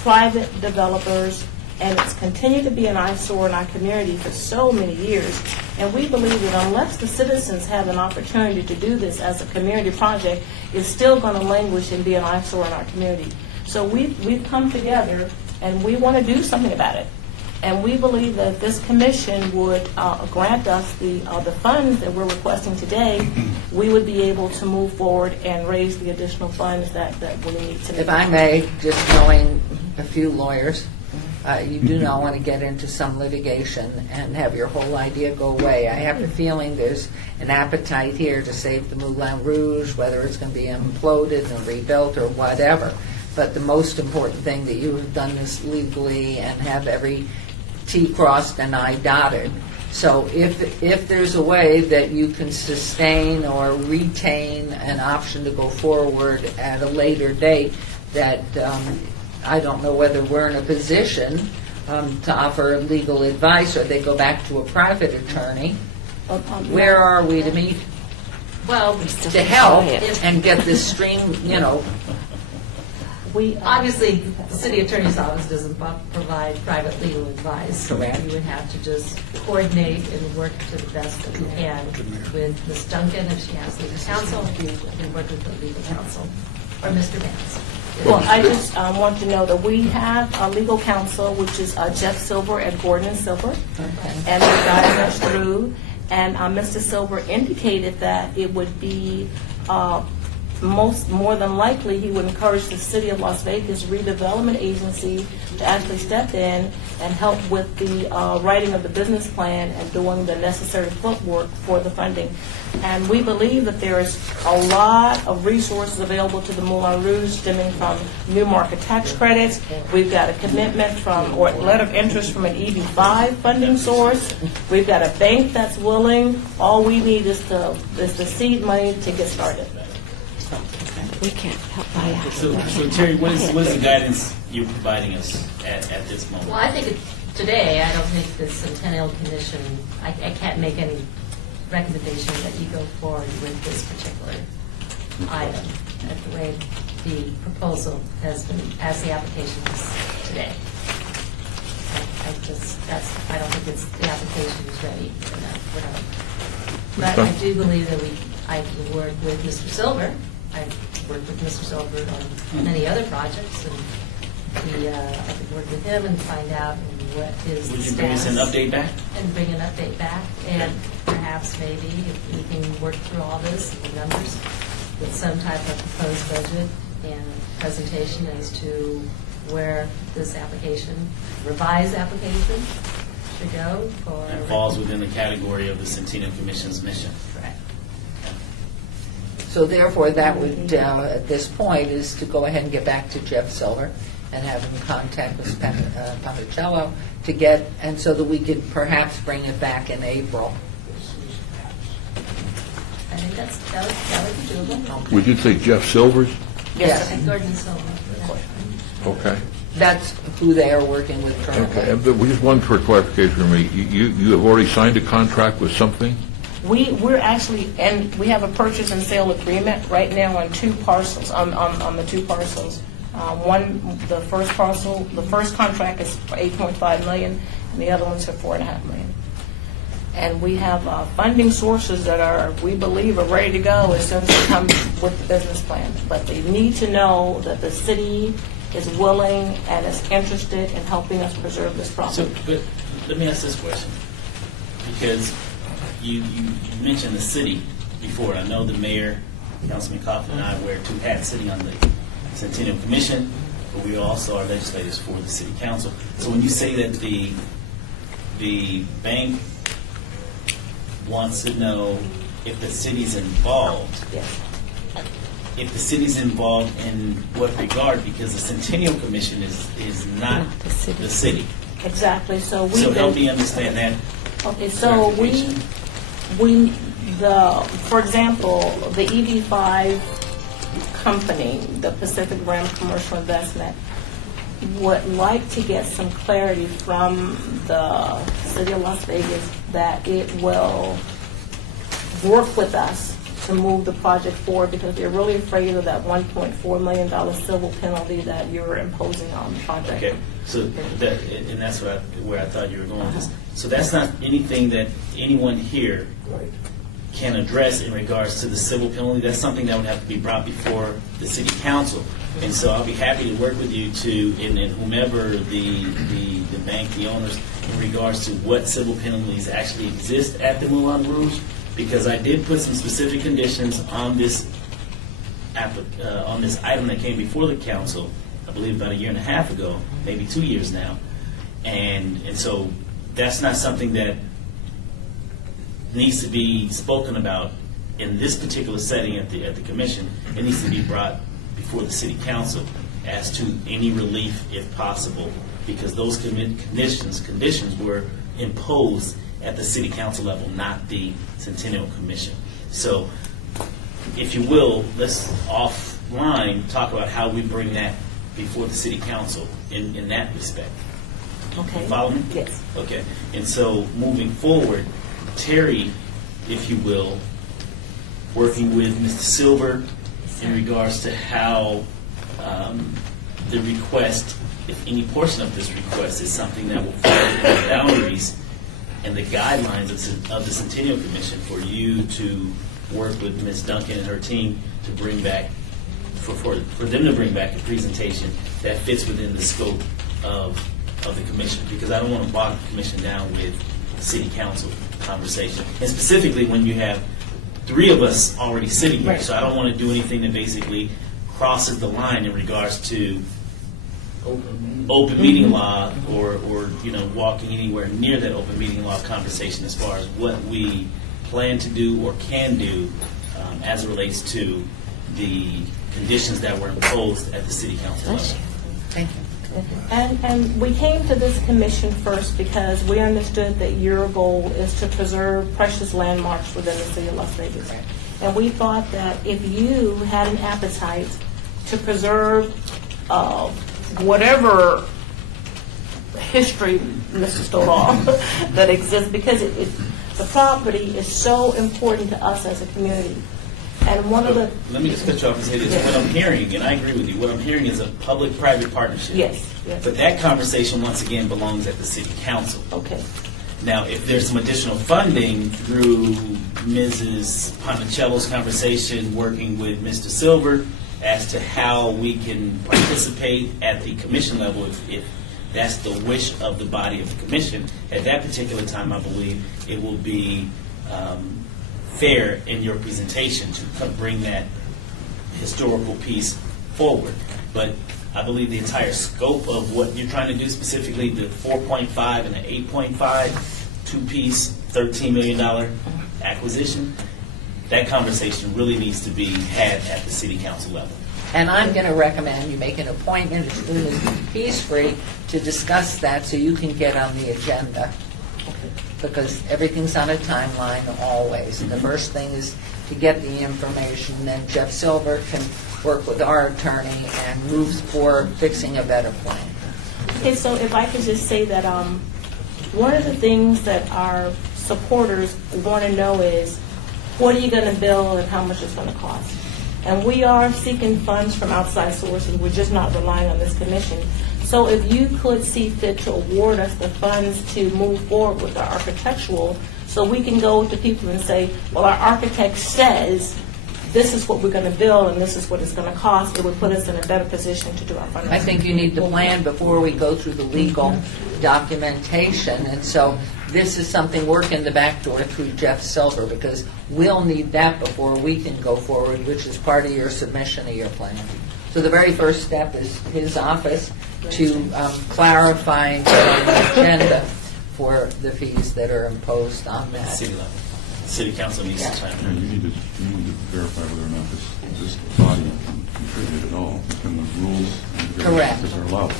private developers, and it's continued to be an eyesore in our community for so many years. And we believe that unless the citizens have an opportunity to do this as a community project, it's still going to languish and be an eyesore in our community. So we've come together, and we want to do something about it. And we believe that if this commission would grant us the funds that we're requesting today, we would be able to move forward and raise the additional funds that we need to make. If I may, just knowing a few lawyers, you do not want to get into some litigation and have your whole idea go away. I have a feeling there's an appetite here to save the Moulin Rouge, whether it's going to be imploded and rebuilt or whatever. But the most important thing that you have done this legally and have every T crossed and I dotted. So if there's a way that you can sustain or retain an option to go forward at a later date, that I don't know whether we're in a position to offer legal advice or they go back to a private attorney. Where are we to meet? Well, To help and get this stream, Obviously, the city attorney's office doesn't provide private legal advice. Correct. You would have to just coordinate and work to the best that you can with Ms. Duncan if she has legal counsel, you can work with the legal counsel, or Mr. Vance. Well, I just want to know that we have a legal counsel, which is Jeff Silver and Gordon Silver, and they're guiding us through. And Mr. Silver indicated that it would be more than likely he would encourage the City of Las Vegas Redevelopment Agency to actually step in and help with the writing of the business plan and doing the necessary footwork for the funding. And we believe that there is a lot of resources available to the Moulin Rouge stemming from new market tax credits. We've got a commitment from, or a letter of interest from an EB5 funding source. We've got a bank that's willing. All we need is the seed money to get started. We can't help by So Terry, what is the guidance you're providing us at this moment? Well, I think today, I don't think the Centennial Commission, I can't make any recommendation that you go forward with this particular item, at the way the proposal has been, as the application is today. I don't think the application is ready for that, whatever. But I do believe that I can work with Mr. Silver. I've worked with Mr. Silver on many other projects, and I could work with him and find out what is the Would you status. bring us an update back? And bring an update back, and perhaps maybe if we can work through all this, the numbers, with some type of proposed budget and presentation as to where this application, revised application, should go for. That falls within the category of the Centennial Commission's mission. Correct. So therefore, that would, at this point, is to go ahead and get back to Jeff Silver and have him contact with Patricello to get, and so that we could perhaps bring it back in April. I think that would be doable. would you say Jeff Silvers? Yes. And Gordon Silver. Okay. That's who they are working with currently. Okay. Just one for clarification for me. You have already signed a contract with something? We're actually, and we have a purchase and sale agreement right now on two parcels, on the two parcels. The first parcel, the first contract is for $8.5 million, and the other one's for $4.5 million. And we have funding sources that we believe are ready to go as soon as they come with the business plan. But they need to know that the city is willing and is interested in helping us preserve this property. But let me ask this question, because you mentioned the city before. I know the mayor, Councilman Coughlin, and I wear two hats sitting on the Centennial Commission, but we also are legislators for the city council. So when you say that the bank wants to know if the city's involved, if the city's involved in what regard, because the Centennial Commission is not the city. Exactly, so we. So help me understand that. Okay, so for example, the EV5 company, the Pacific Rim Commercial Investment, would like to get some clarity from the City of Las Vegas that it will work with us to move the project forward, because they're really afraid of that $1.4 million civil penalty that you're imposing on the project. Okay, so that, and that's where I thought you were going with this. So that's not anything that anyone here can address in regards to the civil penalty. That's something that would have to be brought before the city council. And so I'll be happy to work with you and whomever the bank, the owners, in regards to what civil penalties actually exist at the Moulin Rouge, because I did put some specific conditions on this item that came before the council, I believe about 1.5 years ago, maybe 2 years now. And so that's not something that needs to be spoken about in this particular setting at the commission. It needs to be brought before the city council as to any relief if possible, because those conditions were imposed at the city council level, not the Centennial Commission. So, if you will, let's offline talk about how we bring that before the city council in that respect. Okay. You follow me? Yes. Okay. And so, moving forward, Terry, if you will, working with Mr. Silver in regards to how the request, if any portion of this request is something that will fall within the boundaries and the guidelines of the Centennial Commission, for you to work with Ms. Duncan and her team to bring back, for them to bring back a presentation that fits within the scope of the commission, because I don't want to bog the commission down with city council conversation. And specifically when you have 3 of us already sitting here, so I don't want to do anything that basically crosses the line in regards to open meeting law or walking anywhere near that open meeting law conversation as far as what we plan to do or can do as it relates to the conditions that were imposed at the city council level. Thank you. And we came to this commission first because we understood that your goal is to preserve precious landmarks within the city of Las Vegas. And we thought that if you had an appetite to preserve whatever history, Mr. Stovall, that exists, because the property is so important to us as a community. And one of the... Let me just cut you off and say this. Yes. What I'm hearing, and I agree with you, what I'm hearing is a public-private partnership. Yes, yes. But that conversation, once again, belongs at the city council. Okay. Now, if there's some additional funding through Mrs. Ponticello's conversation, working with Mr. Silver, as to how we can participate at the commission level, if that's the wish of the body of the commission, at that particular time, I believe it will be fair in your presentation to bring that historical piece forward. But I believe the entire scope of what you're trying to do, specifically the 4.5 and the 8.5 two-piece $13 million acquisition, that conversation really needs to be had at the city council level. And I'm going to recommend you make an appointment as soon as he's free to discuss that so you can get on the agenda. Because everything's on a timeline always. And the first thing is to get the information, then Jeff Silver can work with our attorney and move for fixing a better plan. Okay, so if I could just say that one of the things that our supporters want to know is, what are you going to build and how much it's going to cost? And we are seeking funds from outside sources. We're just not relying on this commission. So if you could see fit to award us the funds to move forward with our architectural, so we can go to people and say, well, our architect says this is what we're going to build and this is what it's going to cost, it would put us in a better position to do our fundraising. I think you need the plan before we go through the legal documentation. And so this is something work in the back door through Jeff Silver, because we'll need that before we can go forward, which is part of your submission of your plan. So the very first step is his office to clarify the agenda for the fees that are imposed on that. City level. City council needs to time. Yeah, you need to verify whether or not this body can contribute at all within the rules and Correct. I regulations that are allowed.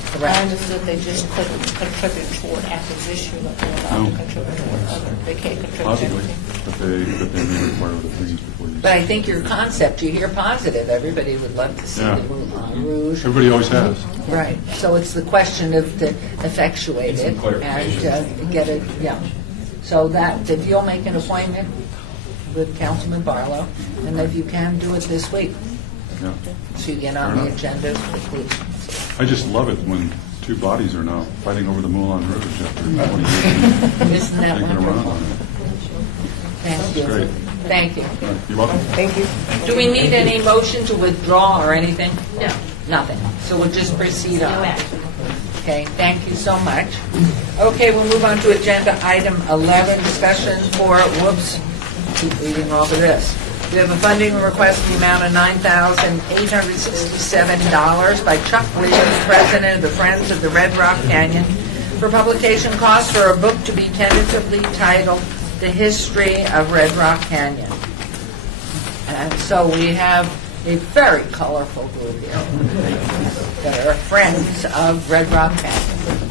understood they just couldn't contribute toward acquisition, but they're allowed to contribute toward other. They can't contribute Possibly, anything. but they may require the fees before you. But I think your concept, you hear positive. Everybody would love to see Yeah. the Moulin Rouge. Everybody always has. Right. So it's the question of to effectuate Some it clarification. and get it, yeah. So that, if you'll make an appointment with Councilman Barlow, and if you can, do it this week, Yeah. so you get on Fair the enough. agenda quickly. I just love it when two bodies are now fighting over the Moulin Rouge after 20 years. Isn't that Taking around wonderful? on it. Thank you. Great. Thank you. All right, you're welcome. Thank you. Do we need any motion to withdraw or anything? No. Nothing. So we'll just proceed on. Okay, thank you so much. Okay, we'll move on to agenda item 11, discussion for, whoops, keep reading all of this. We have a funding request in the amount of $9,867 by Chuck Williams, President of the Friends of the Red Rock Canyon, for publication costs for a book to be tentatively titled The History of Red Rock Canyon. And so we have a very colorful group here that are friends of Red Rock Canyon.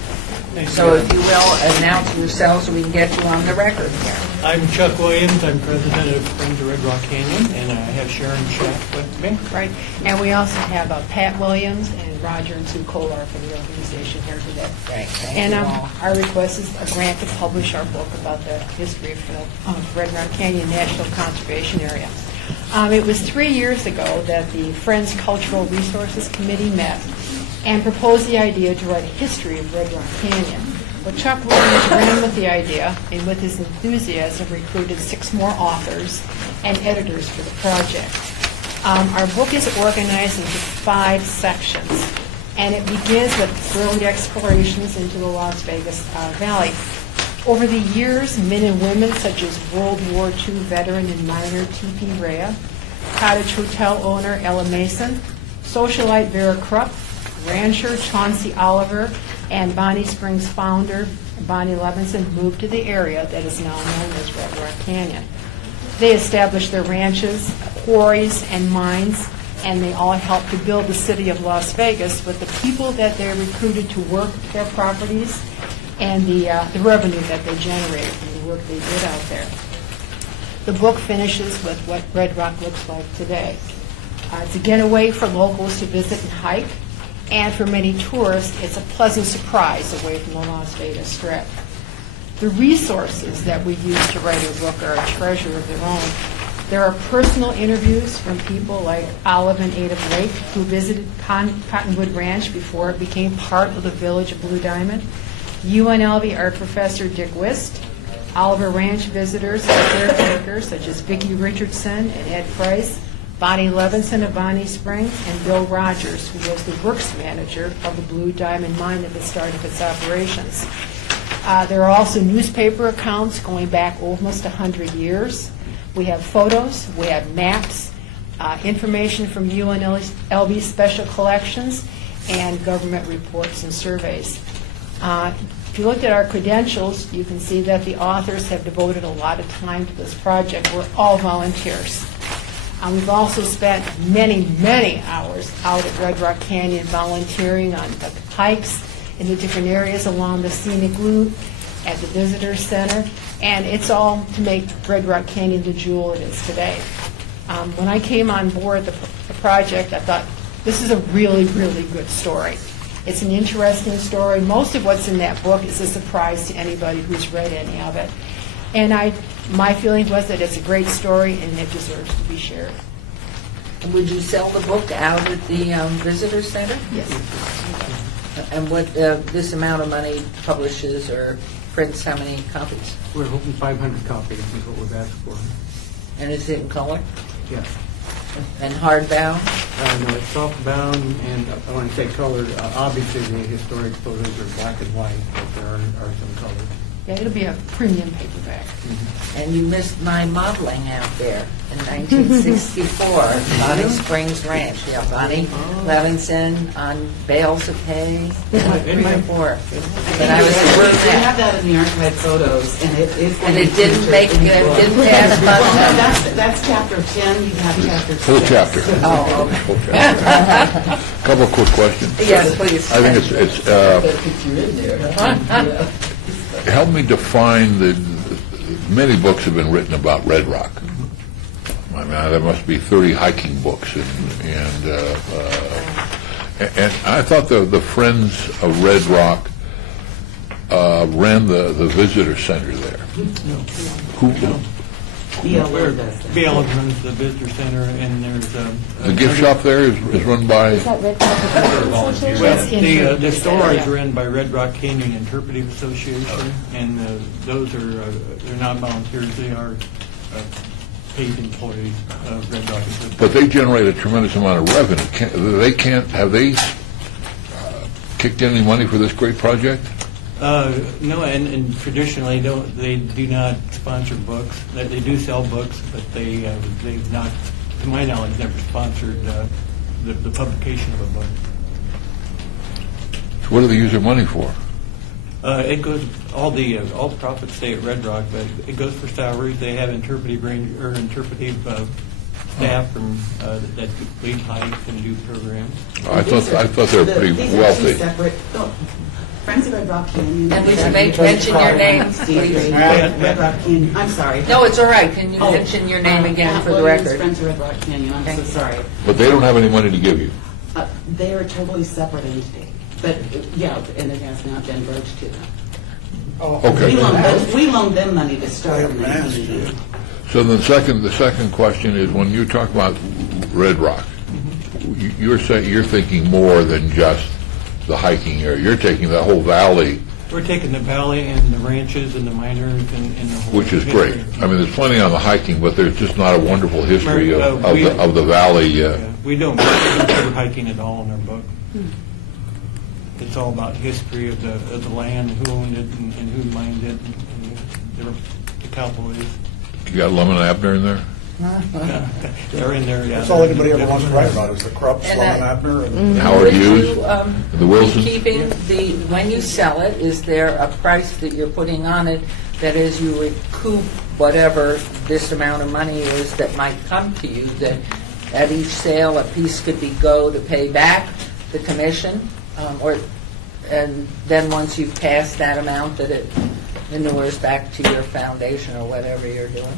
So if you will, announce yourselves so we can get you on the record here. I'm Chuck Williams. I'm president of Friends of Red Rock Canyon, and I have Sharon Schaff with me. Right. And we also have Pat Williams and Roger and Sue Kolar from the organization here today. Thank And you all. our request is a grant to publish our book about the history of Red Rock Canyon National Conservation Area. It was 3 years ago that the Friends Cultural Resources Committee met and proposed the idea to write a history of Red Rock Canyon. Well, Chuck Williams ran with the idea and with his enthusiasm recruited 6 more authors and editors for the project. Our book is organized into 5 sections, and it begins with early explorations into the Las Vegas Valley. Over the years, men and women such as World War II veteran and miner T.P. Rea, cottage hotel owner Ella Mason, socialite Vera Krupp, rancher Chauncey Oliver, and Bonnie Springs founder Bonnie Levinson moved to the area that is now known as Red Rock Canyon. They established their ranches, quarries, and mines, and they all helped to build the city of Las Vegas with the people that they recruited to work their properties and the revenue that they generated from the work they did out there. The book finishes with what Red Rock looks like today. It's a getaway for locals to visit and hike, and for many tourists, it's a pleasant surprise away from the Las Vegas Strip. The resources that we use to write a book are a treasure of their own. There are personal interviews from people like Olive and Ada Blake, who visited Cottonwood Ranch before it became part of the village of Blue Diamond. UNLV art professor Dick Wist, Oliver Ranch visitors and caretakers such as Vicki Richardson and Ed Price, Bonnie Levinson of Bonnie Springs, and Bill Rogers, who was the works manager of the Blue Diamond mine at the start of its operations. There are also newspaper accounts going back almost 100 years. We have photos, we have maps, information from UNLV special collections, and government reports and surveys. If you looked at our credentials, you can see that the authors have devoted a lot of time to this project. We're all volunteers. We've also spent many, many hours out at Red Rock Canyon volunteering on the hikes in the different areas along the scenic route, at the visitor center, and it's all to make Red Rock Canyon the jewel it is today. When I came on board the project, I thought, this is a really, really good story. It's an interesting story. Most of what's in that book is a surprise to anybody who's read any of it. And my feeling was that it's a great story and it deserves to be shared. Would you sell the book out at the visitor center? Yes. And what this amount of money publishes or prints how many copies? We're hoping 500 copies is what we've asked for. And is it in color? Yes. And hardbound? No, it's softbound, and I want to say colored. Obviously, the historic photos are black and white, but there are some colors. Yeah, it'll be a premium paperback. And you missed my modeling out there in 1964, Bonnie Springs Ranch. Yeah, Bonnie Levinson on bales of hay, 3 or 4. But I was a We brunette. have that in the archived photos, and it is. And it didn't make, it didn't pass muster. That's chapter 10, you have chapter 6. Full chapter. Oh, okay. Full chapter. Couple of quick questions. Yes, please. I think help me define many books have been written about Red Rock. I mean, there must be 30 hiking books, and I thought the Friends of Red Rock ran the visitor center there. Who? BLM runs the visitor center, and there's The gift shop there is run by. Well, the store is run by Red Rock Canyon Interpretive Association, and those are they're not volunteers; they are paid employees of Red Rock Interpretive. But they generate a tremendous amount of revenue. Have they kicked in any money for this great project? No, and traditionally they do not sponsor books. They do sell books, but they've not, to my knowledge, never sponsored the publication of a book. So what do they use their money for? It goes all the profits stay at Red Rock, but it goes for salaries. They have interpretive staff from that lead hikes and do programs. I thought they were pretty These are wealthy. two separate. Friends of Red Rock Canyon. And would you mention your name, please? Red Rock Canyon. I'm sorry. No, it's all right. Can you mention your name again for the record? Friends of Red Rock Canyon. I'm so sorry. But they don't have any money to give you. They are a totally separate entity. But, yeah, and it has not been broached to them. Okay. We loaned them money to start in 1980. So the second question is, when you talk about Red Rock, you're thinking more than just the hiking area. You're taking the whole valley. We're taking the valley and the ranches and the miners and the whole. Which is great. I mean, there's plenty on the hiking, but there's just not a wonderful history of the valley. We don't cover hiking at all in our book. It's all about history of the land, who owned it, and who mined it, and the cowboys. You got Lum and Abner in there? They're in there, yeah. That's all anybody ever wants to write about is the Krupps, Lum and Abner, and Howard Hughes, the Wilsons. Keeping when you sell it, is there a price that you're putting on it that is you recoup whatever this amount of money is that might come to you, that at each sale a piece could go to pay back the commission, and then once you've passed that amount that it inures back to your foundation or whatever you're doing?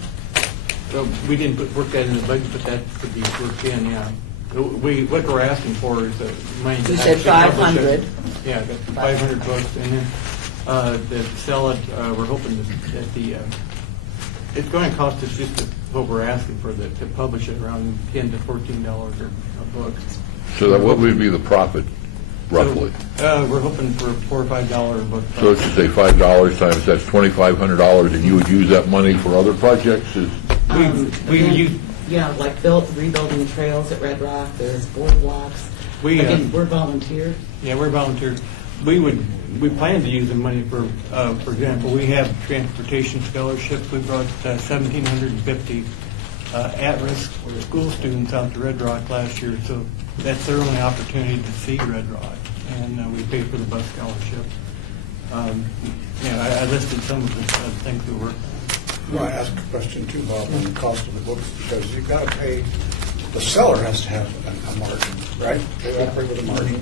So we didn't work that in the budget, but that could be worked in, yeah. What we're asking for is money. You said 500. Yeah, 500 books, and then to sell it, we're hoping that it's going to cost us just what we're asking for to publish it around $10 to $14 a book. So that what would be the profit, roughly? So, we're hoping for $4 or $5 a book. So let's just say $5 times that's $2,500, and you would use that money for other projects? Yeah, like rebuilding trails at Red Rock. There's boardwalks. Again, we're volunteers. Yeah, we're volunteers. We plan to use the money for example, we have transportation scholarships. We brought 1,750 at-risk school students out to Red Rock last year, so that's their only opportunity to see Red Rock, and we pay for the bus scholarship. I listed some of the things we work on. I want to ask a question too, Bob, on the cost of the books, because you've got to pay, the seller has to have a margin, right? They operate with a margin.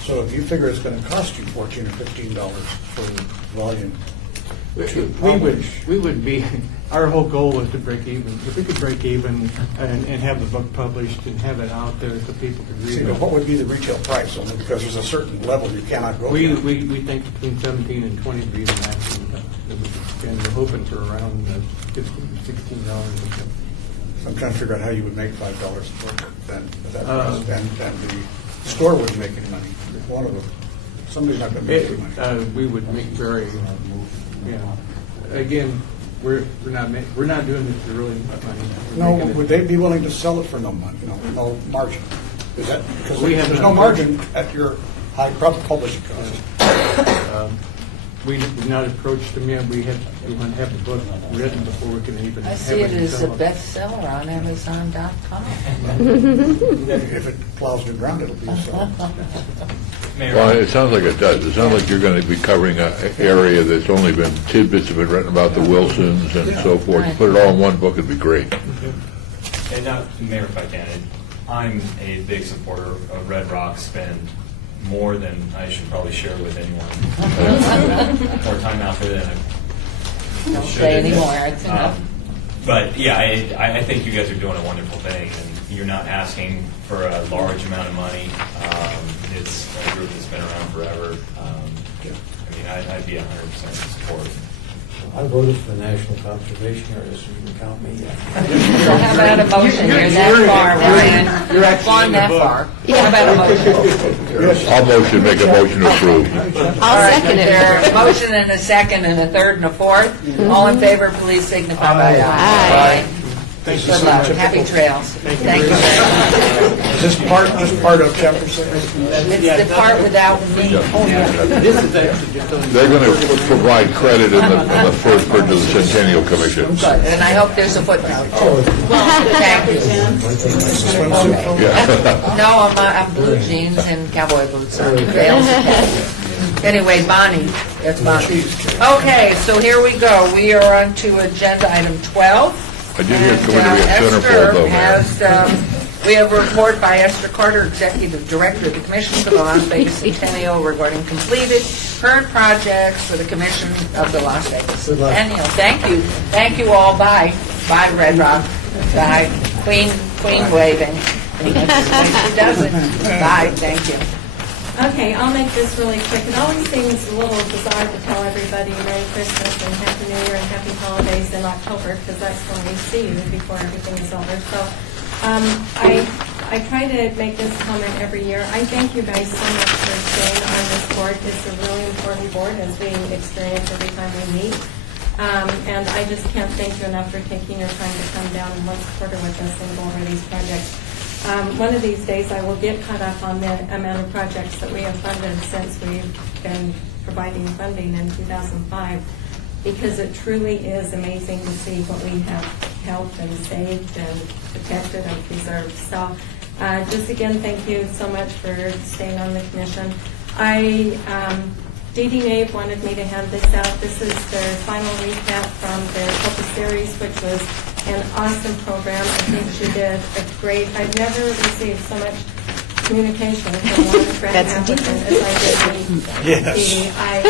So if you figure it's going to cost you $14 or $15 for volume to publish. We would be, our whole goal was to break even. If we could break even and have the book published and have it out there so people could read See, it. but what would be the retail price? Only because there's a certain level you cannot go We beyond. think between 17 and 20 would be the maximum that we could spend. We're hoping for around $15 to $16. I'm trying to figure out how you would make $5 a book then, at that price, and the store wouldn't make any money. One of them, somebody's not going to make any money. We would make very, again, we're not doing this to really make money. No, would they be willing to sell it for no money, no margin? Is that, because We have there's no no margin at your high publishing cost. we've not approached them yet. We want to have the book written before we can even I have see it it as a sell. bestseller on Amazon.com. If it plows new ground, it'll be so. Well, it sounds like it does. It sounds like you're going to be covering an area that's only been, tidbits have been written about the Wilsons and so forth. Right. Put it all in one book, it'd be great. And now, Mayor, if I can, I'm a big supporter of Red Rock. Spend more than I should probably share with anyone. More time out there than I Don't should. say anymore, it's enough. But yeah, I think you guys are doing a wonderful thing, and you're not asking for a large amount of money. It's a group that's been around forever. I mean, I'd be 100% in support. I voted for the National Conservation Area, so you can count me in. So how about a motion? You're that far, Ryan. You're actually Gone in the that book. far. How about a motion? I'll make a motion to approve. All right, second it. There a motion and a second and a third and a fourth. All in favor, please signify by aye. Thank you Good so luck. much. Happy trails. Thank you very much. Is this part of chapter 6? It's the part without me. This is actually just on. They're going to provide credit in the first part of the Centennial Commission. Good, and I hope there's a footnote too. Thank you. Yeah. No, I'm blue jeans and cowboy boots on. Veils and hats. Anyway, Bonnie, that's Bonnie. Okay, so here we go. We are on to agenda item 12. I did hear it's going to be a Esther centerfold, though, Mayor. has, we have a report by Esther Carter, Executive Director of the Commission for the Las Vegas Centennial regarding completed current projects for the Commission of the Las Vegas Good luck. Centennial. Thank you. Thank you all. Bye. Bye, Red Rock. Bye. Queen waving. That's the way she does it. Bye. Thank you. Okay, I'll make this really quick. It always seems a little bizarre to tell everybody Merry Christmas and Happy New Year and Happy Holidays in October, because that's when we see you before everything is over. So I try to make this comment every year. I thank you guys so much for staying on this board. It's a really important board, as we experience every time we meet. And I just can't thank you enough for taking your time to come down and once a quarter with us and go over these projects. One of these days, I will get caught up on the amount of projects that we have funded since we've been providing funding in 2005, because it truly is amazing to see what we have helped and saved and protected and preserved. So just again, thank you so much for staying on the commission. Dee Dee Nave wanted me to hand this out. This is their final recap from their Focus Series, which was an awesome program. I think she did a great, I've never received so much communication from one grant applicant as I did with Dee Dee. I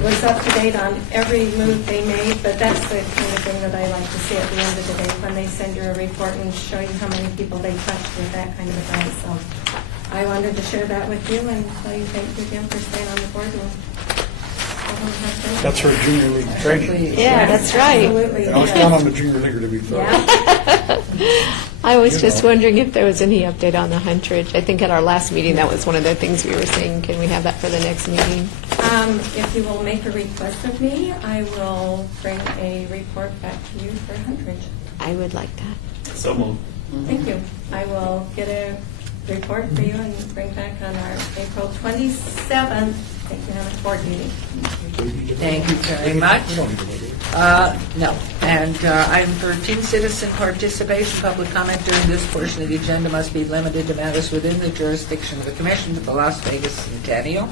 was up to date on every move they made, but that's the kind of thing that I like to see at the end of the day, when they send you a report and show you how many people they touched with that kind of event. So I wanted to share that with you and tell you thank you again for staying on the board. That's her junior league training. Yeah, that's right. Absolutely. And I was down on the junior leaguer to be thorough. I was just wondering if there was any update on the Huntridge. I think at our last meeting, that was one of the things we were saying. Can we have that for the next meeting? If you will make a request of me, I will bring a report back to you for Huntridge. I would like that. So moved. Thank you. I will get a report for you and bring back on our April 27th. I think we have a board meeting. Thank you very much. No. And item 13, citizen participation. Public comment during this portion of the agenda must be limited to matters within the jurisdiction of the Commission for the Las Vegas Centennial.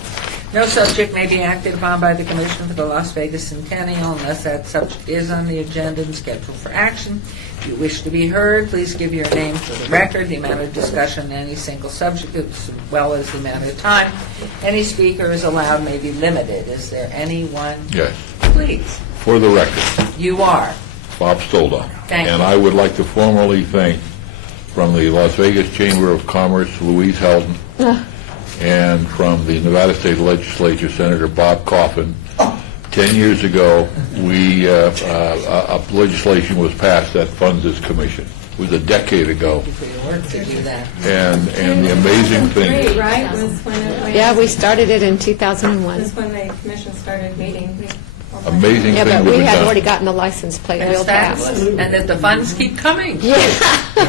No subject may be acted upon by the Commission for the Las Vegas Centennial unless that subject is on the agenda and scheduled for action. If you wish to be heard, please give your name for the record, the amount of discussion on any single subject, as well as the amount of time any speaker is allowed may be limited. Is there anyone? Yes. Please. For the record, You are. Bob Stolda. Thank And you. I would like to formally thank, from the Las Vegas Chamber of Commerce, Louise Helton, and from the Nevada State Legislature, Senator Bob Coffin. 10 years ago, legislation was passed that funds this commission. It was a decade ago. For your work to do that. And the amazing thing, 2003, right, was when it was. Yeah, we started it in 2001. Was when the commission started meeting. amazing Yeah, thing but to we be had done. already gotten the license plate real That's fast. and that the funds keep coming. Yeah.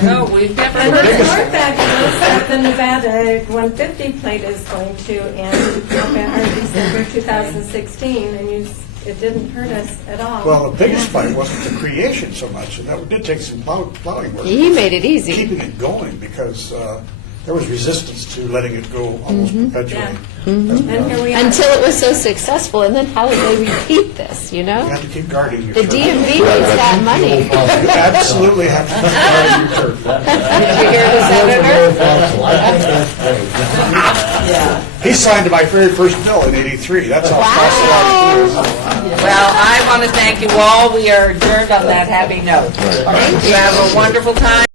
No, we've never And heard it's of more it. fabulous that the Nevada 150 plate is going to end December 2016, and it didn't hurt us at all. Well, the biggest fight wasn't the creation so much, and that did take some plowing work. He made it easy. Keeping it going, because there was resistance to letting it go almost perpetually. And here we are. Until it was so successul, and then how would they repeat this, you know? You have to keep guarding your The turf. DMV needs that money. You absolutely have to keep guarding your turf. Did you hear the senator? He signed my very first bill in '83. That's how fast Well, I want to thank you all. We are adjourned on that happy note. You have a wonderful time.